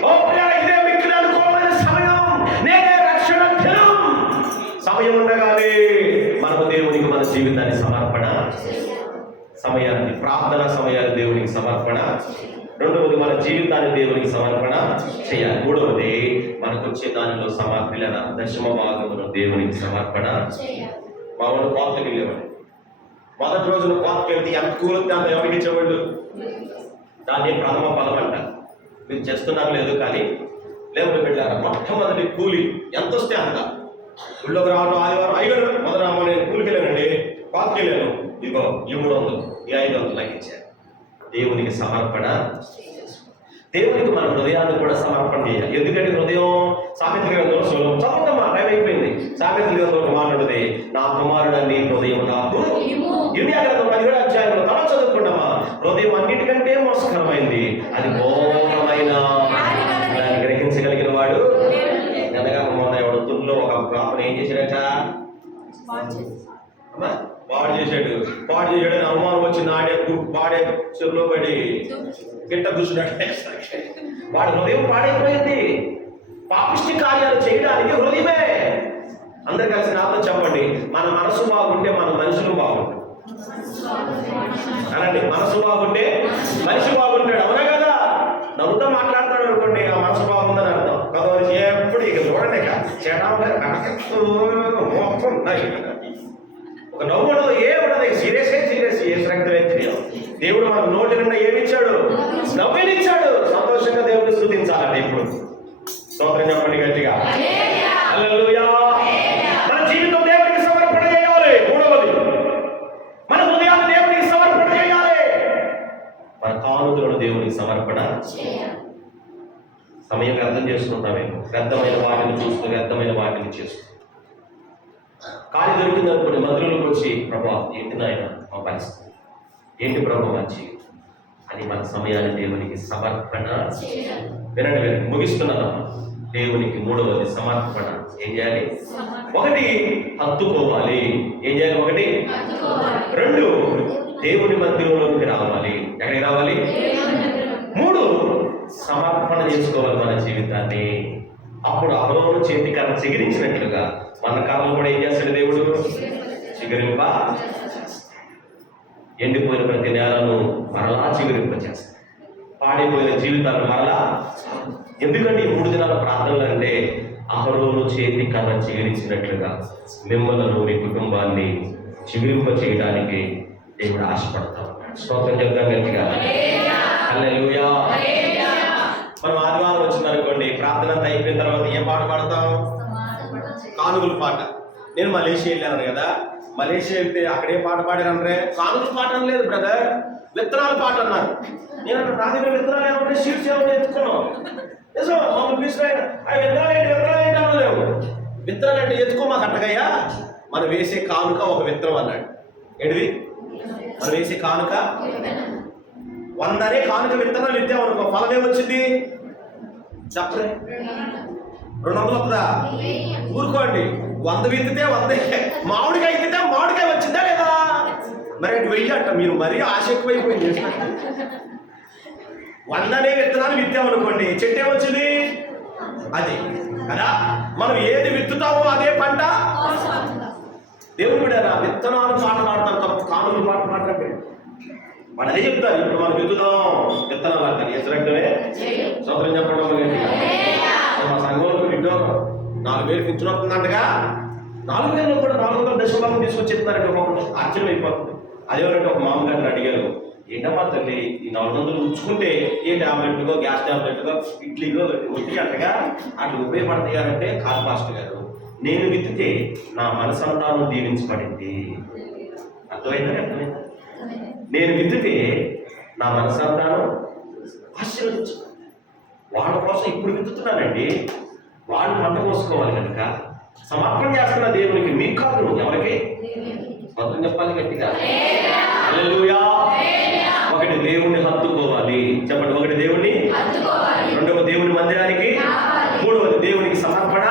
ఓ ప్రియులారా, ఇదే మిక్కిలి అనుకూలమైన సమయం. నేనే రక్షణ దినం. సమయం ఉండగానే మనము దేవునికి మన జీవితాన్ని సమర్పణ, సమయాన్ని, ప్రార్థనా సమయాన్ని దేవునికి సమర్పణ. రెండవది మన జీవితాన్ని దేవునికి సమర్పణ చేయాలి. మూడవది మనకు వచ్చే దానిలో సమర్పణ, దశమ భాగమును దేవునికి సమర్పణ. మా వాళ్ళు కోతకి వెళ్ళేవాడు. మొదటి రోజున కోతకి వెళ్తే ఎంత కూలితే అంత ఎవరికి ఇచ్చేవాళ్ళు. దాన్ని ప్రథమ ఫలం అంట. మీరు చేస్తున్నారు లేదు కానీ లేకపోతే పెట్టారా, మొట్టమొదటి కూలి ఎంత వస్తే అంత. ఊళ్ళోకి రావడం ఆదివారం ఐదు మొదట నేను కూలికి వెళ్ళానండి, కోతకి వెళ్ళాను, ఇదిగో ఈ 300 ఈ 500 నాకు ఇచ్చారు. దేవునికి సమర్పణ. దేవునికి మన హృదయాన్ని కూడా సమర్పణ చేయాలి. ఎందుకంటే హృదయం సామెతల గ్రంథంలో సులభం. చదవమ్మా, టైం అయిపోయింది. సామెతల గ్రంథంలో మాట్లాడితే, నా కుమారుడు నీ హృదయం నాకు ఇర్మియా గ్రంథం 17వ అధ్యాయంలో తల చదువుకుంటామా, హృదయం అన్నిటికంటే మోసకరమైంది, అది ఘోరమైన దాన్ని గ్రహించగలిగిన వాడు. ఎనగా మొన్న ఎవడు తుల్లో ఒక ప్రాపణ ఏం చేశాడట, పాడు చేశాడు అని అనుమానం వచ్చింది. పాడే చెరువులో పడి గిట్ట కూర్చున్నాడు. వాడి హృదయం పాడైపోయింది. పాపిష్టి కార్యాలు చేయడానికి హృదయమే. అందరు కలిసి నాతో చెప్పండి, మన మనసు బాగుంటే మన మనుషులు బాగుంటారు అనండి. మనసు బాగుంటే మనిషి బాగుంటాడు. అవునా కదా? నవ్వుతో మాట్లాడతాడు అనుకోండి, ఆ మనసు బాగుందని అర్థం కదా. ఎప్పుడు ఇక చూడండి, ఒక నవ్వుడు ఏమున్నది, సీరియస్ ఏ రక్తమే తెలియదు. దేవుడు మన నోటి నిండా ఏమిచ్చాడు? నవ్వునిచ్చాడు. సంతోషంగా దేవుడిని స్తుతించాలండి. ఇప్పుడు స్తోత్రం చెప్పండి గట్టిగా. హల్లెలూయా. మన జీవితం దేవుడికి సమర్పణ చేయాలి. మూడవది, మన హృదయాన్ని దేవుడికి సమర్పణ చేయాలి. మన కానుకలను దేవుడికి సమర్పణ. సమయం వ్యర్థం చేసుకుంటామేమో, వ్యర్థమైన వాటిని చూస్తూ వ్యర్థమైన వాటిని చేస్తూ. ఖాళీ దొరికింది అనుకోండి, మందిరంలోకి వచ్చి, ప్రభా ఏంటి నాయన మా పరిస్థితి, ఏంటి ప్రభా మంచి అని మన సమయాన్ని దేవునికి సమర్పణ. వినండి, ముగిస్తున్నాను. దేవునికి మూడవది సమర్పణ. ఏం చేయాలి? ఒకటి, హత్తుకోవాలి. ఏం చేయాలి? ఒకటి. రెండు, దేవుని మందిరంలోకి రావాలి. ఎక్కడికి రావాలి? మూడు, సమర్పణ చేసుకోవాలి మన జీవితాన్ని. అప్పుడు అహరోను చేతి కర్ర చిగురించినట్లుగా మన కర్రలు కూడా ఏం చేస్తాడు దేవుడు? చిగురింప. ఎండిపోయిన ప్రతి నేలను మరలా చిగురింప చేస్తాడు. పాడిపోయిన జీవితాలు మరలా. ఎందుకంటే ఈ 3 దినాల ప్రార్థనలు అంటే అహరోను చేతి కర్ర చిగురించినట్లుగా మిమ్మల్ని, మీ కుటుంబాన్ని చిగురింప చేయడానికి దేవుడు ఆశపడతాం. స్తోత్రం చెప్తాం గట్టిగా. హల్లెలూయా. మనం ఆదివారం వచ్చిందనుకోండి, ప్రార్థన అంతా అయిపోయిన తర్వాత ఏం పాట పాడతాం? కానుగుల పాట. నేను మలేషియా వెళ్ళాను కదా, మలేషియా వెళ్తే అక్కడ ఏ పాట పాడారంటే కానుగుల పాట అనలేదు బ్రదర్, విత్తనాల పాట అన్నారు. నేను నా దగ్గర విత్తనాలు ఏమంటే సీట్స్ ఏమైనా ఎత్తుకున్నాం. నిజం, మమ్మల్ని తీసుకురాయన ఆ విత్తనాలు ఏంటి అనలేవు. విత్తనాలు అంటే ఎత్తుకో మాకు అట్టగయ్యా, మనం వేసే కానుక ఒక విత్తనం అన్నాడు. ఏంటిది? మనం వేసే కానుక 100 కానుక విత్తనాలు ఇద్దామనుకో, ఫలం ఏమొచ్చింది చెప్పలే? 200 వస్తుందా? ఊరుకోండి. 100 విత్తితే 100, మామిడికాయ ఇద్దితే మామిడికాయ వచ్చిందా లేదా? మరి అటు 1000 అంట. మీరు మరీ ఆశ ఎక్కువైపోయింది. 100 విత్తనాలు విత్తామనుకోండి, చెట్టు ఏమొచ్చింది? అది కదా. మనం ఏది విత్తుతామో అదే పంట. దేవుడు కూడా విత్తనాలు పాట పాడతారు తప్ప కానుకలు పాట పాడకండి. వాళ్ళు అదే చెప్తారు. ఇప్పుడు మనం విత్తుదాం, విత్తనాలు అంటారు. ఎసరక్తమే సౌత్రం చెప్పడం. మా సంఘంలో వింటో 4000 పింఛన్ వస్తుందంటగా, 4000లో కూడా 400 దశభాగం తీసుకొచ్చి చెప్తారండి. ఒక్కొక్కరు ఆశ్చర్యం అయిపోతుంది. అదేమంటే ఒక మామగారిని అడిగారు, ఏంటమ్మా తల్లి ఈ 400 ఉంచుకుంటే ఏ టాబ్లెట్లుగో, గ్యాస్ టాబ్లెట్లుగో, ఇడ్లీగో ఒట్టి అంటగా అట్లా ఉపయోగపడతాయి అంటే, కాదు పాస్టర్ గారు, నేను విత్తితే నా మనసంతానం దీవించబడింది. అర్థమైందా? నేను విత్తితే నా మనసంతానం ఆశీర్వదించు. వాళ్ళ కోసం ఇప్పుడు విత్తుతున్నానండి. వాళ్ళు పంట కోసుకోవాలి కనుక సమర్పణ చేస్తున్న దేవునికి, మీకు కాదు, ఎవరికి? స్వతంత్రం చెప్పాలి గట్టిగా. హల్లెలూయా. ఒకటి దేవుణ్ణి హత్తుకోవాలి, చెప్పండి. ఒకటి దేవుణ్ణి, రెండవ దేవుని మందిరానికి, మూడవది దేవునికి సమర్పణ.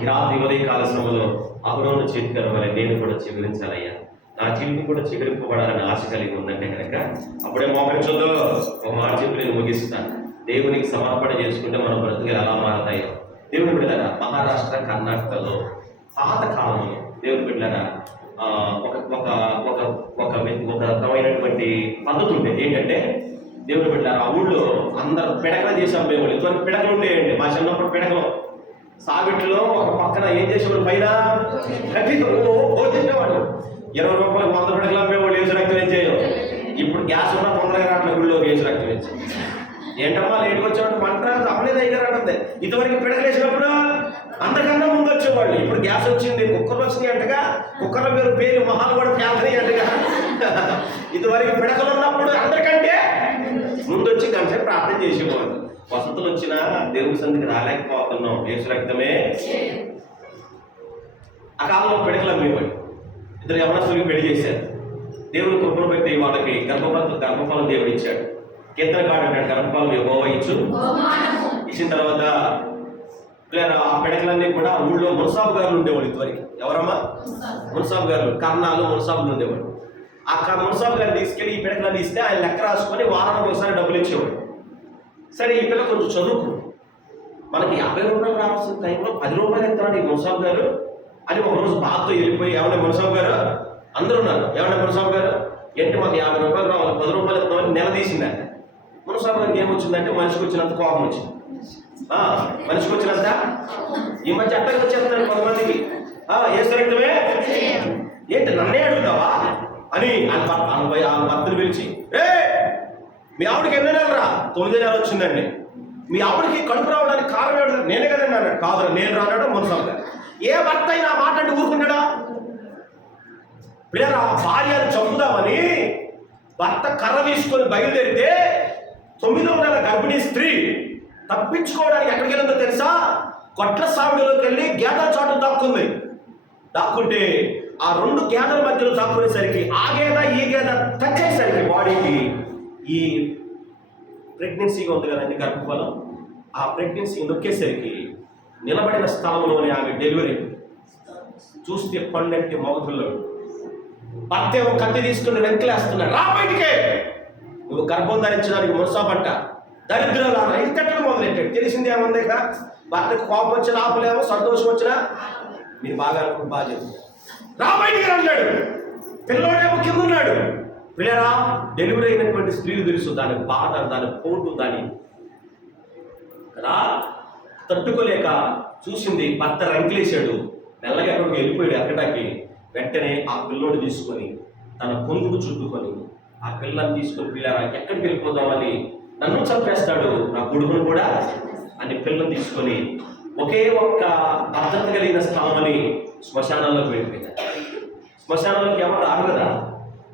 ఈ రాత్రి ఉదయకాల సమయంలో అహరోను చేతికర వలె నేను కూడా చిగురించాలయ్యా, నా జీవితం కూడా చిగురింపబడాలని ఆశ కలిగి ఉందంటే కనుక అప్పుడే మోకరించొద్దు. ఒక మాట చెప్పి నేను ముగిస్తాను. దేవునికి సమర్పణ చేసుకుంటే మన బ్రతుకులు ఎలా మారతాయో. దేవుని బిడ్డలారా, మహారాష్ట్ర, కర్ణాటకలో పాత కాలంలో దేవుని బిడ్డలారా ఒక ఒక ఒక ఒక ఒక రకమైనటువంటి పద్ధతి ఉండేది. ఏంటంటే దేవుని బిడ్డలారా, ఆ ఊళ్ళో అందరు పిడకలు చేసి అమ్మేవాళ్ళు. ఇంతవరకు పిడకలు ఉండేయండి. మా చిన్నప్పుడు పిడకలు సావిట్లో ఒక పక్కన ఏం చేసేవాళ్ళు, పైన కట్టి పోతేవాళ్ళు. 20 రూపాయలు 100 పిడకలు అమ్మేవాళ్ళు. ఏసు రక్తం వేసేయం. ఇప్పుడు గ్యాస్ ఉన్న తొందరగా రావట్ల గుళ్ళో ఏసు రక్తం వేసి. ఏంటమ్మా లేటుకు వచ్చేవాళ్ళు, వంట అమ్మలేదు దగ్గర రావడం. ఇంతవరకు పిడకలు వేసినప్పుడు అంతకన్నా ముందు వచ్చేవాళ్ళు. ఇప్పుడు గ్యాస్ వచ్చింది, కుక్కర్లు వచ్చినాయి అంటగా. కుక్కర్ల పేరు మహాలు కూడా పేదనాయి అంటగా. ఇంతవరకు పిడకలు ఉన్నప్పుడు అందరికంటే ముందు వచ్చి గంట ప్రార్థన చేసేవాళ్ళు. వసతులు వచ్చినా దేవుని సన్నిధికి రాలేకపోతున్నాం. యేసు రక్తమే. ఆ కాలంలో పిడకలు అమ్మేవాడు. 2 యవనస్తులకి పెళ్లి చేశారు. దేవుని కృపను పెట్టి వాళ్ళకి గర్భఫలం దేవుడు ఇచ్చాడు. కీర్తనకారుడు అంటాడు, గర్భఫలం యెహోవా ఇచ్చిన తర్వాత ఆ పిడకలన్నీ కూడా ఊళ్ళో మున్సాబు గారులు ఉండేవాడు. ఇంతవరకు ఎవరమ్మా? మున్సాబు గారు, కర్ణాలు మున్సాబులు ఉండేవాడు. ఆ మున్సాబు గారు తీసుకెళ్ళి ఈ పిడకలన్నీ ఇస్తే ఆయన లెక్క రాసుకొని వారానికి ఒకసారి డబ్బులు ఇచ్చేవాడు. సరే, ఈ పిల్ల కొంచెం చదువుకు, మనకి 50 రూపాయలు రావాల్సిన టైంలో 10 రూపాయలు ఎత్తాడు ఈ మున్సాబు గారు అని ఒకరోజు బాధతో వెళ్ళిపోయి, ఏమన్నా మున్సాబు గారు, అందరూ ఉన్నారు, ఏమన్నా మున్సాబు గారు ఏంటి మాకు 50 రూపాయలు రావాలి, 10 రూపాయలు ఎత్తామని నిలదీసిందంట. మున్సాబు గారికి ఏమొచ్చిందంటే మనిషికి వచ్చినంత కోపం వచ్చింది. మనిషికి వచ్చినంత ఈ మధ్య అట్టకి వచ్చేస్తున్నాడు కొంతమందికి. యేసు రక్తమే ఏంటి నన్నే అడుగుతావా అని ఆ భర్తను పిలిచి, మీ ఆవిడకి ఎన్ని నెలలు రా? 9 నెలలు వచ్చిందండి. మీ ఆవిడకి కడుపు రావడానికి కారణం ఏడు? నేనే కదండి అన్నాడు. కాదు, నేను రానాడు మున్సాబు గారు. ఏ భర్త అయినా మాట అంటే ఊరుకుంటాడా? పిల్లరా, భార్యను చంపుదామని భర్త కర్ర తీసుకొని బయలుదేరితే 9వ నెల గర్భిణీ స్త్రీ తప్పించుకోవడానికి ఎక్కడికి వెళ్ళిందో తెలుసా? కొట్ల సావిడిలోకి వెళ్ళి గేదెల చాటు దాక్కుంటే ఆ 2 గేదెల మధ్యలో దాక్కునేసరికి ఆ గేదె ఈ గేదె టచ్ అయ్యేసరికి బాడీకి ఈ ప్రెగ్నెన్సీగా ఉంది కదండి గర్భఫలం, ఆ ప్రెగ్నెన్సీ నొక్కేసరికి నిలబడిన స్థలంలోనే ఆమె డెలివరీ. చూస్తే పండంటి మౌతుల్లో భర్త ఏమో కత్తి తీసుకుని వెంకలేస్తున్నాడు. రా బయటికే, నువ్వు గర్భం ధరించడానికి మున్సాబంట దరిద్రంగా ఇంతట్లు మొదలెట్టాడు. తెలిసింది ఏముంది ఇక? భర్తకు కోపం వచ్చిన ఆపులేమో, సంతోషం వచ్చినా మీరు బాగా అనుకుంటు బాగా చెప్తారు. రా బయటికి అన్నాడు. పిల్లోడేమో కింద ఉన్నాడు. పిల్లరా, డెలివరీ అయినటువంటి స్త్రీలు తెలుసు దాని బాధ, దాని పోటు, దాని కదా తట్టుకోలేక చూసింది. భర్త రంకిలేశాడు. మెల్లగా ఎక్కడికి వెళ్ళిపోయాడు ఎక్కడికి. వెంటనే ఆ పిల్లోడు తీసుకొని తన కొంగుకు చుట్టుకొని ఆ పిల్లని తీసుకొని, పిల్లరా ఎక్కడికి వెళ్ళిపోదామని, నన్ను చంపేస్తాడు నా కొడుకును కూడా అని పిల్లని తీసుకొని ఒకే ఒక్క భద్రత కలిగిన స్థలం అని శ్మశానంలోకి వెళ్ళిపోయాడు. శ్మశానంలోకి ఎవరు రారు కదా.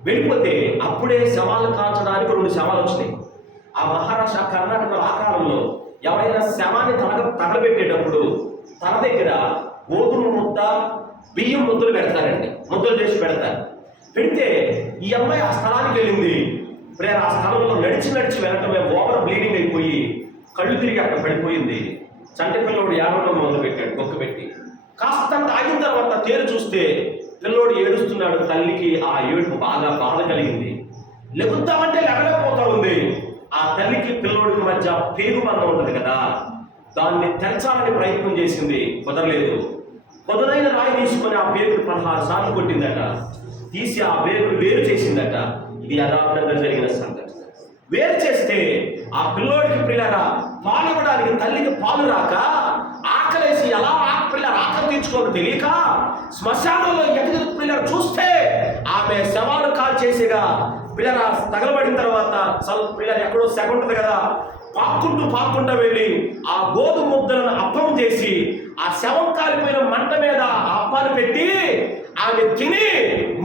వెళ్ళిపోతే అప్పుడే శవాలు కాల్చడానికి 2 శవాలు వచ్చినాయి. ఆ మహారాష్ట్ర, కర్ణాటక ఆ కాలంలో ఎవరైనా శవాన్ని తగలబెట్టేటప్పుడు తన దగ్గర గోధుమ ముద్ద, బియ్యం ముద్దలు పెడతారండి. ముద్దలు చేసి పెడతారు. పెడితే ఈ అమ్మాయి ఆ స్థలానికి వెళ్ళింది. ఆ స్థలంలో నడిచి వెళ్ళటమే ఓవర్ బ్లీడింగ్ అయిపోయి కళ్ళు తిరిగి అక్కడ పడిపోయింది. చంటి పిల్లోడు ఏడవడం మొదలు పెట్టాడు బొక్క పెట్టి. కాస్త ఆగిన తర్వాత తేరు చూస్తే పిల్లోడు ఏడుస్తున్నాడు. తల్లికి ఆ ఏడుపు బాధ కలిగింది. లెగుద్దామంటే లెగలేకపోతా ఉంది. ఆ తల్లికి పిల్లోడికి మధ్య పేగు బంధం ఉంటుంది కదా, దాన్ని తెంచాలని ప్రయత్నం చేసింది, కుదరలేదు. పొదునైన రాయి తీసుకొని ఆ పేగుడు 16 సార్లు కొట్టిందట. తీసి ఆ పేగుడు వేరు చేసిందట. ఇది యథార్థంగా జరిగిన సంగతి. వేరు చేస్తే ఆ పిల్లోడికి పిల్లరా పాలు ఇవ్వడానికి తల్లికి పాలు రాక ఆకలేసి ఎలా పిల్లలు ఆకలి తీర్చుకోవడం తెలియక శ్మశానంలో ఎదురు పిల్లలు చూస్తే ఆమె శవాలు కాల్చేసేగా పిల్లల తగలబడిన తర్వాత పిల్లలు ఎక్కడో సెగ ఉంటుంది కదా, పాక్కుంటూ వెళ్ళి ఆ గోధుమ ముద్దలను అప్పం చేసి ఆ శవం కాలిపోయిన మంట మీద ఆ అప్పాలు పెట్టి ఆమె తిని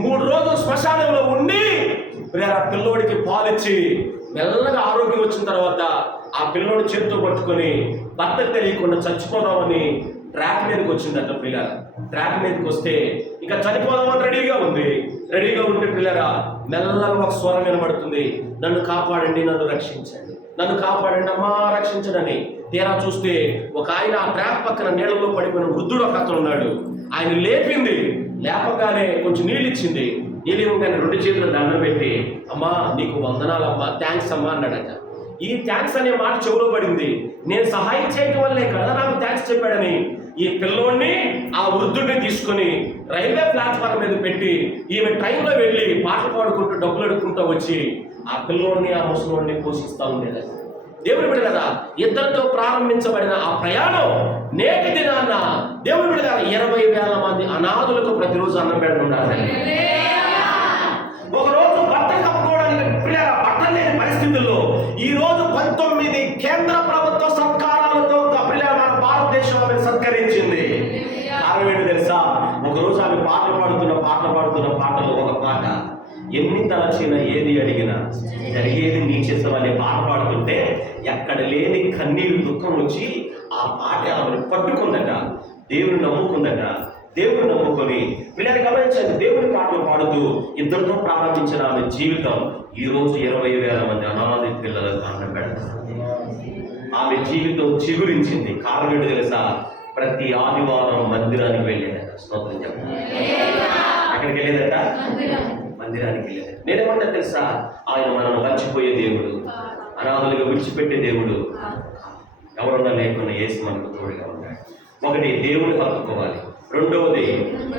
3 రోజులు శ్మశానంలో ఉండి పిల్లోడికి పాలిచ్చి మెల్లగా ఆరోగ్యం వచ్చిన తర్వాత ఆ పిల్లోడి చేతితో పట్టుకొని భర్తకు తెలియకుండా చచ్చిపోదామని ట్రాక్ మీదకి వచ్చిందట పిల్లరా. ట్రాక్ మీదకి వస్తే ఇక చనిపోదామని రెడీగా ఉంది. రెడీగా ఉంటే పిల్లరా మెల్లగా ఒక స్వరం వినబడుతుంది, నన్ను కాపాడండి, నన్ను రక్షించండి, నన్ను కాపాడండి అమ్మా, రక్షించడని. తీరా చూస్తే ఒక ఆయన ఆ ట్రాక్ పక్కన నీళ్ళలో పడిపోయిన వృద్ధుడు ఒక అతను ఉన్నాడు. ఆయన లేపింది, లేపగానే కొంచెం నీళ్ళు ఇచ్చింది. నీళ్ళు ఇవ్వగానే 2 చేతులు దండం పెట్టి, అమ్మా నీకు వందనాలమ్మా, థ్యాంక్స్ అమ్మా అన్నాడట. ఈ థ్యాంక్స్ అనే మాట చెవులో పడింది. నేను సహాయం చేయడం వల్లే కదా నాకు థ్యాంక్స్ చెప్పాడని ఈ పిల్లోడిని ఆ వృద్ధుడిని తీసుకొని రైల్వే ప్లాట్ఫామ్ మీద పెట్టి ఈమె ట్రైన్లో వెళ్ళి పాటలు పాడుకుంటూ డబ్బులు అడుక్కుంటూ వచ్చి ఆ పిల్లోడిని ఆ ముసలోడిని పోషిస్తూ ఉండేది. దేవుని బిడ్డ కదా, ఇద్దరితో ప్రారంభించబడిన ఆ ప్రయాణం నేటి దినాన్న దేవుని బిడ్డ కదా 20,000 మంది అనాథులకు ప్రతిరోజు అన్నం పెడుతున్నారు. ఒకరోజు బట్ట కప్పుకోవడానికి బట్టలు లేని పరిస్థితుల్లో ఈ రోజు 19 కేంద్ర ప్రభుత్వ సత్కారాలతో మన భారతదేశం ఆమెను సత్కరించింది. కారణం ఏంటి తెలుసా? ఒకరోజు ఆమె పాటలు పాడుతున్న పాటలు ఒక పాట, ఎన్ని తలచినా ఏది అడిగినా జరిగేది నీ చేసిన అనే పాట పాడుతుంటే ఎక్కడ లేని కన్నీరు దుఃఖం వచ్చి ఆ పాట ఆమెను పట్టుకుందట. దేవుని నమ్ముకుందట. దేవుని నమ్ముకొని పిల్లలు గమనించండి, దేవుని పాటలు పాడుతూ ఇద్దరితో ప్రారంభించిన ఆమె జీవితం ఈ రోజు 20,000 మంది అనాథ పిల్లలకు అన్నం పెడతారు. ఆమె జీవితం చిగురించింది. కారణం ఏంటి తెలుసా? ప్రతి ఆదివారం మందిరానికి వెళ్ళేదట. స్తోత్రం చెప్పండి. ఎక్కడికి వెళ్ళేదట? మందిరానికి వెళ్ళేదట. నేనేమంటా తెలుసా? ఆయన మనల్ని మర్చిపోయే దేవుడు, అనాథులుగా విడిచిపెట్టే దేవుడు. ఎవరన్నా లేకుండా యేసు మనకు తోడుగా ఉన్నాడు. ఒకటి, దేవుని హత్తుకోవాలి. రెండవది,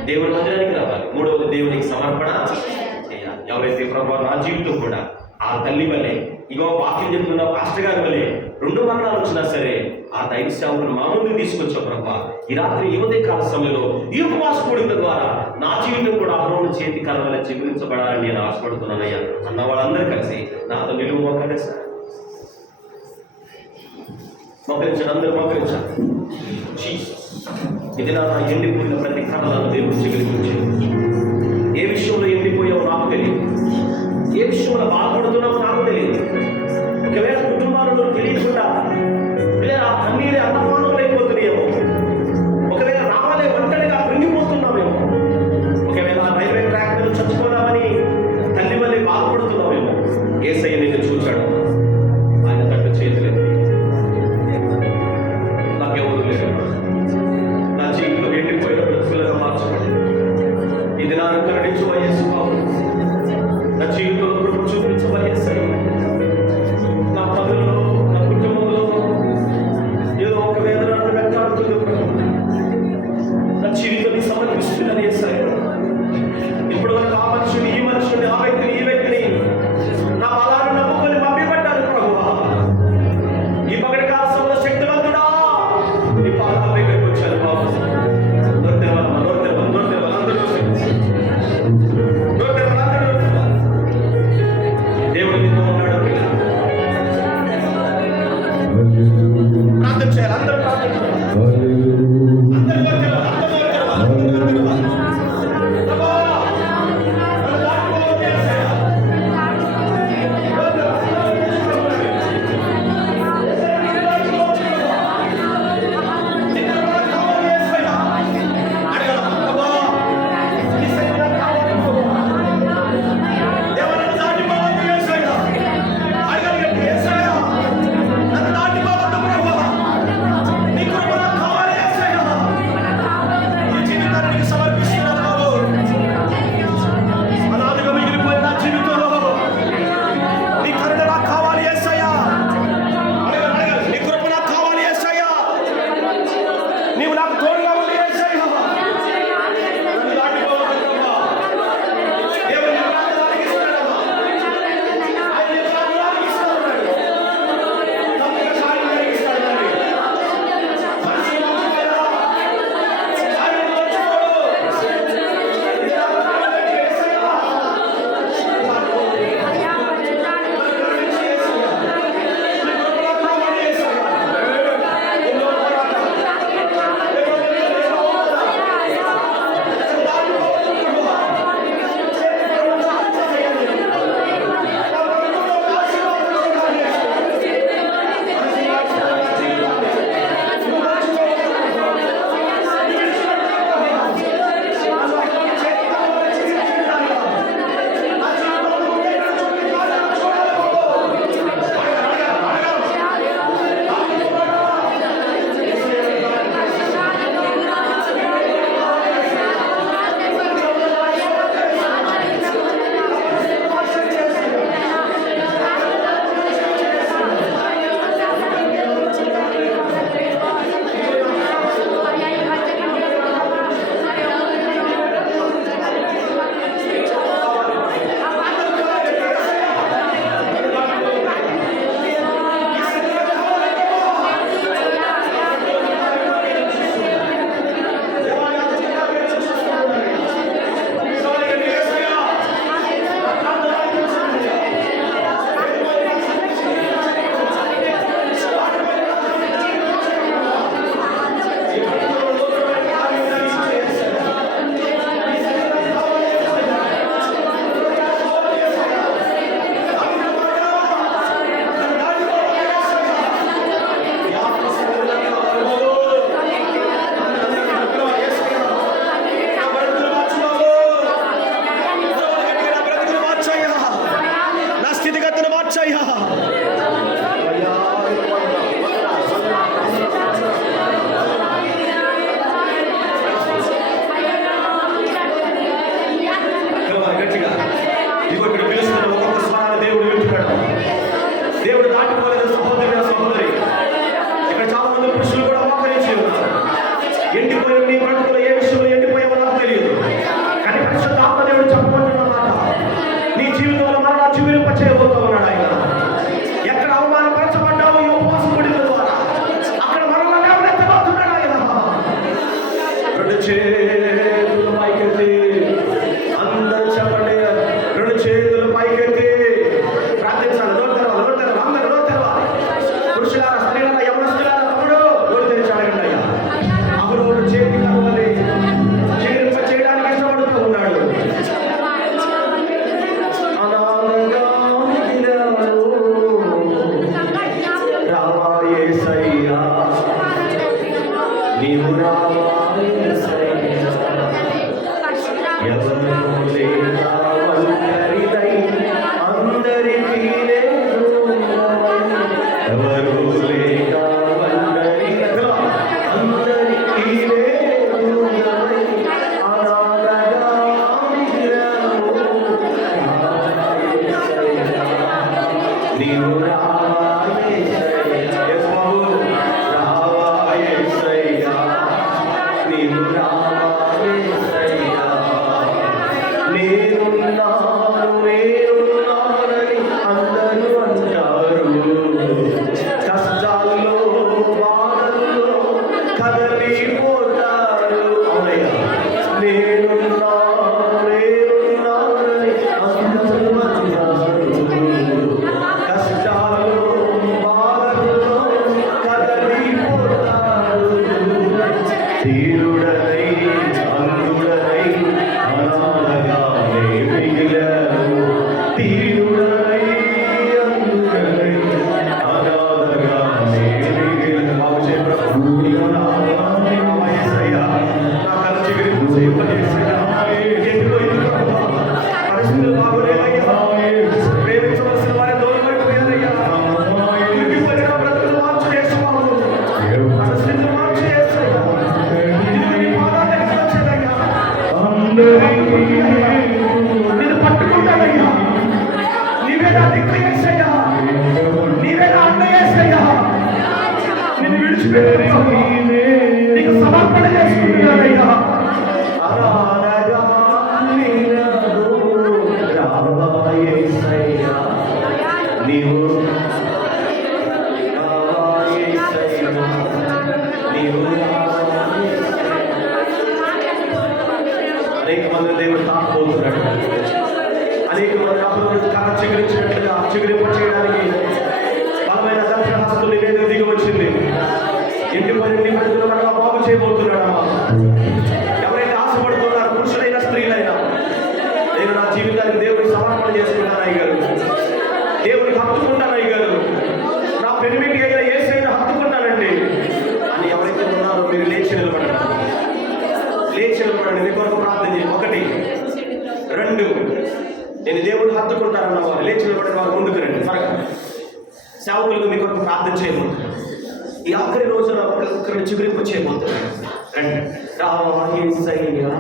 దేవుని మందిరానికి రావాలి. మూడవది, దేవునికి సమర్పణ చేయాలి. ఎవరైతే ప్రభు నా జీవితం కూడా ఆ తల్లి వల్లే, ఇగో వాక్యం చెప్తున్న పాస్టర్ గారి వల్లే 2 మరణాలు వచ్చినా సరే ఆ దైవ సేవకుడు మా ముందు తీసుకొచ్చా ప్రభా, ఈ రాత్రి యువతే కాల సమయంలో ఈ ఉపవాస కూడిక ద్వారా నా జీవితం కూడా అహరోను చేతి కలవల చిగురించబడాలని నేను ఆశపడుతున్నానయ్యా అన్న వాళ్ళందరూ కలిసి నాతో నిలువు మోకండి సార్. మోకరించండి, అందరూ మోకరించాలి. ఇది నా ఎండిపోయిన ప్రతి కళలను దేవుడు చిగురించాడు. ఏ విషయంలో ఎండిపోయావో నాకు తెలియదు, ఏ విషయంలో బాధపడుతున్నావో నాకు తెలియదు. ఒకవేళ కుటుంబాలలో తెలియకుండా ఆ కన్నీరే అన్నపానం అయిపోతున్నాయేమో, ఒకవేళ రావాలే ఒంటరిగా కృంగిపోతున్నామేమో, ఒకవేళ రైల్వే ట్రాక్ మీద చచ్చిపోదామని తల్లి వల్లే బాధపడుతున్నామేమో. యేసయ్య నిన్ను చూచాడు. ఆయన తట్టు చేతులెత్తి, నాకెవరు లేదు, నా జీవితం ఎండిపోయిన బ్రతుకులుగా మార్చబడి ఇది నా కరుణించు యేసు బాబు, నా జీవితంలో కృప చూపించమని యేసయ్య. నా పనుల్లో, నా కుటుంబంలో ఏదో ఒక వేదన వెంటాడుతుంది ప్రభు. నా జీవితాన్ని సమర్పిస్తున్నాను యేసయ్య. ఇప్పుడు వరకు ఆ మనుషుని, ఈ మనుషుని, ఆ వ్యక్తిని, ఈ వ్యక్తిని నా బలాన్ని నమ్ముకొని పంపిపెట్టాను ప్రభువా. ఈ పగటి కాల సమయంలో శక్తివంతుడా నీ పాదాల దగ్గరికి వచ్చాను బాబు. దేవుడు నిన్ను ఉన్నాడు. ప్రార్థన చేయాలి, అందరూ ప్రార్థన చేయాలి. నీవు రావాలి యేసయ్యా. ఎవరు లేక ఒంటరినై అందరికీ నేను ఎవరు లేక ఒంటరినై అందరికీ నేను అనాథగా మిగిలాను. నీవు రావాలి యేసయ్యా. యేసు బాబు రావాలి యేసయ్యా. నీవు రావాలి యేసయ్యా. నేనున్నానని అందరూ అంటారు. కష్టాల్లో బాధల్లో కదలిపోతారు. అవునయ్యా. నేనున్నానని అందరూ అంటారు. కష్టాల్లో బాధల్లో కదలిపోతారు. తీరుడనై అందుడనై అనాథగానే మిగిలాను. తీరుడనై అందుడనై అనాథగానే మిగిలాను. బాబు చేయ ప్రభు నీవు రావాలి యేసయ్యా. నా కళ్ళ చిగురింపు చేయమని యేసయ్యా. ఎందుకో ఎందుకు ప్రభు? పరిస్థితులు బాగోలేదయ్యా. ప్రేమించవలసిన వారి దూరం అయిపోయారయ్యా. కురిగిపోయిన బ్రతుకులు మార్చు యేసు బాబు. పరిస్థితులు మార్చు యేసయ్యా. నీ పాదాల దగ్గరికి వచ్చేదయ్యా. నిన్ను పట్టుకుంటానయ్యా. నీవే నా దిక్కు యేసయ్యా. నీవే నా అన్న యేసయ్యా. నిన్ను విడిచిపెట్టాను. నీకు సమర్పణ చేసుకుంటున్నానయ్యా. అనాథగా మిగిలాను. రావా యేసయ్యా. నీవు రావా యేసయ్యా. నీవు రావా యేసయ్యా. అనేక మంది దేవుడు తాకపోతున్నాడు. అనేక మంది అప్పుడు కర్ర చిగురించినట్లుగా చిగురింప చేయడానికి బలమైన దక్షిణహస్తుని మీద దిగి వచ్చింది. ఇంటి పని నిమిత్తంగా బాగు చేయబోతున్నాడమ్మా. ఎవరైతే ఆశపడుతున్నారో పురుషులైనా స్త్రీలైనా, నేను నా జీవితానికి దేవుడికి సమర్పణ చేసుకున్నాను అయ్యారు. దేవుడికి హత్తుకుంటాను అయ్యారు. నా పెనిమిటి అయిన యేసయ్యను హత్తుకుంటానండి అని ఎవరైతే ఉన్నారో మీరు లేచి నిలబడండి. లేచి నిలబడండి. మీ కొరకు ప్రార్థన చేయండి. 1 2 నేను దేవుడిని హత్తుకుంటానన్న వారు లేచి నిలబడిన వారు ముందుకు రండి. త్వరగా సేవకులకు మీ కొరకు ప్రార్థన చేయబోతున్నాను. ఈ ఆఖరి రోజున ఒకరిని చిగురింపు చేయబోతున్నాను. రండి. రావా యేసయ్యా.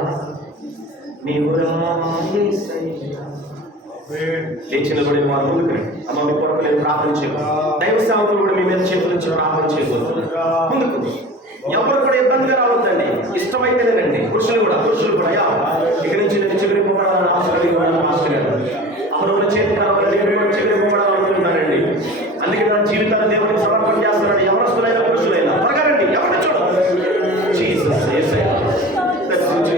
నీవు రావా యేసయ్యా. లేచి నిలబడిన వారు ముందుకు రండి. అమ్మ మీ కొరకు నేను ప్రార్థన చేయబోతున్నాను. దైవ సేవకులు కూడా మీ మీద చేతుల నుంచి ప్రార్థన చేయబోతున్నారు. ముందుకు ఎవరు కూడా ఇబ్బందిగా రావద్దండి. ఇష్టమైతేనేనండి. పురుషులు కూడా అయ్యా ఇక నుంచి నేను చిగురింపబడాలని ఆశ కలిగి వాళ్ళని మాస్టర్ గారు అప్పుడు చేతి కావాలి. నేను కూడా చిగురింపబడాలనుకుంటున్నానండి. అందుకే నా జీవితాన్ని దేవుడికి సమర్పణ చేస్తున్నాను. ఎవరస్తులైనా పురుషులైనా త్వరగా రండి. ఎవరిని చూడండి. జీసస్ యేసయ్యా. పిలవకండి.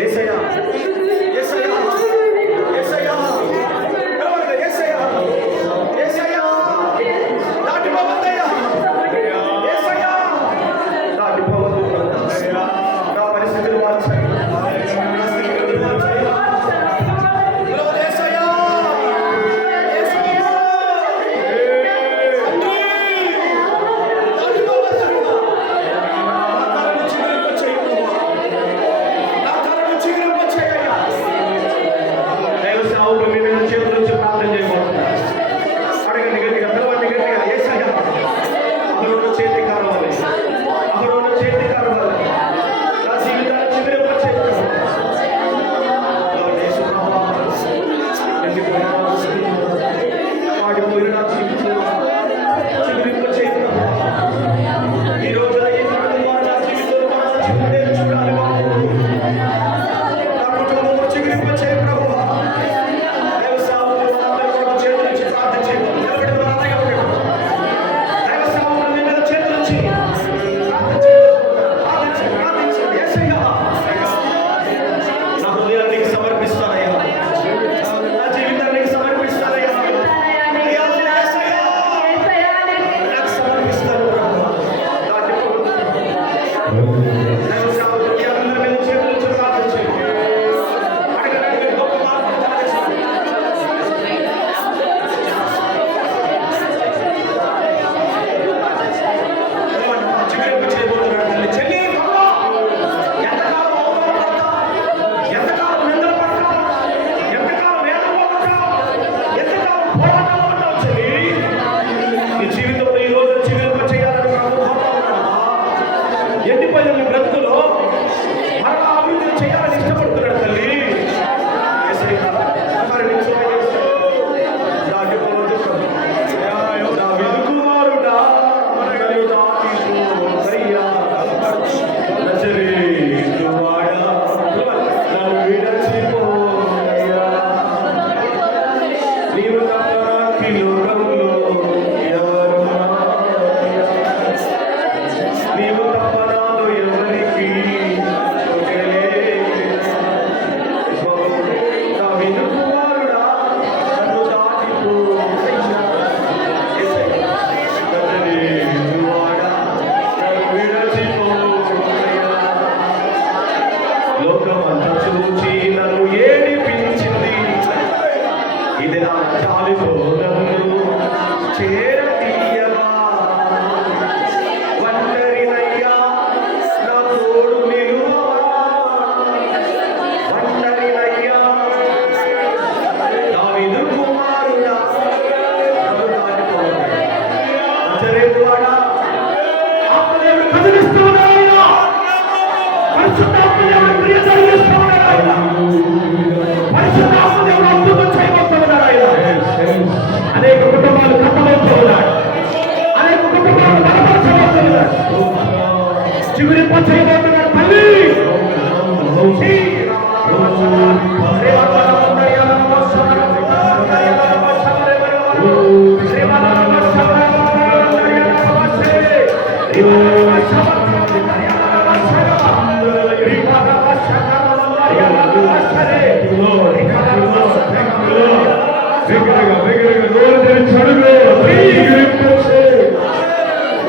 యేసయ్యా. యేసయ్యా. యేసయ్యా. పిలవకండి. యేసయ్యా. యేసయ్యా. దాటిపోవద్దయ్యా. యేసయ్యా. దాటిపోవద్దు. నా పరిస్థితులు మార్చాయి. నా స్థితిగతులు మార్చాయి. పిలవదు యేసయ్యా. యేసయ్యా. తండ్రి. దాటిపోవద్దు. చేయబోతున్నాడు తల్లి.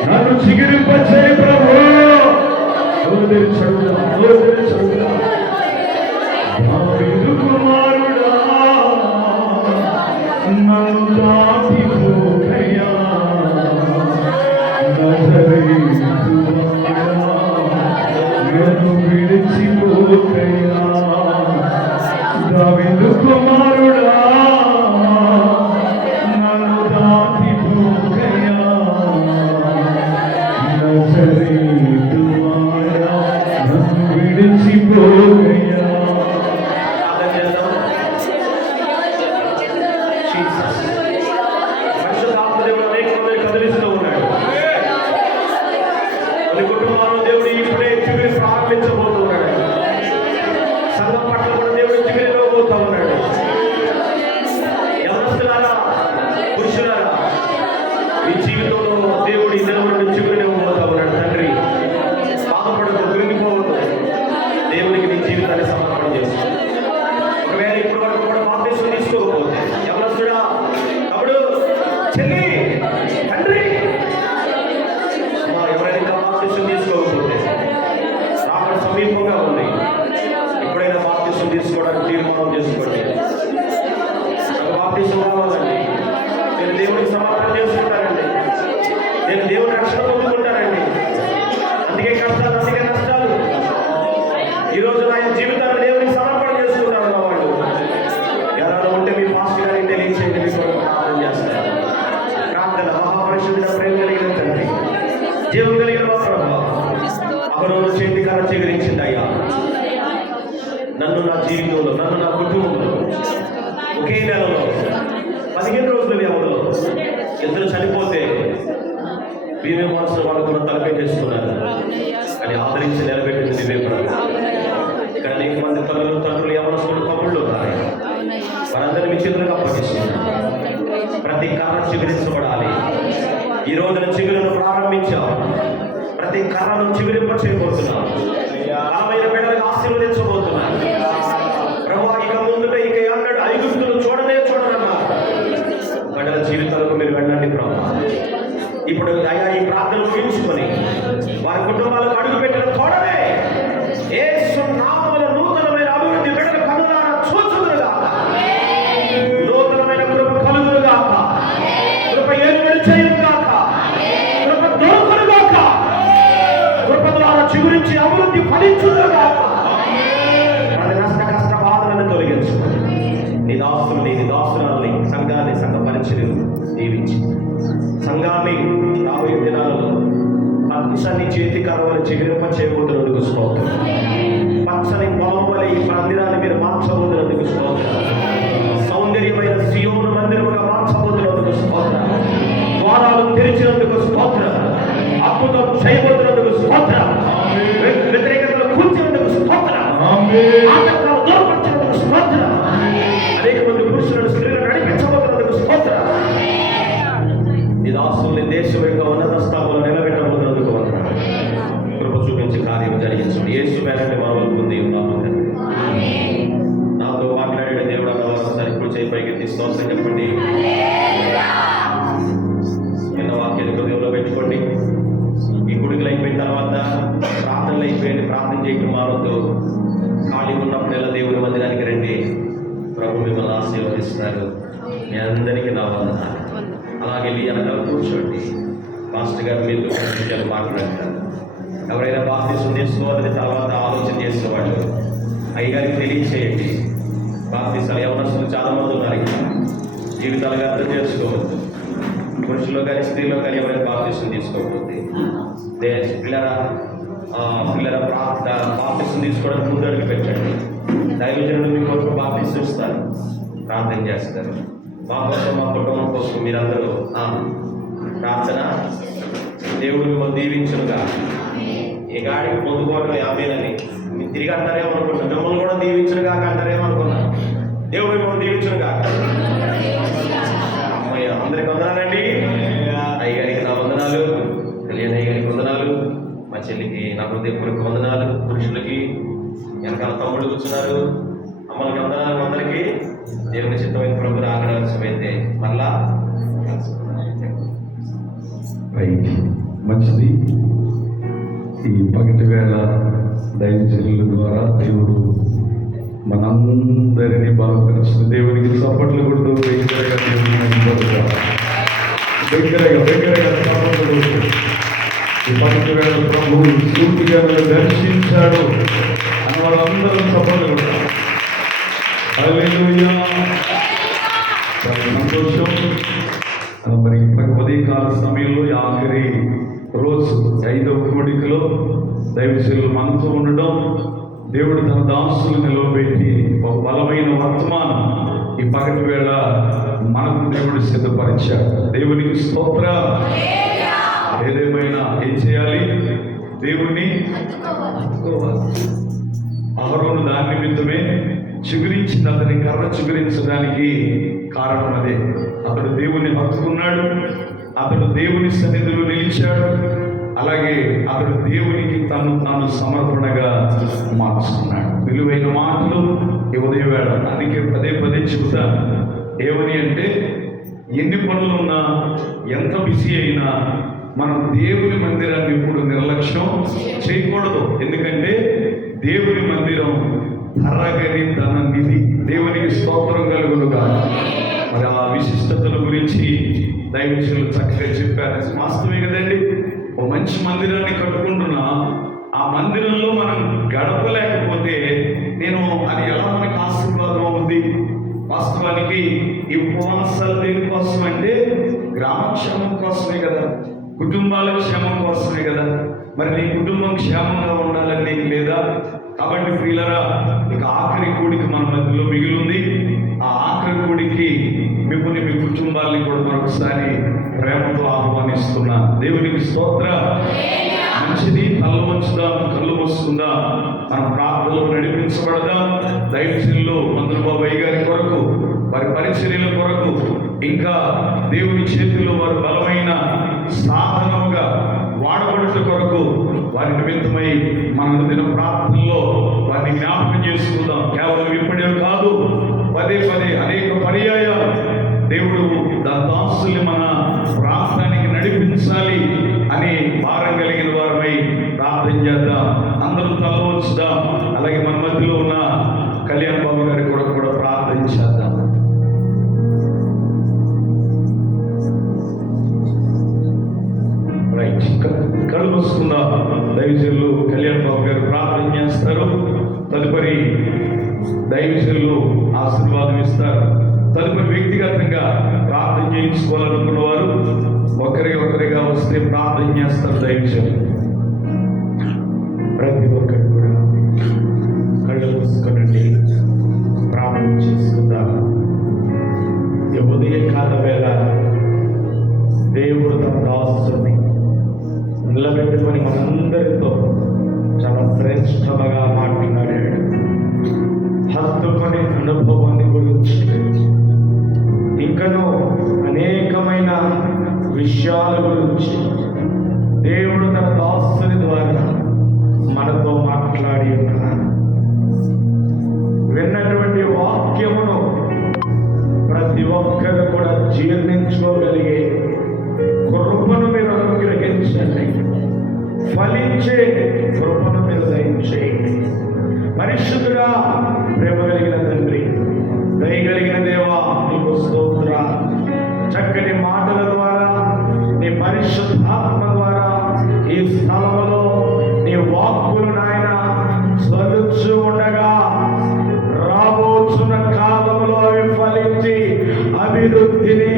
నన్ను చిగిరింపచే ప్రభు. దావీదు కుమారుడా నన్ను దాటిపోకయ్యా. నజరేయుడా నన్ను విడిచిపోకయ్యా. దావీదు కుమారుడా నన్ను దాటిపోకయ్యా. నజరేయుడా నన్ను విడిచిపోకయ్యా. పరిశుద్ధాత్మ దేవుడు అనేక మందిని కదిలిస్తూ ఉన్నాడు. కొన్ని కుటుంబాల్లో దేవుడు ఇప్పుడే చిగురి ప్రారంభించబోతున్నాడు. సంఘం పట్ల కూడా దేవుడు చిగురిలో పోతా ఉన్నాడు. యవనస్తులారా, పురుషులారా, మీ జీవితంలో దేవుడు ఈ నెల నుండి చిగురిలో పోతా ఉన్నాడు. తండ్రి, బాధపడదు, కృంగిపోవద్దు. దేవునికి నీ జీవితాన్ని సమర్పణ చేసుకో. ఒకవేళ ఇప్పటి వరకు కూడా బాప్తిసం తీసుకోకపోతే, యవనస్తుడా, తమ్ముడు, చెల్లి, తండ్రి, ఎవరైనా ఇంకా బాప్తిసం తీసుకోకపోతే రావడం సమీపంగా ఉంది. ఎప్పుడైనా బాప్తిసం తీసుకోవడానికి తీర్మానం చేసుకోండి. నాకు బాప్తిసం రావాలండి, నేను దేవుడికి సమర్పణ చేసుకుంటానండి, నేను దేవుని రక్షణ పొందుకుంటానండి. అందుకే కష్టాలు, అందుకే నష్టాలు. ఈరోజు నా జీవితాన్ని దేవునికి సమర్పణ చేసుకుంటాను నా వాళ్ళు. ఎవరైనా ఉంటే మీ పాస్టర్ గారికి తెలియచేయండి, మీ కొరకు ప్రార్థన చేస్తారు. ప్రార్థన. మహాపరిశుద్ధుడ, ప్రేమ కలిగిన తండ్రి, జీవం కలిగిన మా ప్రభువా, అహరోను చేతి కర్ర చిగురించింది అయ్యా. నన్ను, నా జీవితంలో, నన్ను, నా కుటుంబంలో ఒకే నెలలో 15 రోజుల వ్యవధిలో ఇద్దరు చనిపోతే మేమే మనసులో వాళ్ళు కూడా తలపెట్టేసుకున్నారు. అని ఆదరించి నిలబెట్టింది నీవే ప్రభు. ఇక్కడ అనేక మంది తల్లులు, తండ్రులు, యవనస్తులు, తమ్ముళ్ళు ఉన్నారు. వారందరూ మీ చేతులకు అప్పగిస్తున్నారు. ప్రతి కర్ర చిగురించబడాలి. ఈ రోజున చిగురును ప్రారంభించాం. ప్రతి కర్రను చిగురింప చేయబోతున్నాం. బలమైన బిడ్డలకు ఆశీర్వదించబోతున్నాం. ప్రభువా, ఇక ముందుట ఇక అన్నాడు, ఐగుప్తులు చూడనే చూడనన్నా బిడ్డల జీవితాలకు మీరు వెళ్ళండి ప్రభు. ఇప్పుడు అయ్యా ఈ ప్రార్థన ముగించుకొని వారి కుటుంబాలకు అడుగు పెట్టిన తోడనే యేసు నామములో నూతనమైన అభివృద్ధి బిడ్డల కన్నులారా చూచుదురుగాక. నూతనమైన కృప కలుగునుగాక. కృప ఏలుబడి చేయునుగాక. కృప దొరుకునుగాక. కృప ద్వారా చిగురించి అభివృద్ధి ఫలించునుగాక. ప్రతి కష్ట బాధలను తొలగించుకొని నీ దాసుల్ని, నీ దాసురాల్ని, సంఘాన్ని, సంఘ పరిచర్యను దీవించి సంఘాన్ని రాబోయే దినాలలో పచ్చని చేతి కర్రలు చిగురింప చేయబోతున్నందుకు స్తోత్రం. పచ్చని పొలం వలె ఈ మందిరాన్ని మీరు మార్చబోతున్నందుకు స్తోత్రం. సౌందర్యమైన సియోను మందిరముగా మార్చబోతున్నందుకు స్తోత్రం. ద్వారాలు తెరిచినందుకు స్తోత్రం. అద్భుతం చేయబోతున్నందుకు స్తోత్రం. వ్యతిరేకతలు కూర్చున్నందుకు స్తోత్రం. ఆటంకాలు దూరపరిచినందుకు స్తోత్రం. అనేక మంది పురుషులను, స్త్రీలను నడిపించబోతున్నందుకు స్తోత్రం. నీ దాసుల్ని దేశం యొక్క ఉన్నత స్థానంలో నిలబెట్టబోతున్నందుకు కృప చూపించి కార్యం జరిగించండి. యేసు పేరటి మనవులు పొంది ఉన్నాము తండ్రి. నాతో మాట్లాడే దేవుడు అన్నవారు ఇప్పుడు చేయి పైకి స్తోత్రం చెప్పండి. నిన్న వాక్యాన్ని హృదయంలో పెట్టుకోండి. ఈ గుడికలు అయిపోయిన తర్వాత ప్రార్థనలు అయిపోయింది. ప్రార్థన చేయడం మానవద్దు. ఖాళీ ఉన్నప్పుడల్లా దేవుని మందిరానికి రండి. ప్రభు మిమ్మల్ని ఆశీర్వదిస్తున్నారు. మీ అందరికీ నా వందనాలు. అలాగే వెనకాల కూర్చోండి. మాస్టర్ గారు మీతో విషయాలు మాట్లాడతారు. ఎవరైనా బాప్తిసం తీసుకోవాలని తర్వాత ఆలోచన చేసిన వాళ్ళు అయ్యగారికి తెలియచేయండి. బాప్తిసాలు యవనస్తులు చాలా మంది ఉన్నారు. ఇక్కడ జీవితాలుగా అర్థం చేసుకోవద్దు. పురుషులు కానీ స్త్రీలో కానీ ఎవరైనా బాప్తిసం తీసుకోకపోతే పిల్లల బాప్తిసం తీసుకోవడానికి ముందు అడుగు పెట్టండి. దైవజనులు మీ కొరకు బాప్తిసం ఇస్తారు, ప్రార్థన చేస్తారు. మా కోసం, మా కుటుంబం కోసం మీరందరూ ప్రార్థన. దేవుడు మిమ్మల్ని దీవించునుగా. గాడికి పొందుకోవడం ఆమెనని మీరు తిరిగి అంటారేమో అనుకుంటున్నాను. మిమ్మల్ని కూడా దీవించను కాక అంటారేమో అనుకున్నాను. దేవుడు మిమ్మల్ని దీవించను కాక. అమ్మయ్య, అందరికి వందనాలండి. అయ్యగారికి నా వందనాలు, కళ్యాణ్ అయ్యగారికి వందనాలు, మా చెల్లికి నా హృదయపూర్వక వందనాలు, పురుషులకి వెనకాల తమ్ముడు కూర్చున్నారు, అమ్మలకి వందనాలు. అందరికీ దేవుని చిత్తమైన ప్రభు రాగడాల్సిపోయితే మళ్ళా రైట్, మంచిది. ఈ పగటి వేళ దైవజనుల ద్వారా దేవుడు మనందరినీ బాగుపరిచిన దేవునికి చప్పట్లు కొడుతూ దగ్గరగా చప్పట్లు కొడుతూ ఈ పగటి వేళ ప్రభు సూటిగా దర్శించాడు అని వాళ్ళందరూ చప్పట్లు కొడతారు. హల్లెలూయా, చాలా సంతోషం. మరి ఉదయకాల సమయంలో ఆఖరి రోజు 5వ కూడికలో దైవశీలు మనతో ఉండడం, దేవుడు తన దాసులు నిలవబెట్టి ఒక బలమైన వర్తమానం ఈ పగటి వేళ మనకు దేవుడు సిద్ధపరిచాడు. దేవునికి స్తోత్ర. ఏదేమైనా ఏం చేయాలి? దేవుణ్ణి అహరోను దాని నిమిత్తమే చిగురించింది, అతని కర్ర చిగురించడానికి కారణం అదే. అతడు దేవుని హత్తుకున్నాడు, అతడు దేవుని సన్నిధిలో నిలిచాడు, అలాగే అతడు దేవునికి తాను సమర్పణగా మార్చుకున్నాడు. విలువైన మాటలు ఈ ఉదయం వేళ, అందుకే పదే పదే చెబుతాను. ఏమని అంటే, ఎన్ని పనులున్నా ఎంత బిజీ అయినా మనం దేవుని మందిరాన్ని ఇప్పుడు నిర్లక్ష్యం చేయకూడదు. ఎందుకంటే దేవుని మందిరం తరగని ధన నిధి. దేవునికి స్తోత్రం కలుగునుగా. మరి ఆ విశిష్టతల గురించి దైవజనులు చక్కగా చెప్పారు. వాస్తవమే కదండి. ఓ మంచి మందిరాన్ని కట్టుకుంటున్నా, ఆ మందిరంలో మనం గడపలేకపోతే అది ఎలా మనకు ఆశీర్వాదం ఉంది? వాస్తవానికి ఈ ఉపవాసాలు దేనికోసం అంటే గ్రామక్షేమం కోసమే కదా, కుటుంబాల క్షేమం కోసమే కదా. మరి నీ కుటుంబం క్షేమంగా ఉండాలని నీకు లేదా? కాబట్టి ప్రియులరా, ఇక ఆఖరి కూడిక మన మధ్యలో మిగిలి ఉంది. ఆ ఆఖరి కూడికి మిమ్మల్ని, మీ కుటుంబాన్ని కూడా మరొకసారి ప్రేమతో ఆహ్వానిస్తున్నా. దేవునికి స్తోత్ర. మంచిది. కళ్ళు వంచుదాం, కళ్ళు మూసుకుందాం, మనం ప్రార్థనలో నడిపించబడదాం. దైవజనులు మందుల బాబాయ్ గారి కొరకు, వారి పరిచర్యల కొరకు, ఇంకా దేవుని చేతుల్లో వారు బలమైన సాధనముగా వాడబడుట కొరకు వారి నిమిత్తమై మన దిన ప్రార్థనలో వారిని జ్ఞాపకం చేసుకుందాం. కేవలం ఇప్పుడే కాదు, పదే పదే అనేక పర్యాయాలు దేవుడు దాసుల్ని మన ప్రార్థనకి నడిపించాలి అని భారం కలిగిన వారిపై ప్రార్థన చేద్దాం. అందరూ తల వంచుదాం. అలాగే మన మధ్యలో ఉన్న కళ్యాణ్ బాబు గారి కొరకు కూడా ప్రార్థన చేద్దాం. రైట్, కళ్ళు మూసుకుందాం. దైవజనులు కళ్యాణ్ బాబు గారు ప్రార్థన చేస్తారు. తదుపరి దైవజనులు ఆశీర్వాదం ఇస్తారు. తదుపరి వ్యక్తిగతంగా ప్రార్థన చేయించుకోవాలనుకున్న వారు ఒకరిగా వస్తే ప్రార్థన చేస్తారు దైవజనులు. ప్రతి ఒక్కరు కూడా కళ్ళు మూసుకోనండి, ప్రార్థన చేసుకుందాం. ఉదయ కాల వేళ దేవుడు తన దాసుని నిలబెట్టుకొని మనందరితో చాలా శ్రేష్టముగా మాట్లాడాడు. హత్తుకొని అనుభవాన్ని గురించి, ఇంకనూ అనేకమైన విషయాల గురించి దేవుడు తన దాసుని ద్వారా మనతో మాట్లాడి ఉన్నారు. విన్నటువంటి వాక్యమును ప్రతి ఒక్కరు కూడా జీర్ణించుకోగలిగే కృపను మీరు అనుగ్రహించండి. ఫలించే కృపను మీరు దయచేయండి. పరిశుద్ధుడా, ప్రేమ కలిగిన తండ్రి, దయగలిగిన దేవా, నీకు స్తోత్ర. చక్కని మాటల ద్వారా, నీ పరిశుద్ధాత్మ ద్వారా ఈ స్థలంలో నీ వాక్కులు నాయన చదువుచు ఉండగా రాబోతున్న కాలంలో అవి ఫలించి అభివృద్ధిని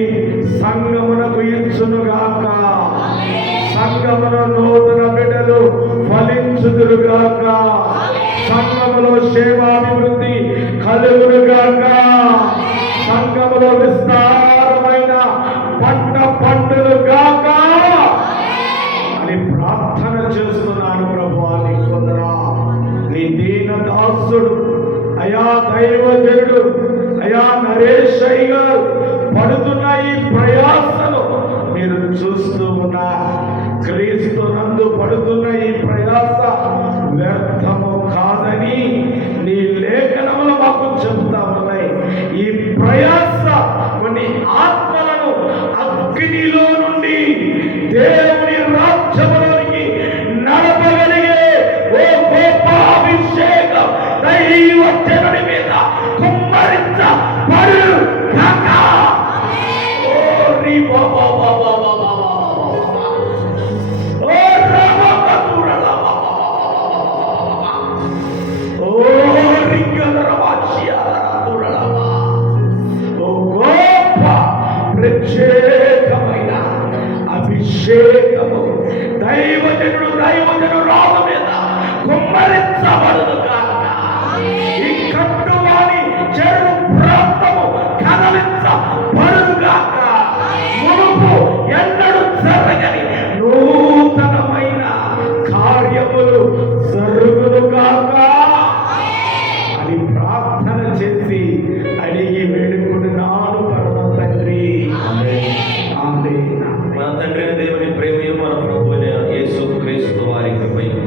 సంఘమునకు ఇచ్చునుగాక. సంఘములో నూతన బిడ్డలు ఫలించుదురుగాక. సంఘములో సేవాభివృద్ధి కలుగునుగాక. సంఘములో విస్తారమైన పంటలు గాక అని ప్రార్థన చేస్తున్నాను ప్రభువా. దైవజనుడు అయ్యా నరేష్ అయ్య గారు పడుతున్న ఈ ప్రయాసను మీరు చూస్తూ ఉన్నా. క్రీస్తు నందు పడుతున్న ఈ ప్రయాస వ్యర్థము కాదని నీ లేఖనములు మాకు చెబుతా ఉన్నాయి. ఈ ప్రయాస కొన్ని ఆత్మలను అగ్నిలో నుండి దేవుని రాజ్యములోనికి నడపగలిగే ఓ గొప్పాభిషేకం దైవజనుడి మీద కుమ్మరించబడు గాక. ఓ రీ బాబా బాబా బాబా ఓ రామకతురల ఓ రింగలరవాచియాలరతురల ఓ గొప్ప ప్రత్యేకమైన అభిషేకము దైవజనుడు రాజు మీద కుమ్మరించబడును గాక. ఈ కట్టువాని చెడు ప్రాంతము కదలించబడును గాక. మునుపు ఎన్నడూ జరగని నూతనమైన కార్యములు జరుగును గాక అని ప్రార్థన చేసి అడిగి వేడుకుంటున్నాను పరమ తండ్రి. ఆమేన్. మన తండ్రి దేవుని ప్రేమయు మన ప్రభు అయిన యేసు క్రీస్తు వారి కృపయు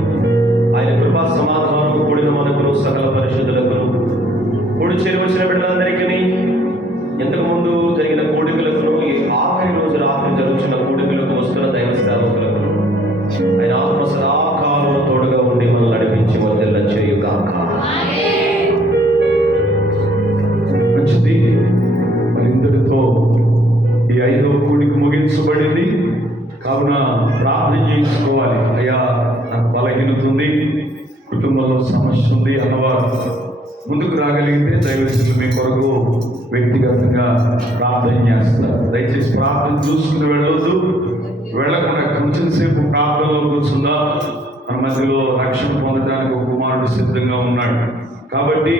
ఆయన కృపా సమాధానం కూడిన మనకును సకల పరిశుద్ధులకు కూడి చేరి వచ్చిన బిడ్డలందరికీ ఇంతకు ముందు జరిగిన కూడికలకు ఈ ఆఖరి రోజు రాత్రి జరుగుతున్న కూడికలకు వస్తున్న దైవ సేవకులకు ఆయన ఆత్మ సదాకాలం తోడుగా ఉండి మనల్ని నడిపించి వదిల చేయుగాక. మంచిది. మరి ఇంతటితో ఈ 5వ కూడిక ముగించబడింది. కావున ప్రార్థన చేయించుకోవాలి. అయ్యా నాకు బలహీనత ఉంది, కుటుంబంలో సమస్య ఉంది అన్నవారు ముందుకు రాగలిగితే దైవజనులు మీ కొరకు వ్యక్తిగతంగా ప్రార్థన చేస్తారు. దయచేసి ప్రార్థన చూసుకుని వెళ్ళొద్దు. వెళ్ళకుండా కొంచెం సేపు ప్రార్థనలో కూర్చుందా. మన మధ్యలో రక్షణ పొందడానికి ఒక కుమారుడు సిద్ధంగా ఉన్నాడు. కాబట్టి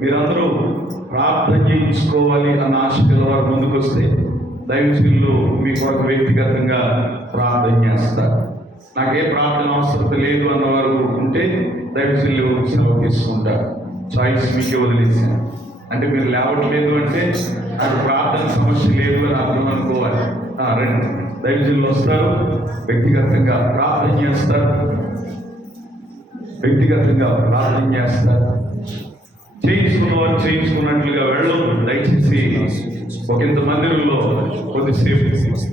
మీరందరూ ప్రార్థన చేయించుకోవాలి అన్న ఆశ వారు ముందుకు వస్తే దైవజనులు మీ కొరకు వ్యక్తిగతంగా ప్రార్థన చేస్తారు. నాకే ప్రార్థన అవసరం లేదు అన్నవారు ఉంటే దైవజనులు సెలవు తీసుకుంటారు. చాయిస్ మీకే వదిలేసాను. అంటే మీరు లేవట్లేదు అంటే నాకు ప్రార్థన సమస్య లేదు అని అర్థం అనుకోవాలి. రండి, దైవజనులు వస్తారు, వ్యక్తిగతంగా ప్రార్థన చేస్తారు. వ్యక్తిగతంగా ప్రార్థన చేస్తారు. చేయించుకున్న వారు చేయించుకున్నట్లుగా వెళ్ళదు. దయచేసి ఒకంత మందిరంలో కొద్దిసేపు జీవించి